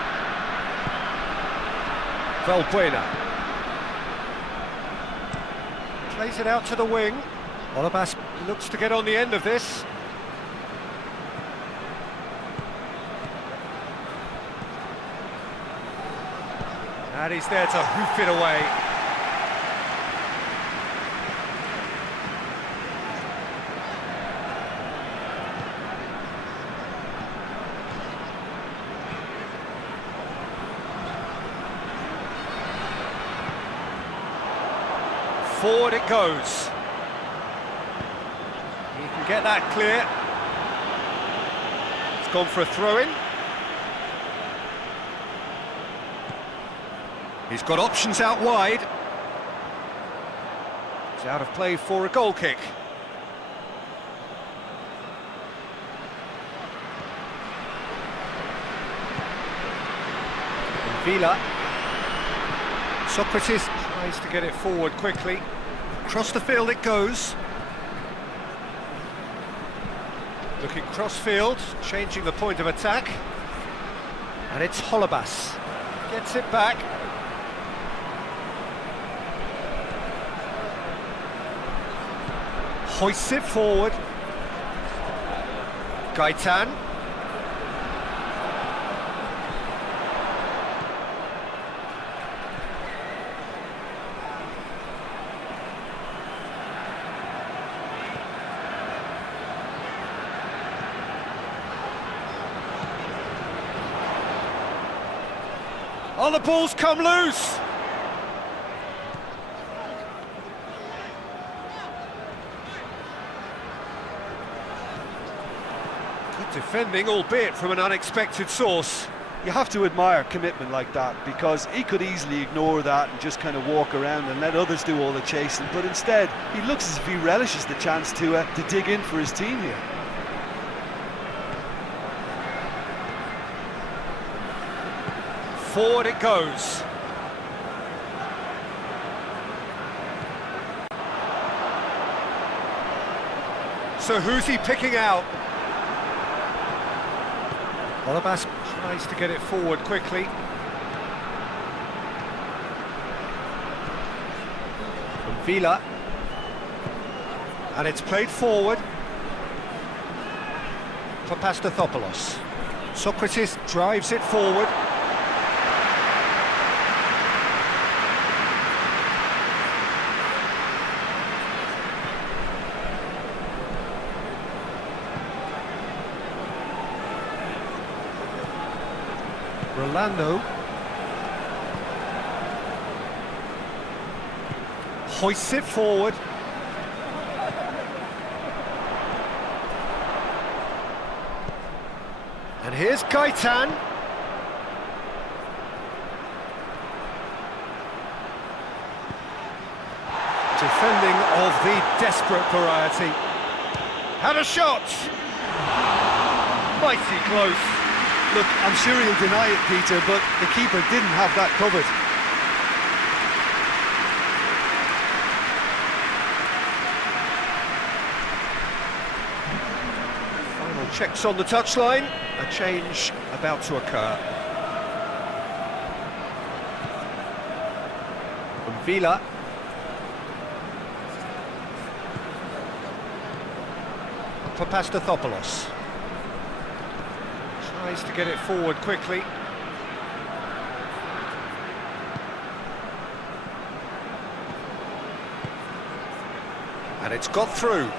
Valbuena plays it out to the wing. Olybas looks to get on the end of this. And he's there to hoof it away. Forward it goes. He can get that clear. It's gone for a throw-in. He's got options out wide. He's out of play for a goal kick. And Villa. Socrates tries to get it forward quickly. Across the field it goes. Looking cross-field, changing the point of attack. And it's Olybas. Gets it back. Hoists it forward. Gaitan. Oh, the ball's come loose! Good defending, albeit from an unexpected source. You have to admire commitment like that, because he could easily ignore that and just kind of walk around and let others do all the chasing, but instead he looks as if he relishes the chance to dig in for his team here. Forward it goes. So who's he picking out? Olybas tries to get it forward quickly. From Villa. And it's played forward for Pastathopoulos. Socrates drives it forward. Rolando hoists it forward. And here's Gaitan. Defending of the desperate variety. Had a shot! Mighty close. Look, I'm sure he'll deny it, Peter, but the keeper didn't have that covered. Final checks on the touchline. A change about to occur. Vila. Papastathopoulos. Tries to get it forward quickly. And it's got through.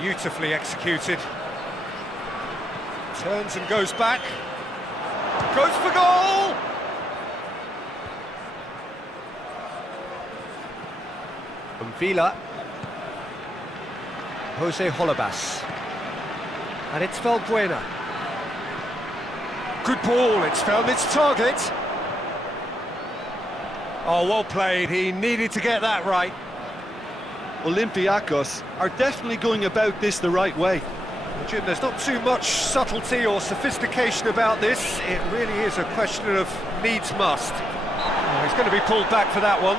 Beautifully executed. Turns and goes back. Goes for goal! From Vila. Jose Holebas. And it's Valbuena. Good ball, it's found its target. Oh, well played, he needed to get that right. Olympiakos are definitely going about this the right way. Well, Jim, there's not too much subtlety or sophistication about this. It really is a question of needs must. Oh, he's going to be pulled back for that one.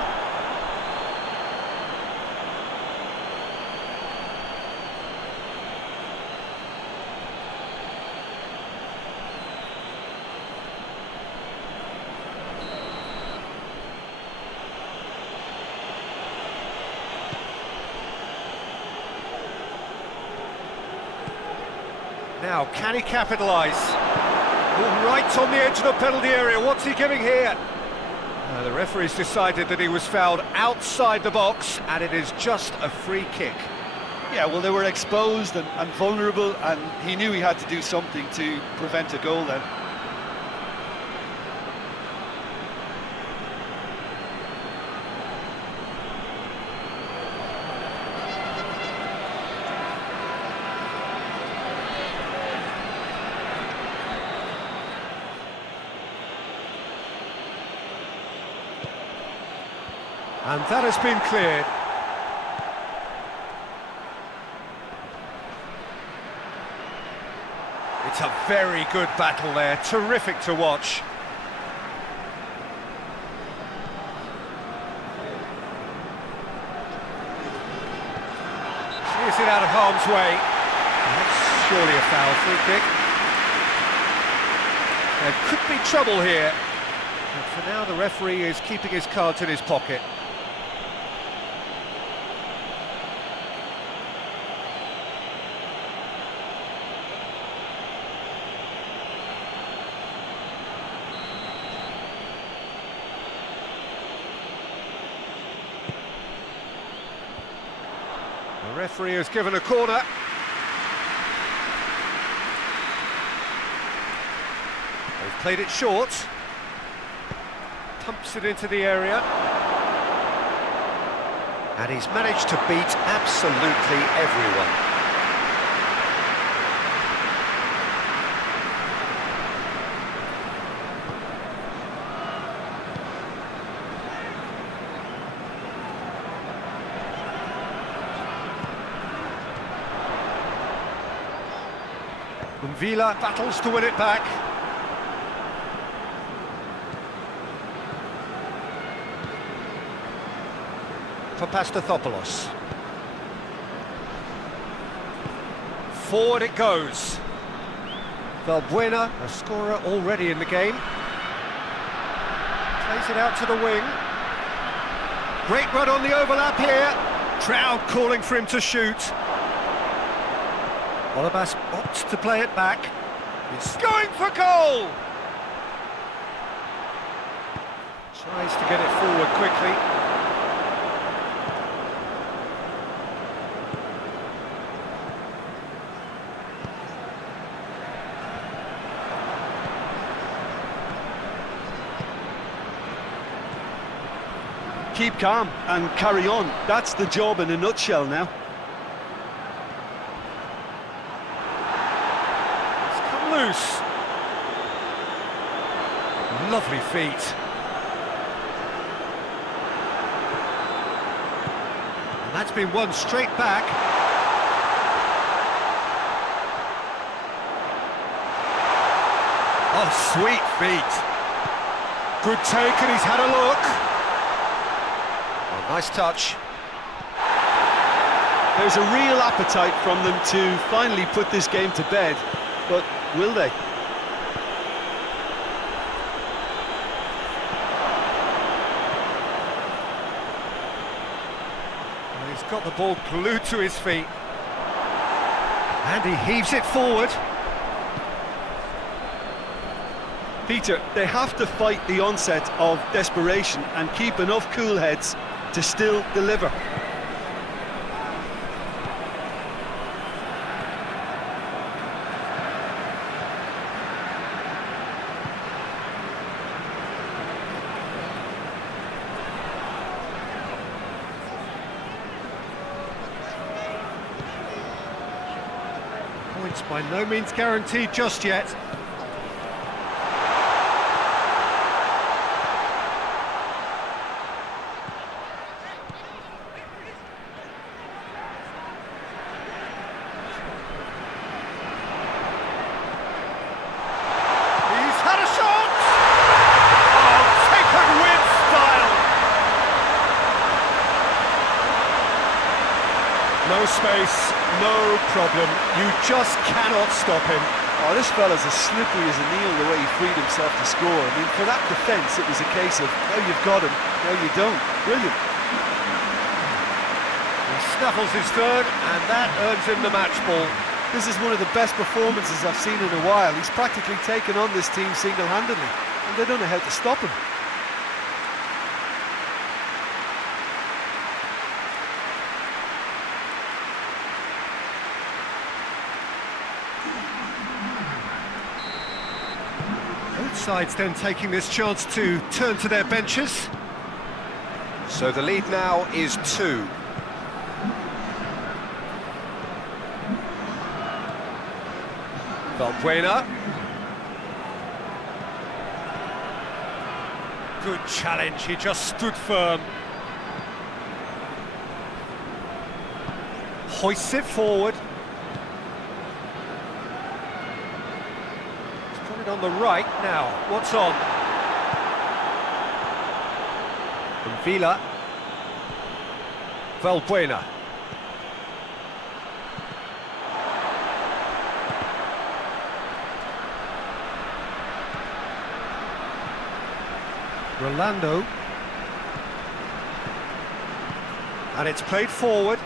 Now, can he capitalise? Right on the edge of the penalty area, what's he giving here? The referee's decided that he was fouled outside the box, and it is just a free kick. Yeah, well, they were exposed and vulnerable, and he knew he had to do something to prevent a goal then. And that has been cleared. It's a very good battle there, terrific to watch. Clears it out of harm's way. That's surely a foul, free kick. There could be trouble here. But for now, the referee is keeping his cards in his pocket. The referee has given a corner. They've played it short. Pumps it into the area. And he's managed to beat absolutely everyone. Vila battles to win it back. Papastathopoulos. Forward it goes. Valbuena, a scorer already in the game. Plays it out to the wing. Great run on the overlap here. Crowd calling for him to shoot. Holebas opts to play it back. It's going for goal! Tries to get it forward quickly. Keep calm and carry on. That's the job in a nutshell now. Loose. Lovely feet. And that's been won straight back. Oh, sweet feet. Good take, and he's had a look. Oh, nice touch. There's a real appetite from them to finally put this game to bed, but will they? He's got the ball glued to his feet. And he heaves it forward. Peter, they have to fight the onset of desperation and keep enough cool heads to still deliver. Points by no means guaranteed just yet. No space, no problem. You just cannot stop him. Oh, this fella's as slippery as an eel the way he freed himself to score. I mean, for that defence, it was a case of, now you've got him, now you don't. Brilliant. He snaffles his third, and that earns him the match ball. This is one of the best performances I've seen in a while. He's practically taken on this team single-handedly, and they don't know how to stop him. Sides then taking this chance to turn to their benches. So the lead now is 2. Valbuena. Good challenge, he just stood firm. Hoists it forward. On the right now, what's on? From Villa. Valbuena. Rolando. And it's played forward.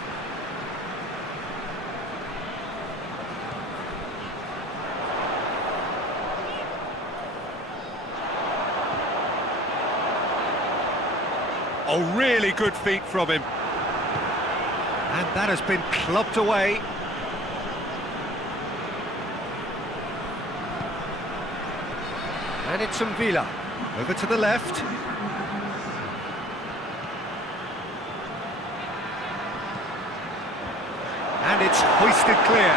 Oh, really good feet from him. And that has been clubbed away. And it's Villa. Over to the left. And it's hoisted clear.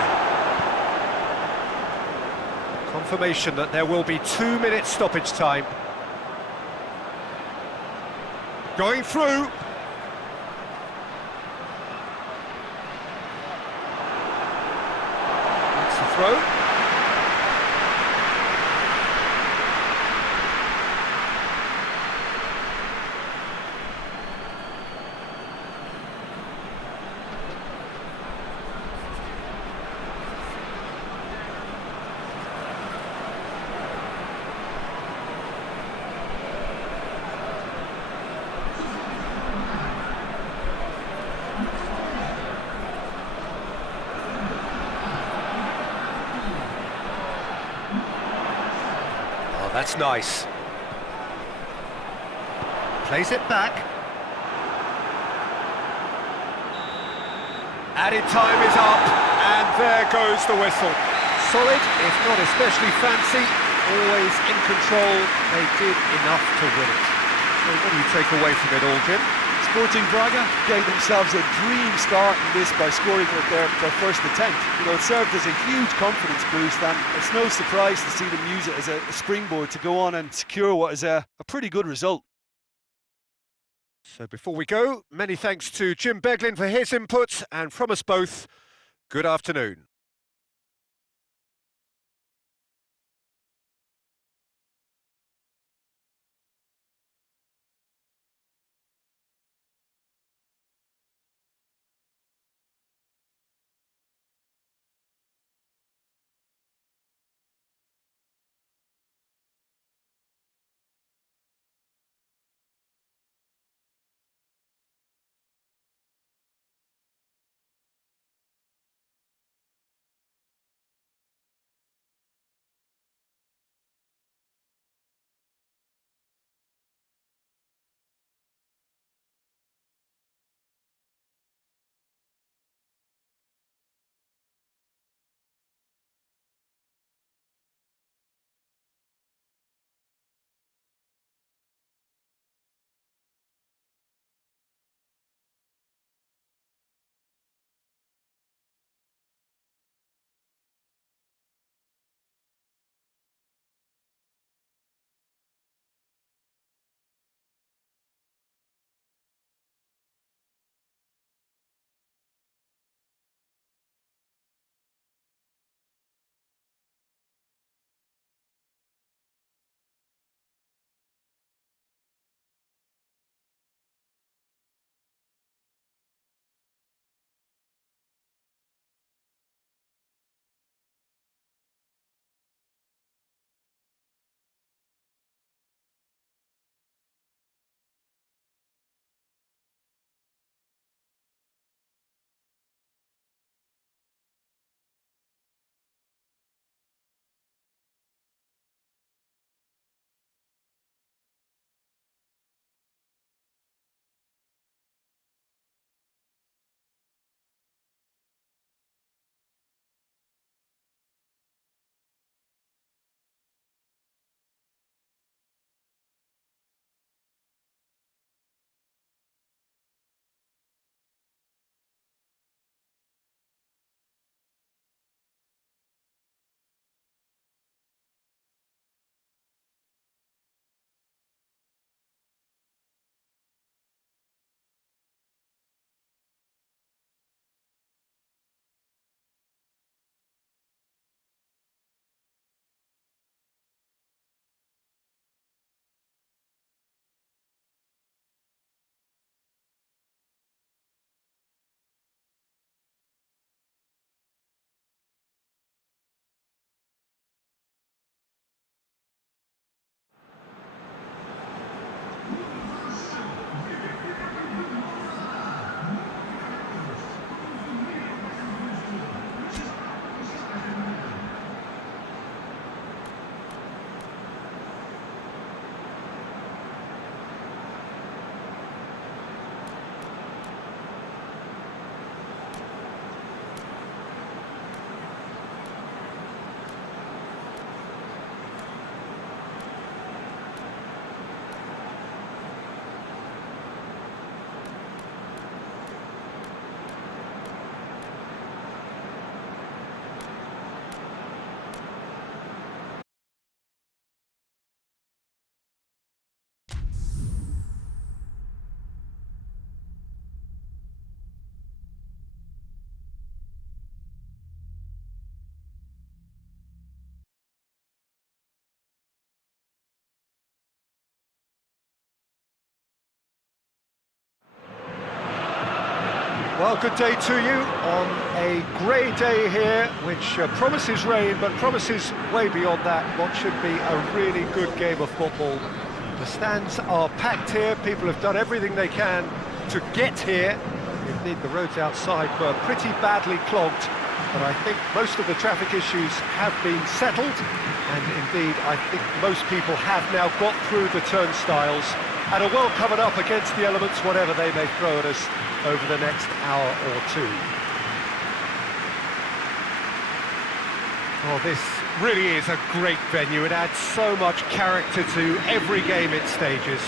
Confirmation that there will be 2 minutes stoppage time. Going through. It's a throw. That's nice. Plays it back. Added time is up, and there goes the whistle. Solid, if not especially fancy, always in control. They did enough to win it. So what do you take away from it all, Jim? Sporting Braga gave themselves a dream start in this by scoring with their first attempt. You know, it served as a huge confidence boost, and it's no surprise to see them use it as a springboard to go on and secure what is a pretty good result. So before we go, many thanks to Jim Beglin for his input, and from us both, good afternoon. Well, good day to you on a grey day here, which promises rain, but promises way beyond that what should be a really good game of football. The stands are packed here, people have done everything they can to get here. Indeed, the roads outside were pretty badly clogged, but I think most of the traffic issues have been settled, and indeed, I think most people have now got through the turnstiles and are well covered up against the elements, whatever they may throw at us over the next hour or two. Well, this really is a great venue. It adds so much character to every game it stages.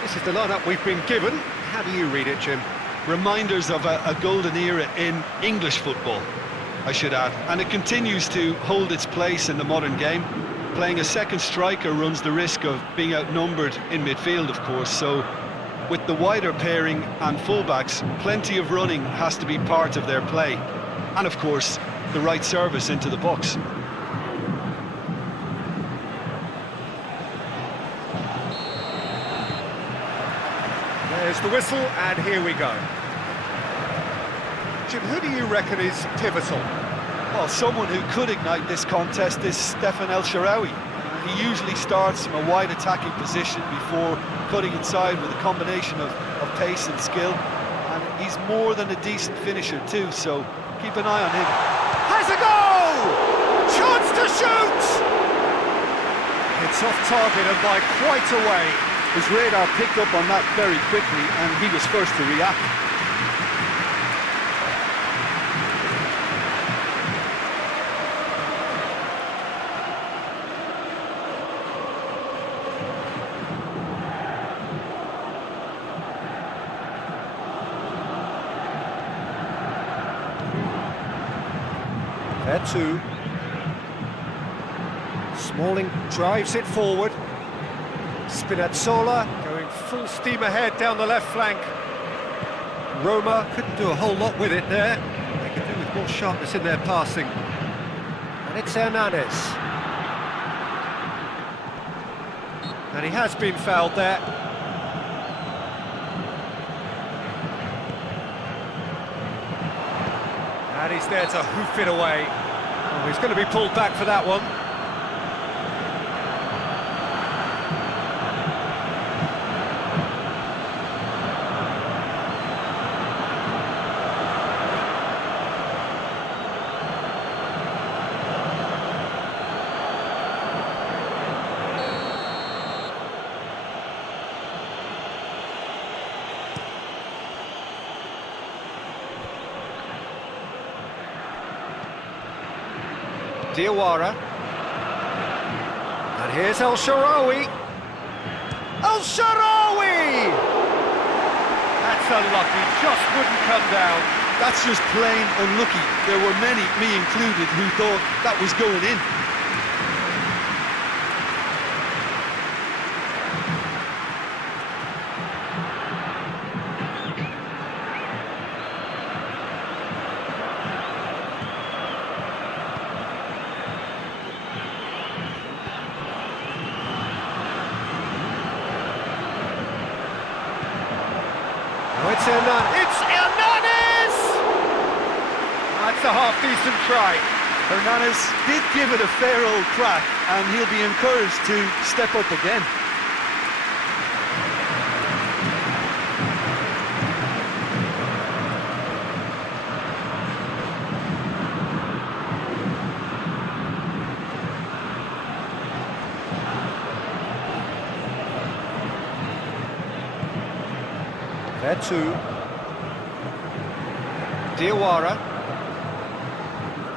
This is the lineup we've been given. How do you read it, Jim? Reminders of a golden era in English football, I should add, and it continues to hold its place in the modern game. Playing a second striker runs the risk of being outnumbered in midfield, of course, so with the wider pairing and fullbacks, plenty of running has to be part of their play. And of course, the right service into the box. There's the whistle, and here we go. Jim, who do you reckon is pivotal? Well, someone who could ignite this contest is Stefan El Shaarawy. He usually starts from a wide attacking position before cutting inside with a combination of pace and skill. And he's more than a decent finisher too, so keep an eye on him. Has a goal! Chance to shoot! It's off target and by quite a way. His radar picked up on that very quickly and he was first to react. There too. Smalling drives it forward. Spinazzola going full steam ahead down the left flank. Roma couldn't do a whole lot with it there. They could do with more sharpness in their passing. And it's Hernandez. And he has been fouled there. And he's there to hoof it away. Oh, he's going to be pulled back for that one. Diawara. And here's El Shaarawy. El Shaarawy! That's unlucky, just wouldn't come down. That's just plain unlucky. There were many, me included, who thought that was going in. It's Hernandez! That's a half-decent try. Hernandez did give it a fair old crack and he'll be encouraged to step up again. There too. Diawara.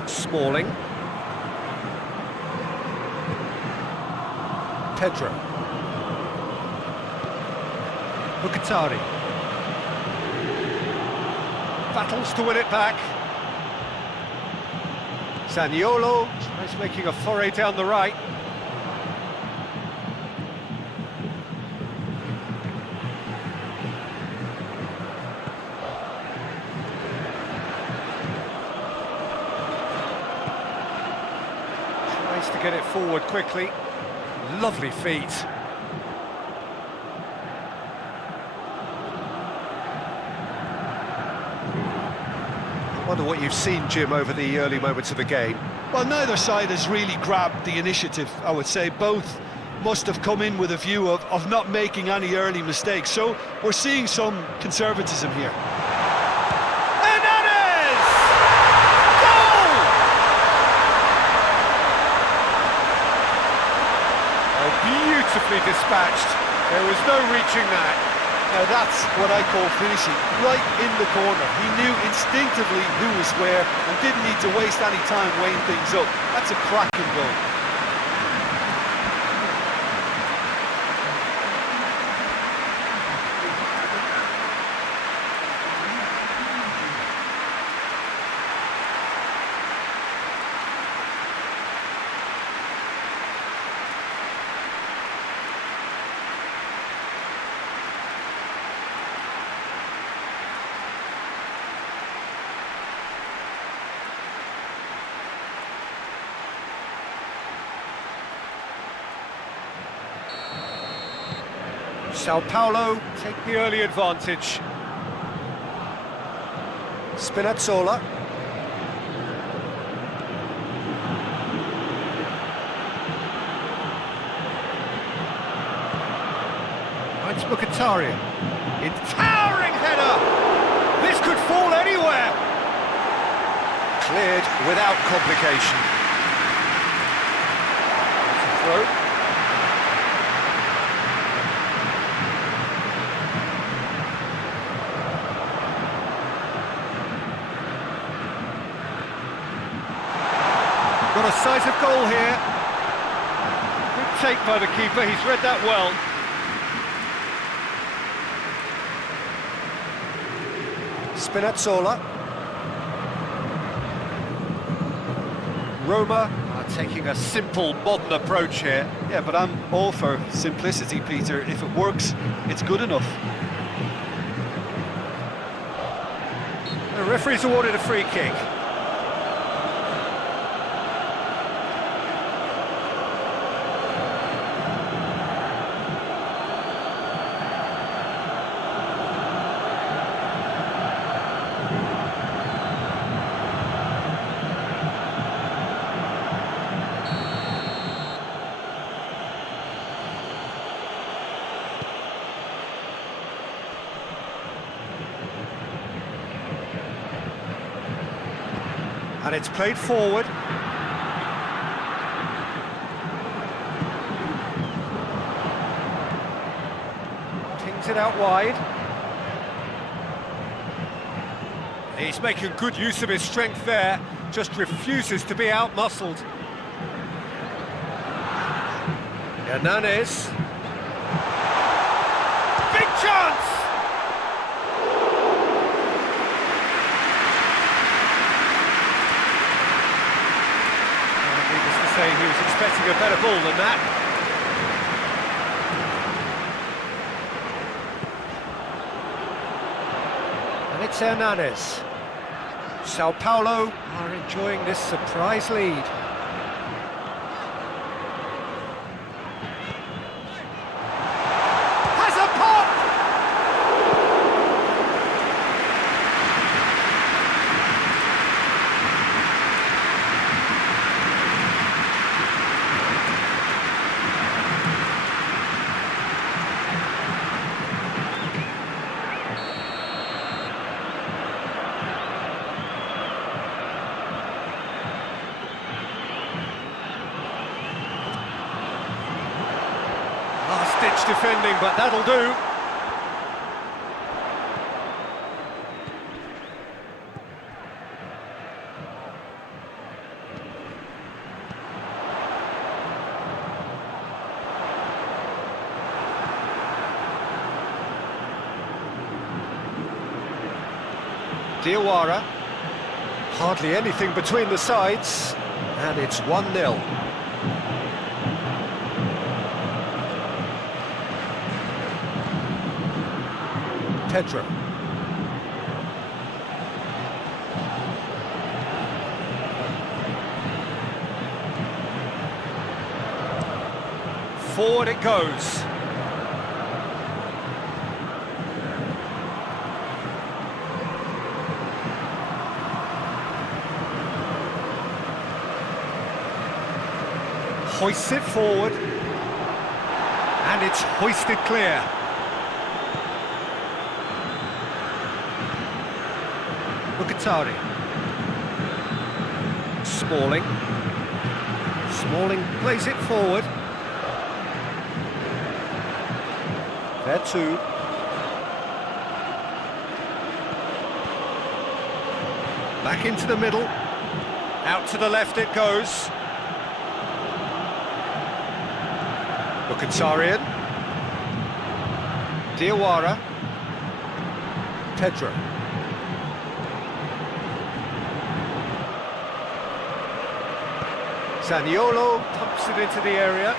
Smalling. Pedro. Mkhitaryan. Battles to win it back. Zaniolo tries making a foray down the right. To get it forward quickly. Lovely feet. Wonder what you've seen, Jim, over the early moments of the game. Well, neither side has really grabbed the initiative, I would say. Both must have come in with a view of not making any early mistakes. So we're seeing some conservatism here. Hernandez! Goal! Oh, beautifully dispatched. There was no reaching that. Now that's what I call finishing, right in the corner. He knew instinctively who was where and didn't need to waste any time weighing things up. That's a cracking goal. Sao Paulo take the early advantage. Spinazzola. It's Mkhitaryan. In towering header! This could fall anywhere! Cleared without complication. It's a throw. Got a decisive goal here. Good take by the keeper, he's read that well. Spinazzola. Roma are taking a simple, modern approach here. Yeah, but I'm all for simplicity, Peter. If it works, it's good enough. The referee's awarded a free kick. And it's played forward. Tings it out wide. He's making good use of his strength there, just refuses to be out-muscled. Hernandez. Big chance! He was expecting a better ball than that. And it's Hernandez. Sao Paulo are enjoying this surprise lead. Has a pop! Last-ditch defending, but that'll do. Diawara. Hardly anything between the sides, and it's 1-0. Pedro. Forward it goes. Hoists it forward. And it's hoisted clear. Mkhitaryan. Smalling. Smalling plays it forward. There too. Back into the middle. Out to the left it goes. Mkhitaryan. Diawara. Pedro. Zaniolo pumps it into the area.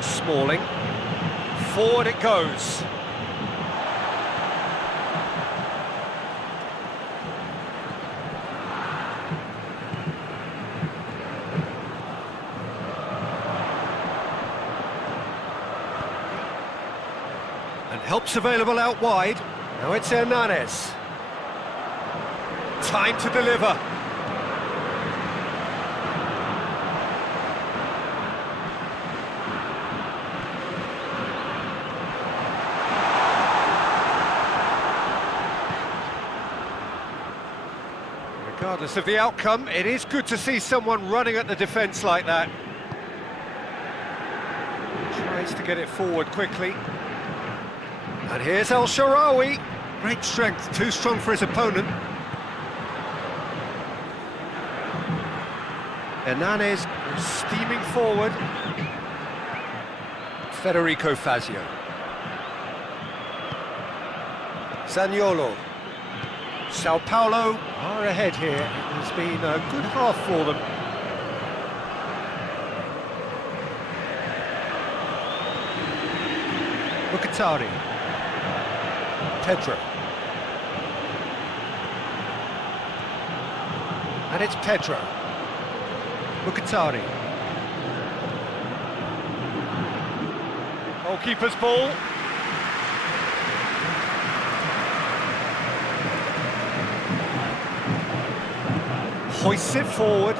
Smalling. Forward it goes. And help's available out wide. Now it's Hernanes. Time to deliver. Regardless of the outcome, it is good to see someone running at the defence like that. Tries to get it forward quickly. And here's El Shaarawy. Great strength, too strong for his opponent. Hernanes steaming forward. Federico Fazio. Zaniolo. Sao Paulo are ahead here. It has been a good half for them. Mkhitaryan. Pedro. And it's Pedro. Mkhitaryan. Goalkeeper's ball. Hoists it forward.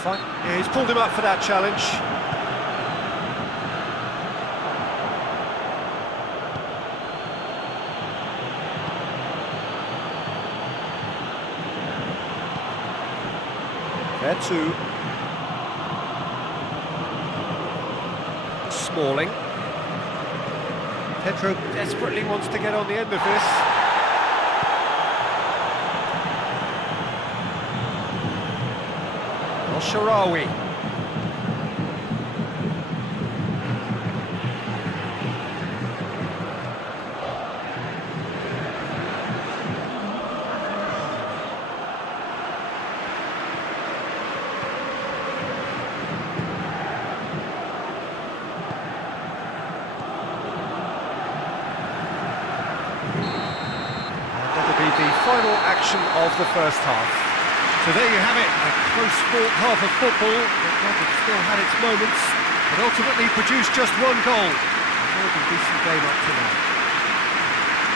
Fine. Yeah, he's pulled him up for that challenge. There too. Smalling. Pedro desperately wants to get on the end of this. El Shaarawy. The final action of the first half. So there you have it, a close-fought half of football that still had its moments, but ultimately produced just one goal. A very decent game up to now.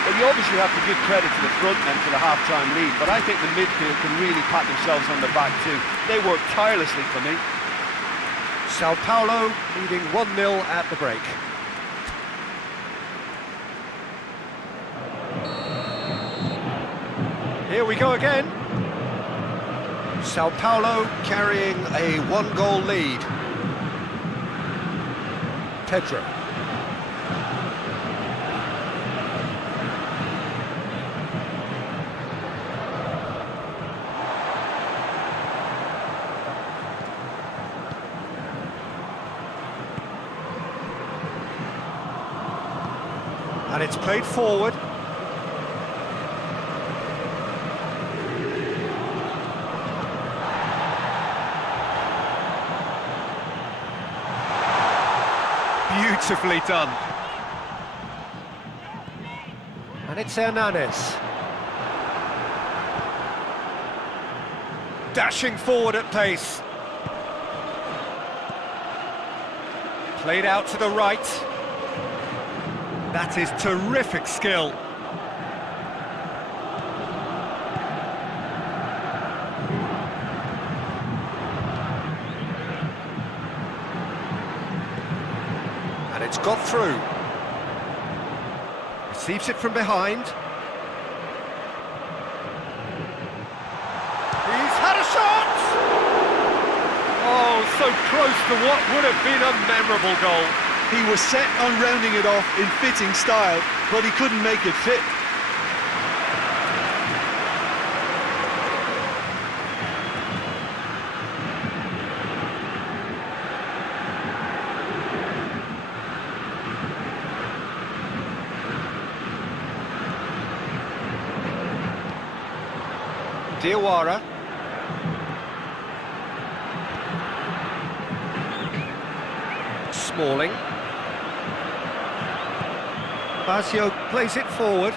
Well, you obviously have to give credit to the front men for the half-time lead, but I think the midfield can really pat themselves on the back too. They worked tirelessly for me. Sao Paulo leading 1-0 at the break. Here we go again. Sao Paulo carrying a one-goal lead. Pedro. And it's played forward. Beautifully done. And it's Hernanes. Dashing forward at pace. Played out to the right. That is terrific skill. And it's got through. Receives it from behind. He's had a shot! Oh, so close to what would have been a memorable goal. He was set on rounding it off in fitting style, but he couldn't make it fit. Diawara. Smalling. Basio plays it forward.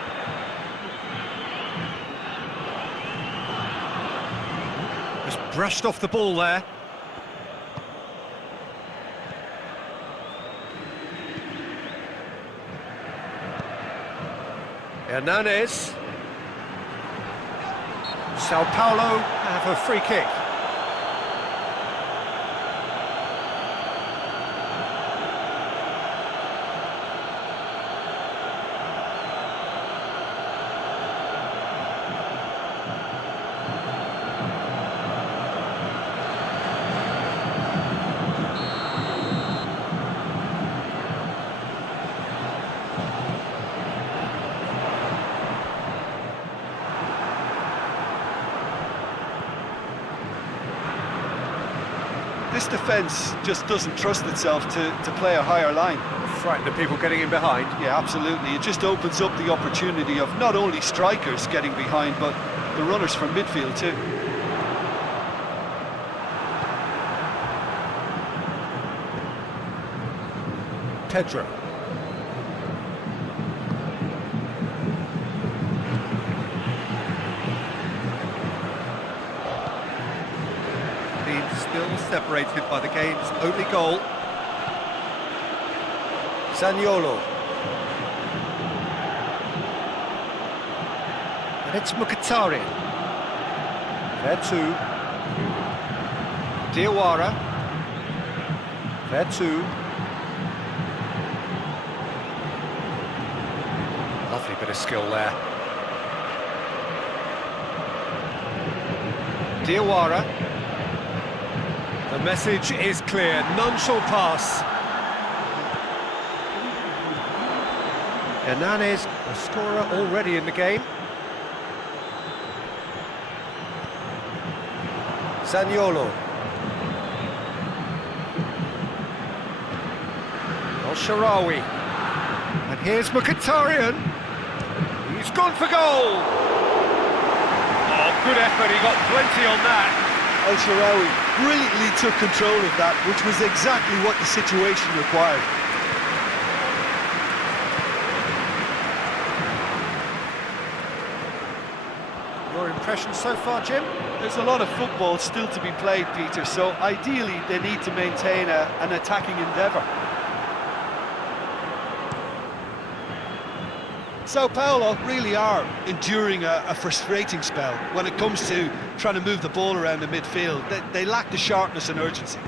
Just brushed off the ball there. Hernandez. Sao Paulo have a free kick. This defence just doesn't trust itself to play a higher line. Frighten the people getting in behind. Yeah, absolutely. It just opens up the opportunity of not only strikers getting behind, but the runners from midfield too. Pedro. Still separated by the game's only goal. Zaniolo. And it's Mkhitaryan. There too. Diawara. There too. Lovely bit of skill there. Diawara. The message is clear, none shall pass. Hernandez, a scorer already in the game. Zaniolo. El-Shaarawy. And here's Mkhitaryan. He's gone for goal. Oh, good effort, he got plenty on that. El-Shaarawy brilliantly took control of that, which was exactly what the situation required. Your impression so far, Jim? There's a lot of football still to be played, Peter, so ideally they need to maintain an attacking endeavour. Sao Paulo really are enduring a frustrating spell when it comes to trying to move the ball around the midfield. They lack the sharpness and urgency.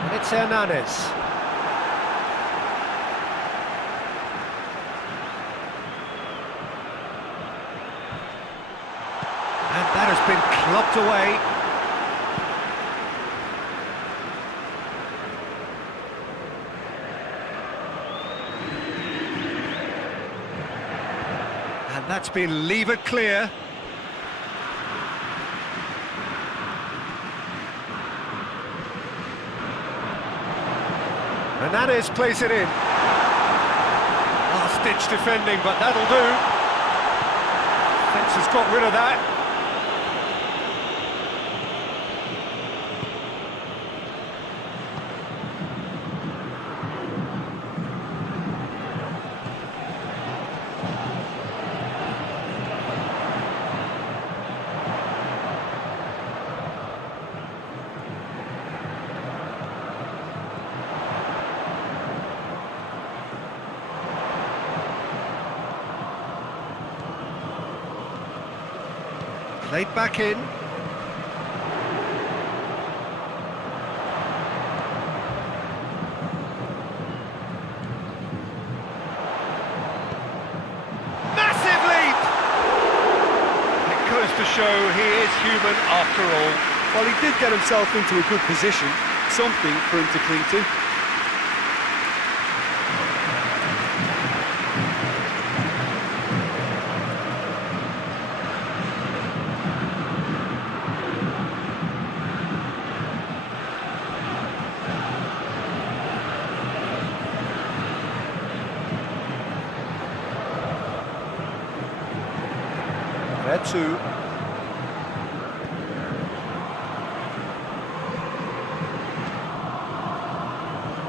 And it's Hernandez. And that has been clubbed away. And that's been levered clear. Hernandez plays it in. Last-ditch defending, but that'll do. Fence has got rid of that. Played back in. Massive leap! It goes to show he is human after all. Well, he did get himself into a good position, something for him to cling to. There too.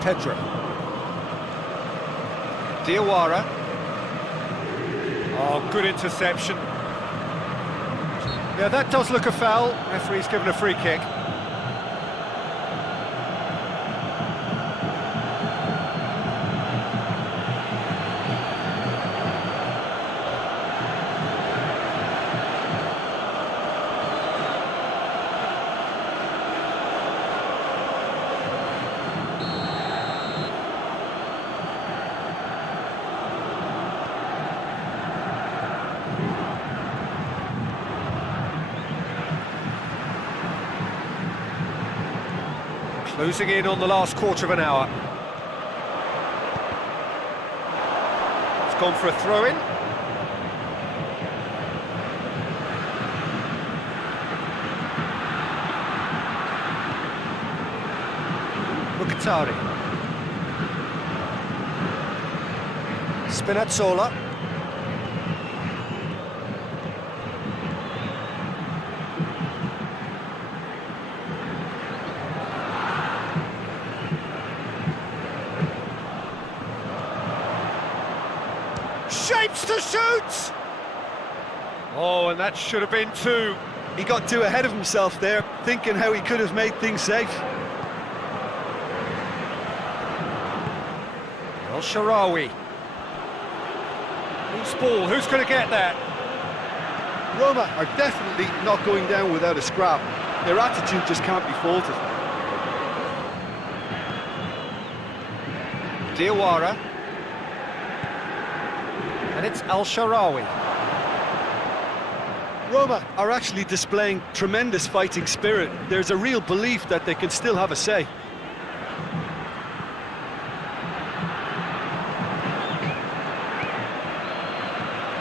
Pedro. Diawara. Oh, good interception. Yeah, that does look a foul. Referee's given a free kick. Closing in on the last quarter of an hour. It's gone for a throw-in. Mkhitaryan. Spinazzola. Shapes to shoot! Oh, and that should have been two. He got too ahead of himself there, thinking how he could have made things safe. El Shaarawy. Loose ball, who's going to get that? Roma are definitely not going down without a scrap. Their attitude just can't be faulted. Diawara. And it's El Shaarawy. Roma are actually displaying tremendous fighting spirit. There's a real belief that they can still have a say.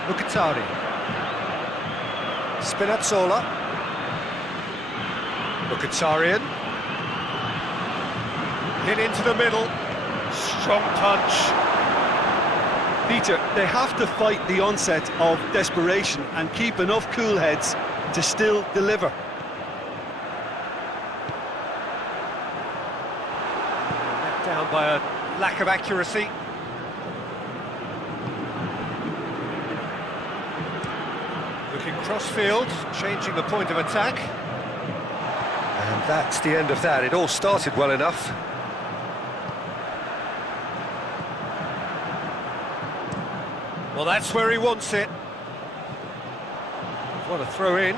Mkhitaryan. Spinazzola. Mkhitaryan. Hit into the middle. Strong punch. Peter, they have to fight the onset of desperation and keep enough cool heads to still deliver. Let down by a lack of accuracy. Looking cross-field, changing the point of attack. And that's the end of that. It all started well enough. Well, that's where he wants it. What a throw in.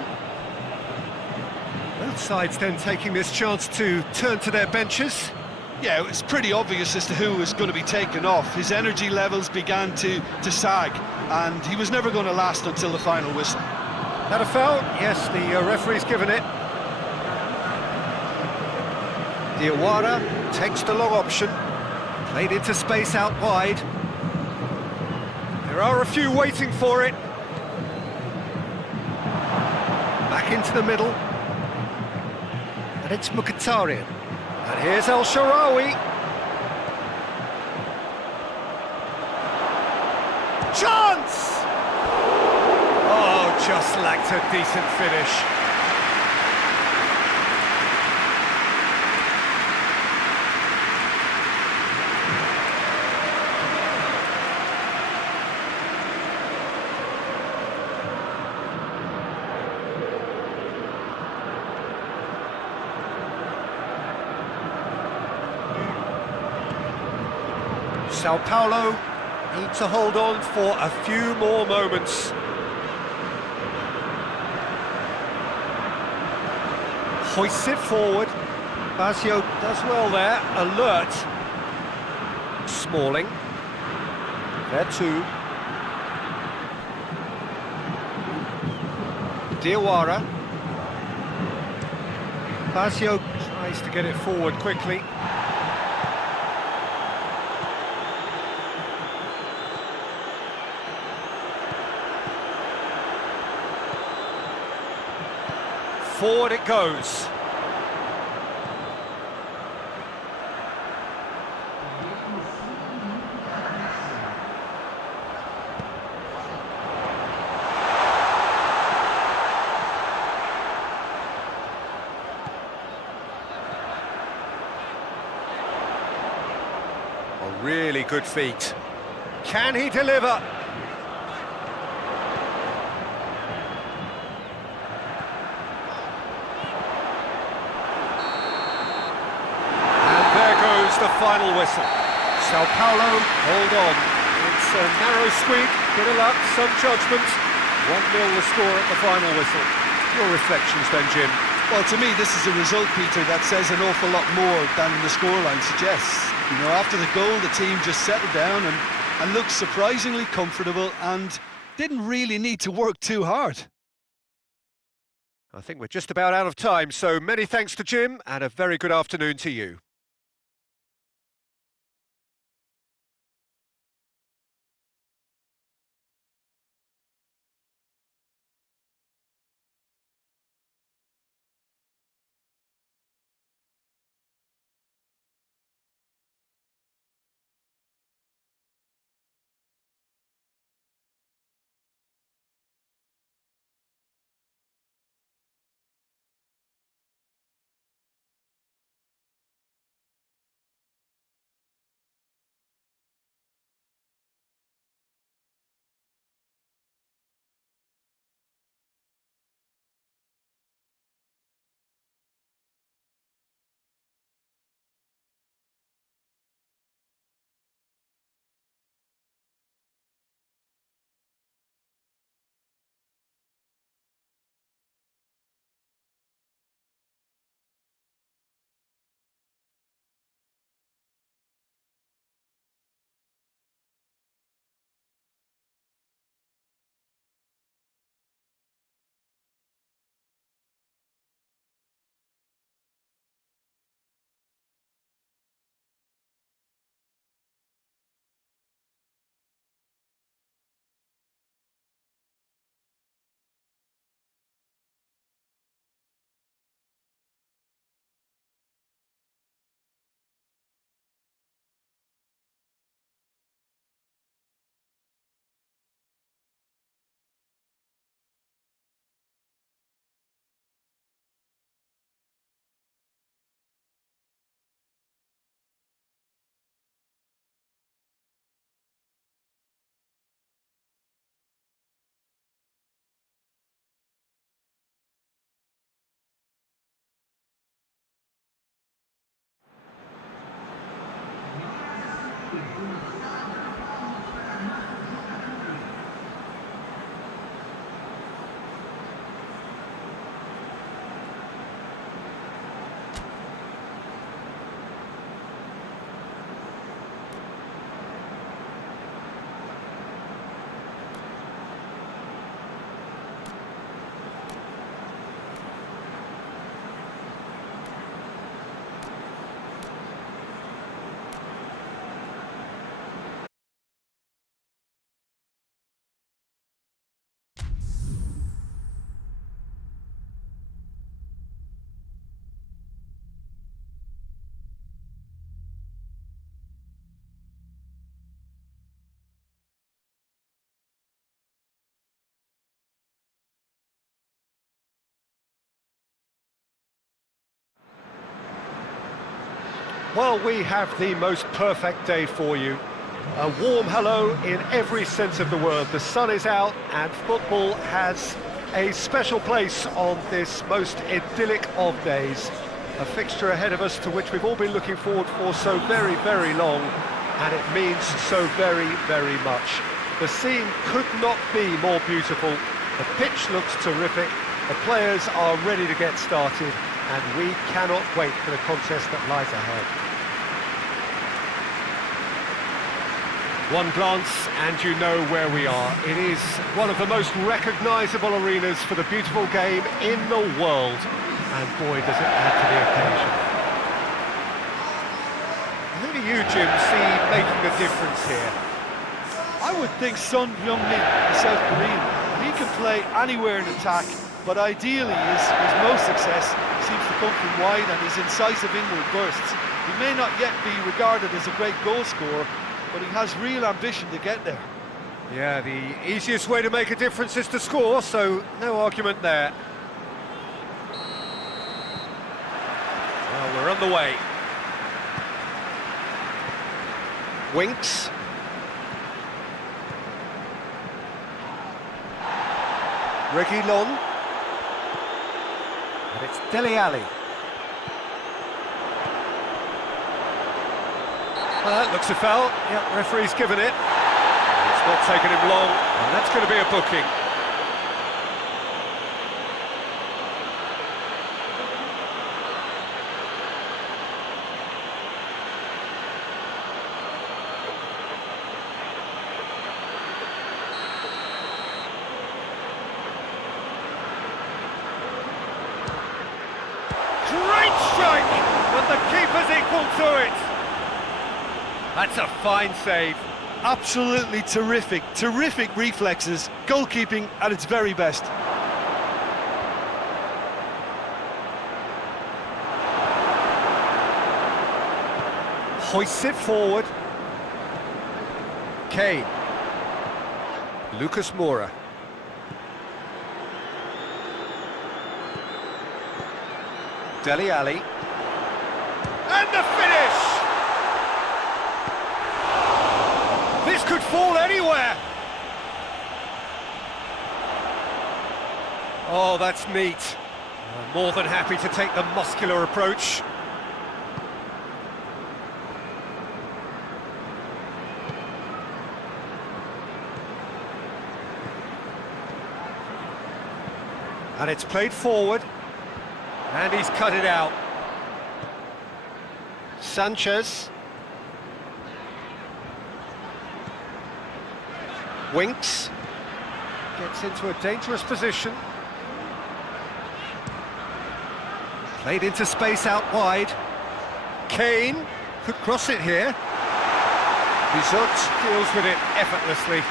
Both sides then taking this chance to turn to their benches. Yeah, it was pretty obvious as to who was going to be taken off. His energy levels began to sag, and he was never going to last until the final whistle. That a foul? Yes, the referee's given it. Diawara takes the long option. Played into space out wide. There are a few waiting for it. Back into the middle. And it's Mkhitaryan. And here's El Shaarawy. Chance! Oh, just lacked a decent finish. Sao Paulo need to hold on for a few more moments. Hoists it forward. Basio does well there. Alert. Smalling. There too. Diawara. Basio tries to get it forward quickly. Forward it goes. A really good feat. Can he deliver? The final whistle. Sao Paulo, hold on. It's a narrow squeak, bit of luck, some judgment. 1-0 the score at the final whistle. Your reflections then, Jim? Well, to me, this is a result, Peter, that says an awful lot more than the scoreline suggests. You know, after the goal, the team just settled down and looked surprisingly comfortable and didn't really need to work too hard. I think we're just about out of time, so many thanks to Jim, and a very good afternoon to you. Well, we have the most perfect day for you. A warm hello in every sense of the word. The sun is out and football has a special place on this most idyllic of days. A fixture ahead of us to which we've all been looking forward for so very, very long, and it means so very, very much. The scene could not be more beautiful. The pitch looks terrific. The players are ready to get started. and we cannot wait for the contest that lies ahead. One glance and you know where we are. It is one of the most recognisable arenas for the beautiful game in the world, and boy does it add to the occasion. Who do you, Jim, see making a difference here? I would think Son Heung-min, the South Korean. He can play anywhere in attack, but ideally his most success seems to come from wide and his incisive inward bursts. He may not yet be regarded as a great goal scorer, but he has real ambition to get there. Yeah, the easiest way to make a difference is to score, so no argument there. Well, we're on the way. Winks. Reguilon. And it's Dele Alli. Well, that looks a foul. Yep, referee's given it. It's not taken him long, and that's going to be a booking. Great strike! But the keeper's equal to it! That's a fine save. Absolutely terrific, terrific reflexes, goalkeeping at its very best. Hoists it forward. Kane. Lucas Moura. Dele Alli. And the finish! This could fall anywhere! Oh, that's neat. More than happy to take the muscular approach. And it's played forward. And he's cut it out. Sanchez. Winks. Gets into a dangerous position. Played into space out wide. Kane could cross it here. Bizot deals with it effortlessly.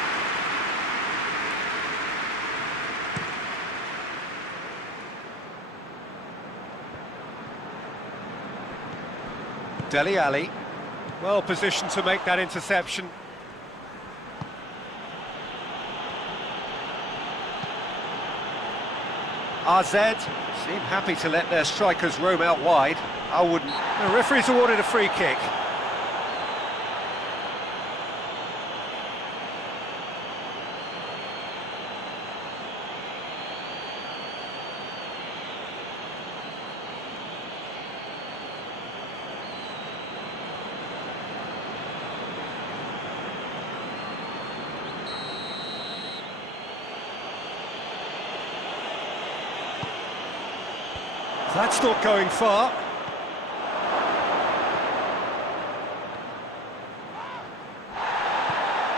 Dele Alli, well positioned to make that interception. RZ seem happy to let their strikers roam out wide. I wouldn't. The referee's awarded a free kick. That's not going far.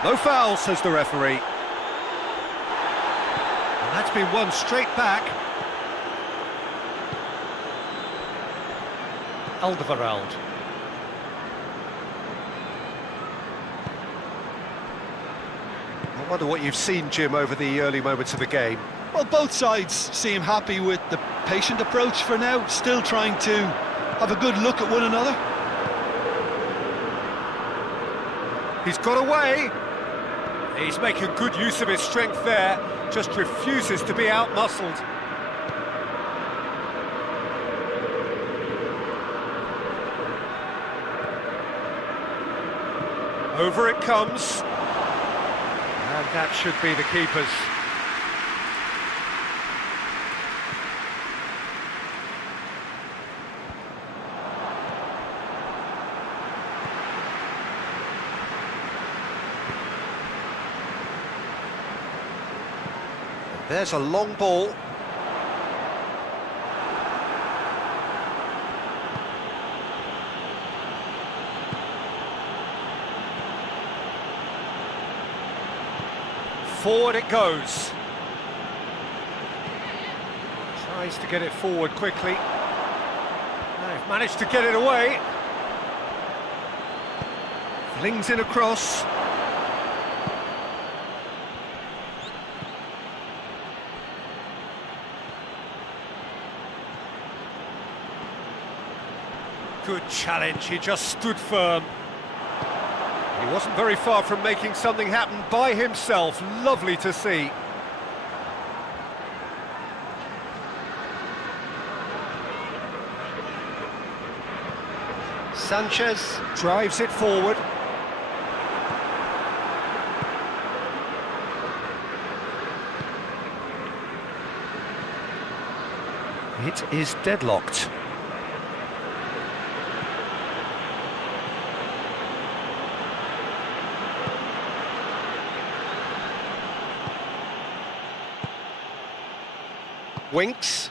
No foul, says the referee. And that's been won straight back. Alderweireld. I wonder what you've seen, Jim, over the early moments of the game. Well, both sides seem happy with the patient approach for now, still trying to have a good look at one another. He's got away. He's making good use of his strength there, just refuses to be out-muscled. Over it comes. And that should be the keeper's. There's a long ball. Forward it goes. Tries to get it forward quickly. They've managed to get it away. Flings in across. Good challenge, he just stood firm. He wasn't very far from making something happen by himself. Lovely to see. Sanchez drives it forward. It is deadlocked. Winks.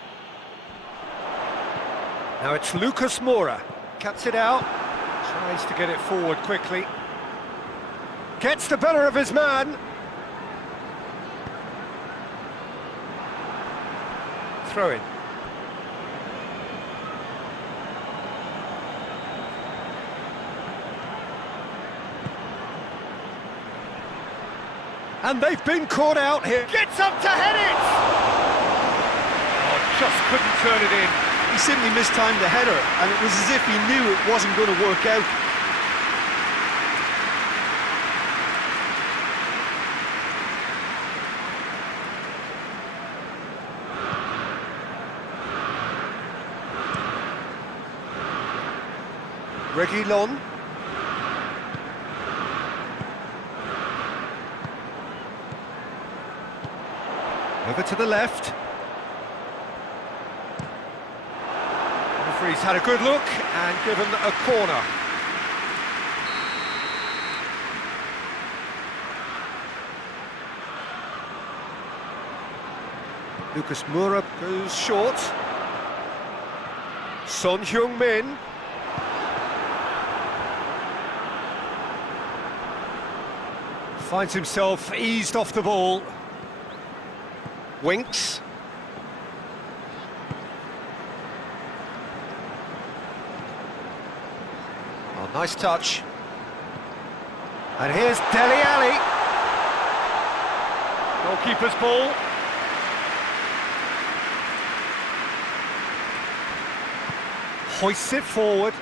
Now it's Lucas Moura. Cuts it out. Tries to get it forward quickly. Gets the better of his man. Throw in. And they've been caught out here. Gets up to head it! Just couldn't turn it in. He simply mistimed the header, and it was as if he knew it wasn't going to work out. Reguilon. Over to the left. Referee's had a good look and given a corner. Lucas Moura goes short. Son Heung-min. Finds himself eased off the ball. Winks. Oh, nice touch. And here's Dele Alli. Goalkeeper's ball. Hoists it forward.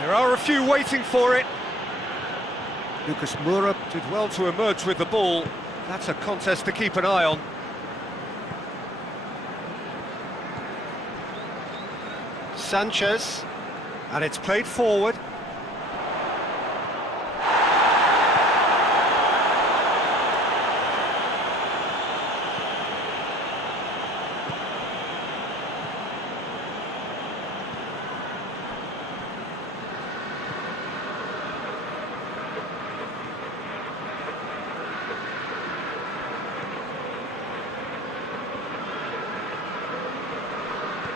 There are a few waiting for it. Lucas Moura did well to emerge with the ball. That's a contest to keep an eye on. Sanchez, and it's played forward.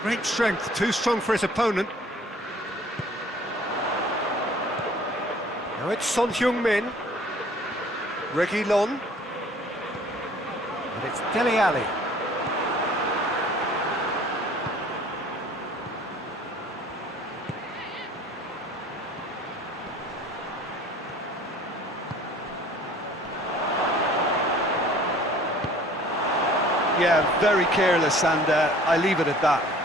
Great strength, too strong for his opponent. Now it's Son Heung-min. Reguilon. And it's Dele Alli. Yeah, very careless, and I leave it at that.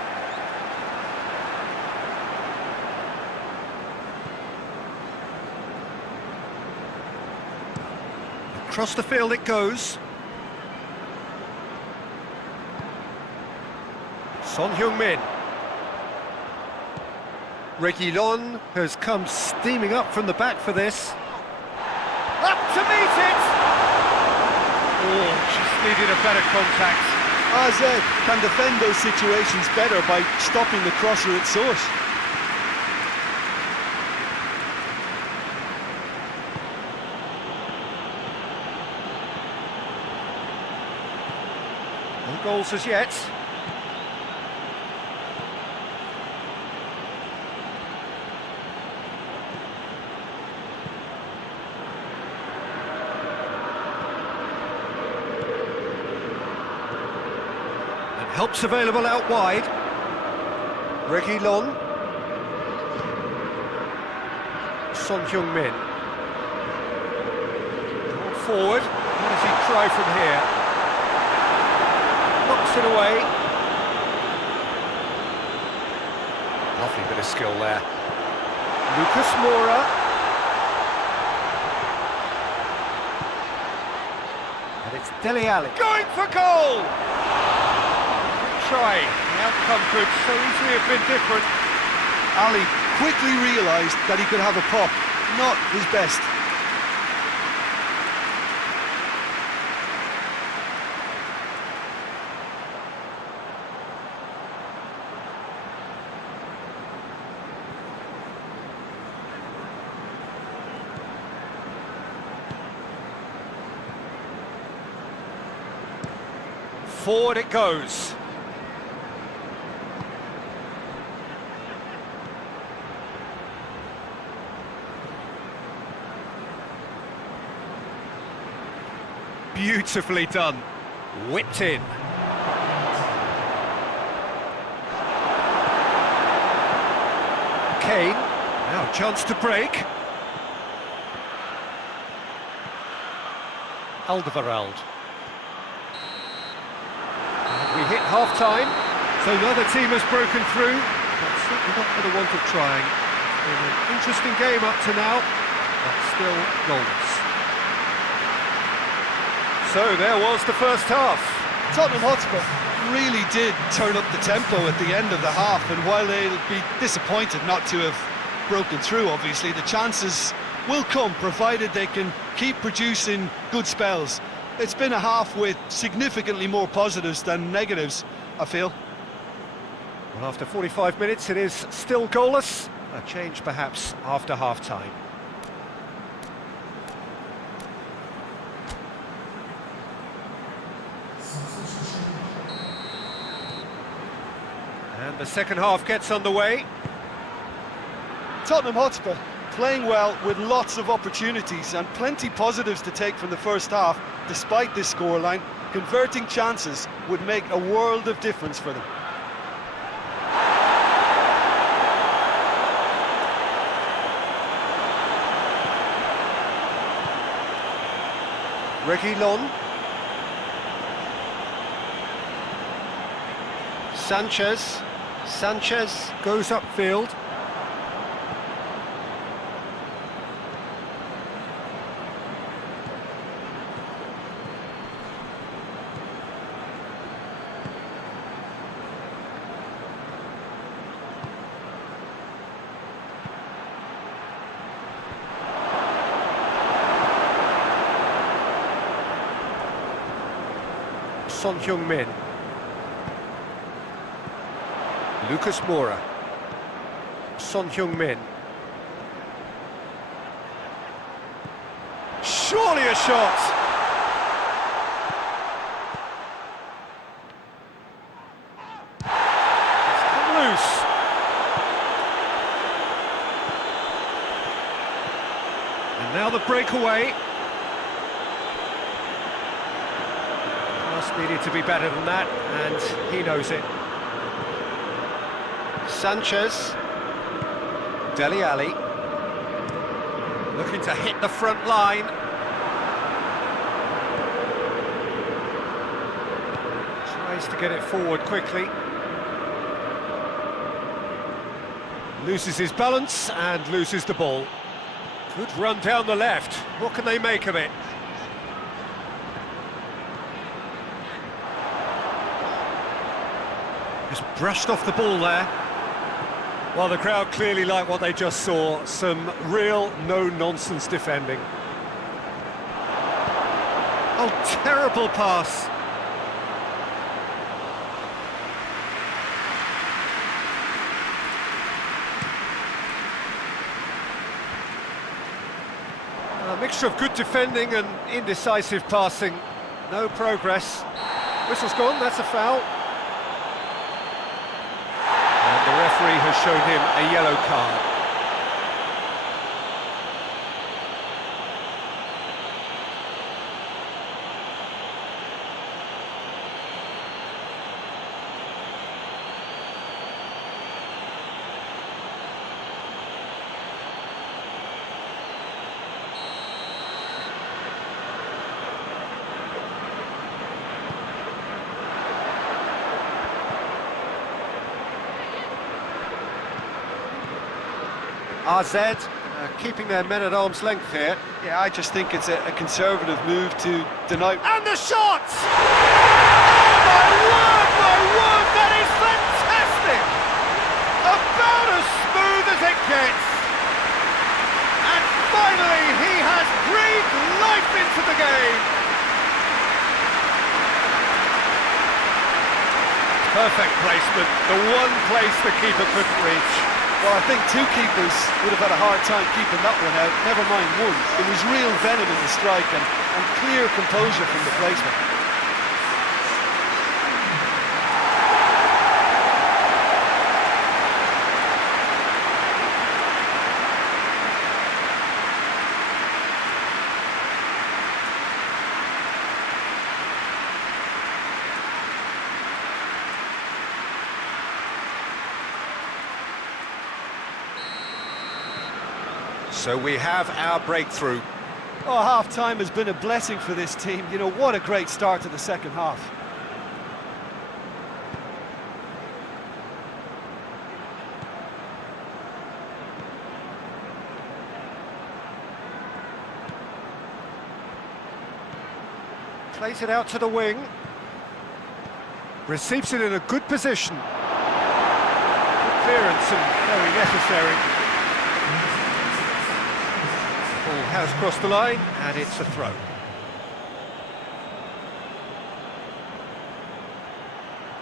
Across the field it goes. Son Heung-min. Reguilon has come steaming up from the back for this. Up to meet it! Oh, just needed a better contact. AZ can defend those situations better by stopping the crosser at source. No goals as yet. And help's available out wide. Reguilon. Son Heung-min. Forward. What does he try from here? Knocks it away. Lovely bit of skill there. Lucas Moura. And it's Dele Alli. Going for goal! Try. The outcome could so easily have been different. Ali quickly realised that he could have a pop, not his best. Forward it goes. Beautifully done. Whipped in. Kane. Now chance to break. Alderweireld. We hit half-time, so neither team has broken through, but certainly not for the want of trying. It's been an interesting game up to now, but still goalless. So there was the first half. Tottenham Hotspur really did turn up the tempo at the end of the half, and while they'll be disappointed not to have broken through, obviously, the chances will come, provided they can keep producing good spells. It's been a half with significantly more positives than negatives, I feel. Well, after 45 minutes, it is still goalless. A change, perhaps, after half-time. And the second half gets underway. Tottenham Hotspur playing well with lots of opportunities and plenty positives to take from the first half. Despite this scoreline, converting chances would make a world of difference for them. Reguilon. Sanchez goes upfield. Son Heung-min. Lucas Moura. Son Heung-min. Surely a shot! It's come loose. And now the breakaway. Needed to be better than that, and he knows it. Sanchez. Dele Alli. Looking to hit the front line. Tries to get it forward quickly. Loses his balance and loses the ball. Good run down the left. What can they make of it? Just brushed off the ball there. Well, the crowd clearly like what they just saw. Some real no-nonsense defending. Oh, terrible pass. A mixture of good defending and indecisive passing. No progress. Whistle's gone, that's a foul. And the referee has shown him a yellow card. RZ keeping their men at arm's length here. Yeah, I just think it's a conservative move to deny. And the shot! My word, that is fantastic! About as smooth as it gets. And finally, he has breathed life into the game. Perfect placement, the one place the keeper couldn't reach. Well, I think two keepers would have had a hard time keeping that one out, never mind one. It was real venom in the strike and clear composure from the placement. So we have our breakthrough. Oh, half-time has been a blessing for this team. You know, what a great start to the second half. Plays it out to the wing. Receives it in a good position. Good clearance and very necessary. Ball has crossed the line, and it's a throw.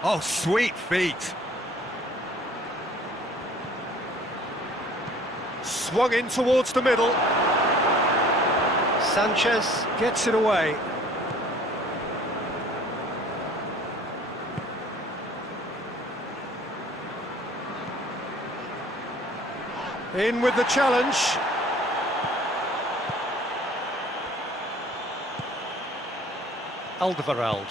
Oh, sweet feet. Swung in towards the middle. Sanchez gets it away. In with the challenge. Alderweireld.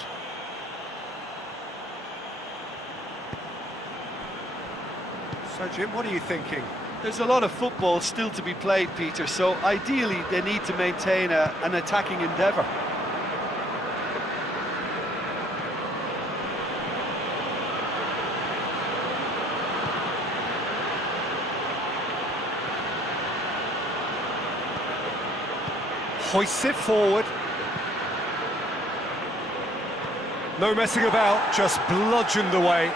So Jim, what are you thinking? There's a lot of football still to be played, Peter, so ideally they need to maintain an attacking endeavour. Hoists it forward. No messing about, just bludgeoned away.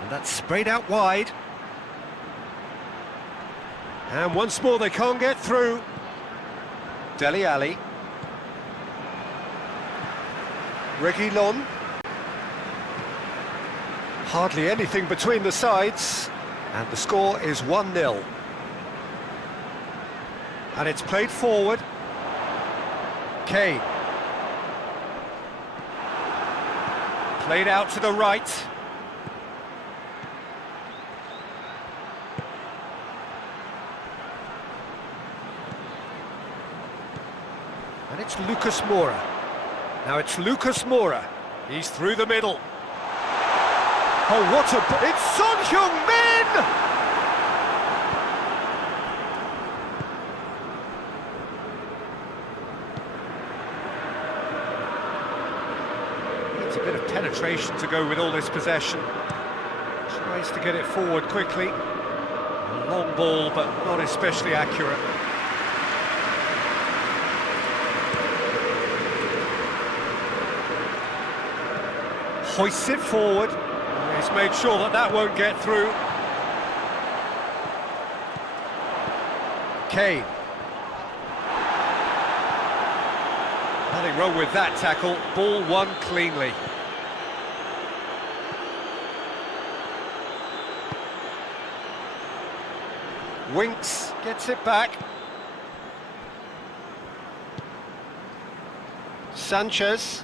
And that's sprayed out wide. And once more they can't get through. Dele Alli. Reguilon. Hardly anything between the sides, and the score is 1-0. And it's played forward. Kane. Played out to the right. And it's Lucas Moura. Now it's Lucas Moura. He's through the middle. Oh, what a... It's Son Heung-min! Needs a bit of penetration to go with all this possession. Tries to get it forward quickly. A long ball, but not especially accurate. Hoists it forward. He's made sure that that won't get through. Kane. Nothing wrong with that tackle. Ball won cleanly. Winks gets it back. Sanchez.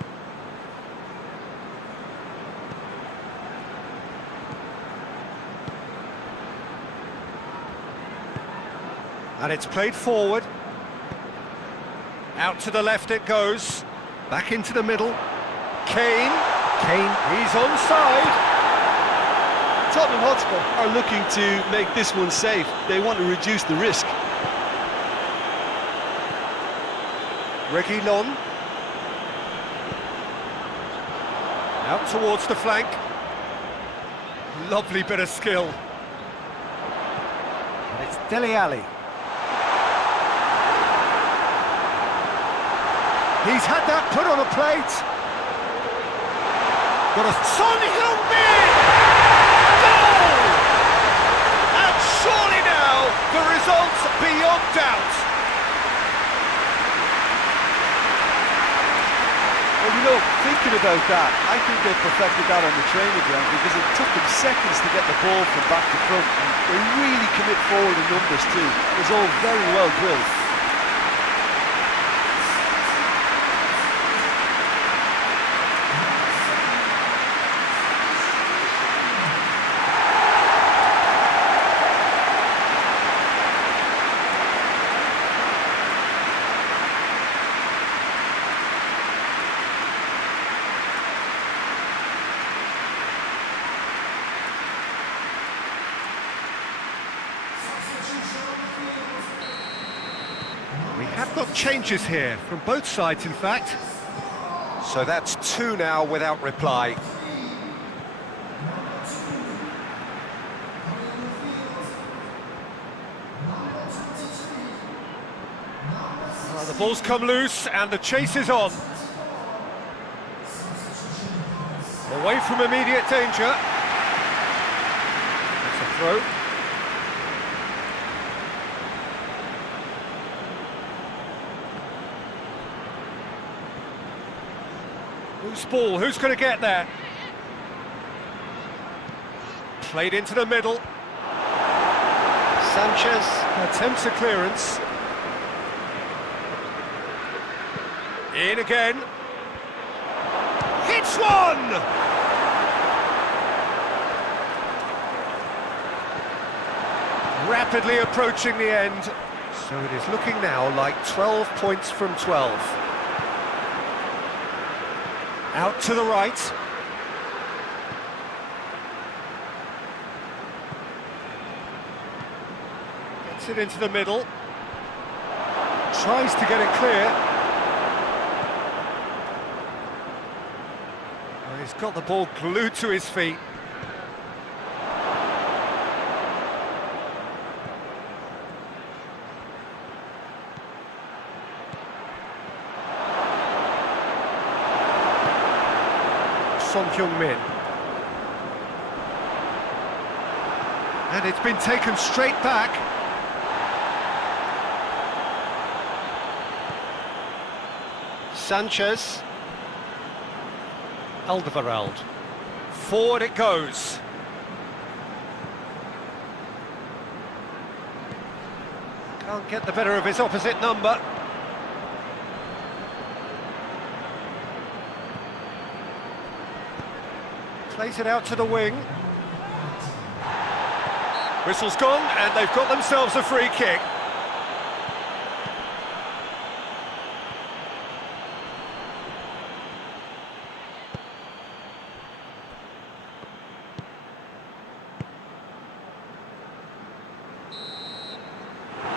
And it's played forward. Out to the left it goes. Back into the middle. Kane. He's onside. Tottenham Hotspur are looking to make this one safe. They want to reduce the risk. Reguilon. Out towards the flank. Lovely bit of skill. And it's Dele Alli. He's had that put on a plate. Got a Son Heung-min! Goal! And surely now the result's beyond doubt. Well, you know, thinking about that, I think they perfected that on the training ground because it took them seconds to get the ball from back to front. And they really commit forward in numbers too. It was all very well drilled. We have got changes here, from both sides in fact. So that's 2 now without reply. The ball's come loose and the chase is on. Away from immediate danger. That's a throw. Loose ball, who's going to get there? Played into the middle. Sanchez attempts a clearance. In again. Hits one! Rapidly approaching the end. So it is looking now like 12 points from 12. Out to the right. Gets it into the middle. Tries to get it clear. Well, he's got the ball glued to his feet. Son Heung-min. And it's been taken straight back. Sanchez. Alderweireld. Forward it goes. Can't get the better of his opposite number. Plays it out to the wing. Whistle's gone, and they've got themselves a free kick.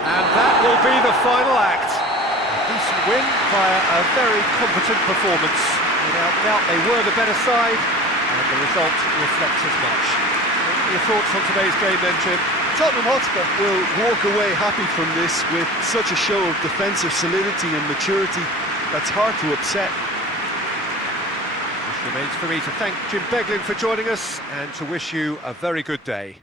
And that will be the final act. A decent win via a very competent performance. Without doubt, they were the better side. And the result reflects as much. What are your thoughts on today's game then, Jim? Tottenham Hotspur will walk away happy from this with such a show of defensive solidity and maturity that's hard to upset. It remains for me to thank Jim Beglin for joining us and to wish you a very good day.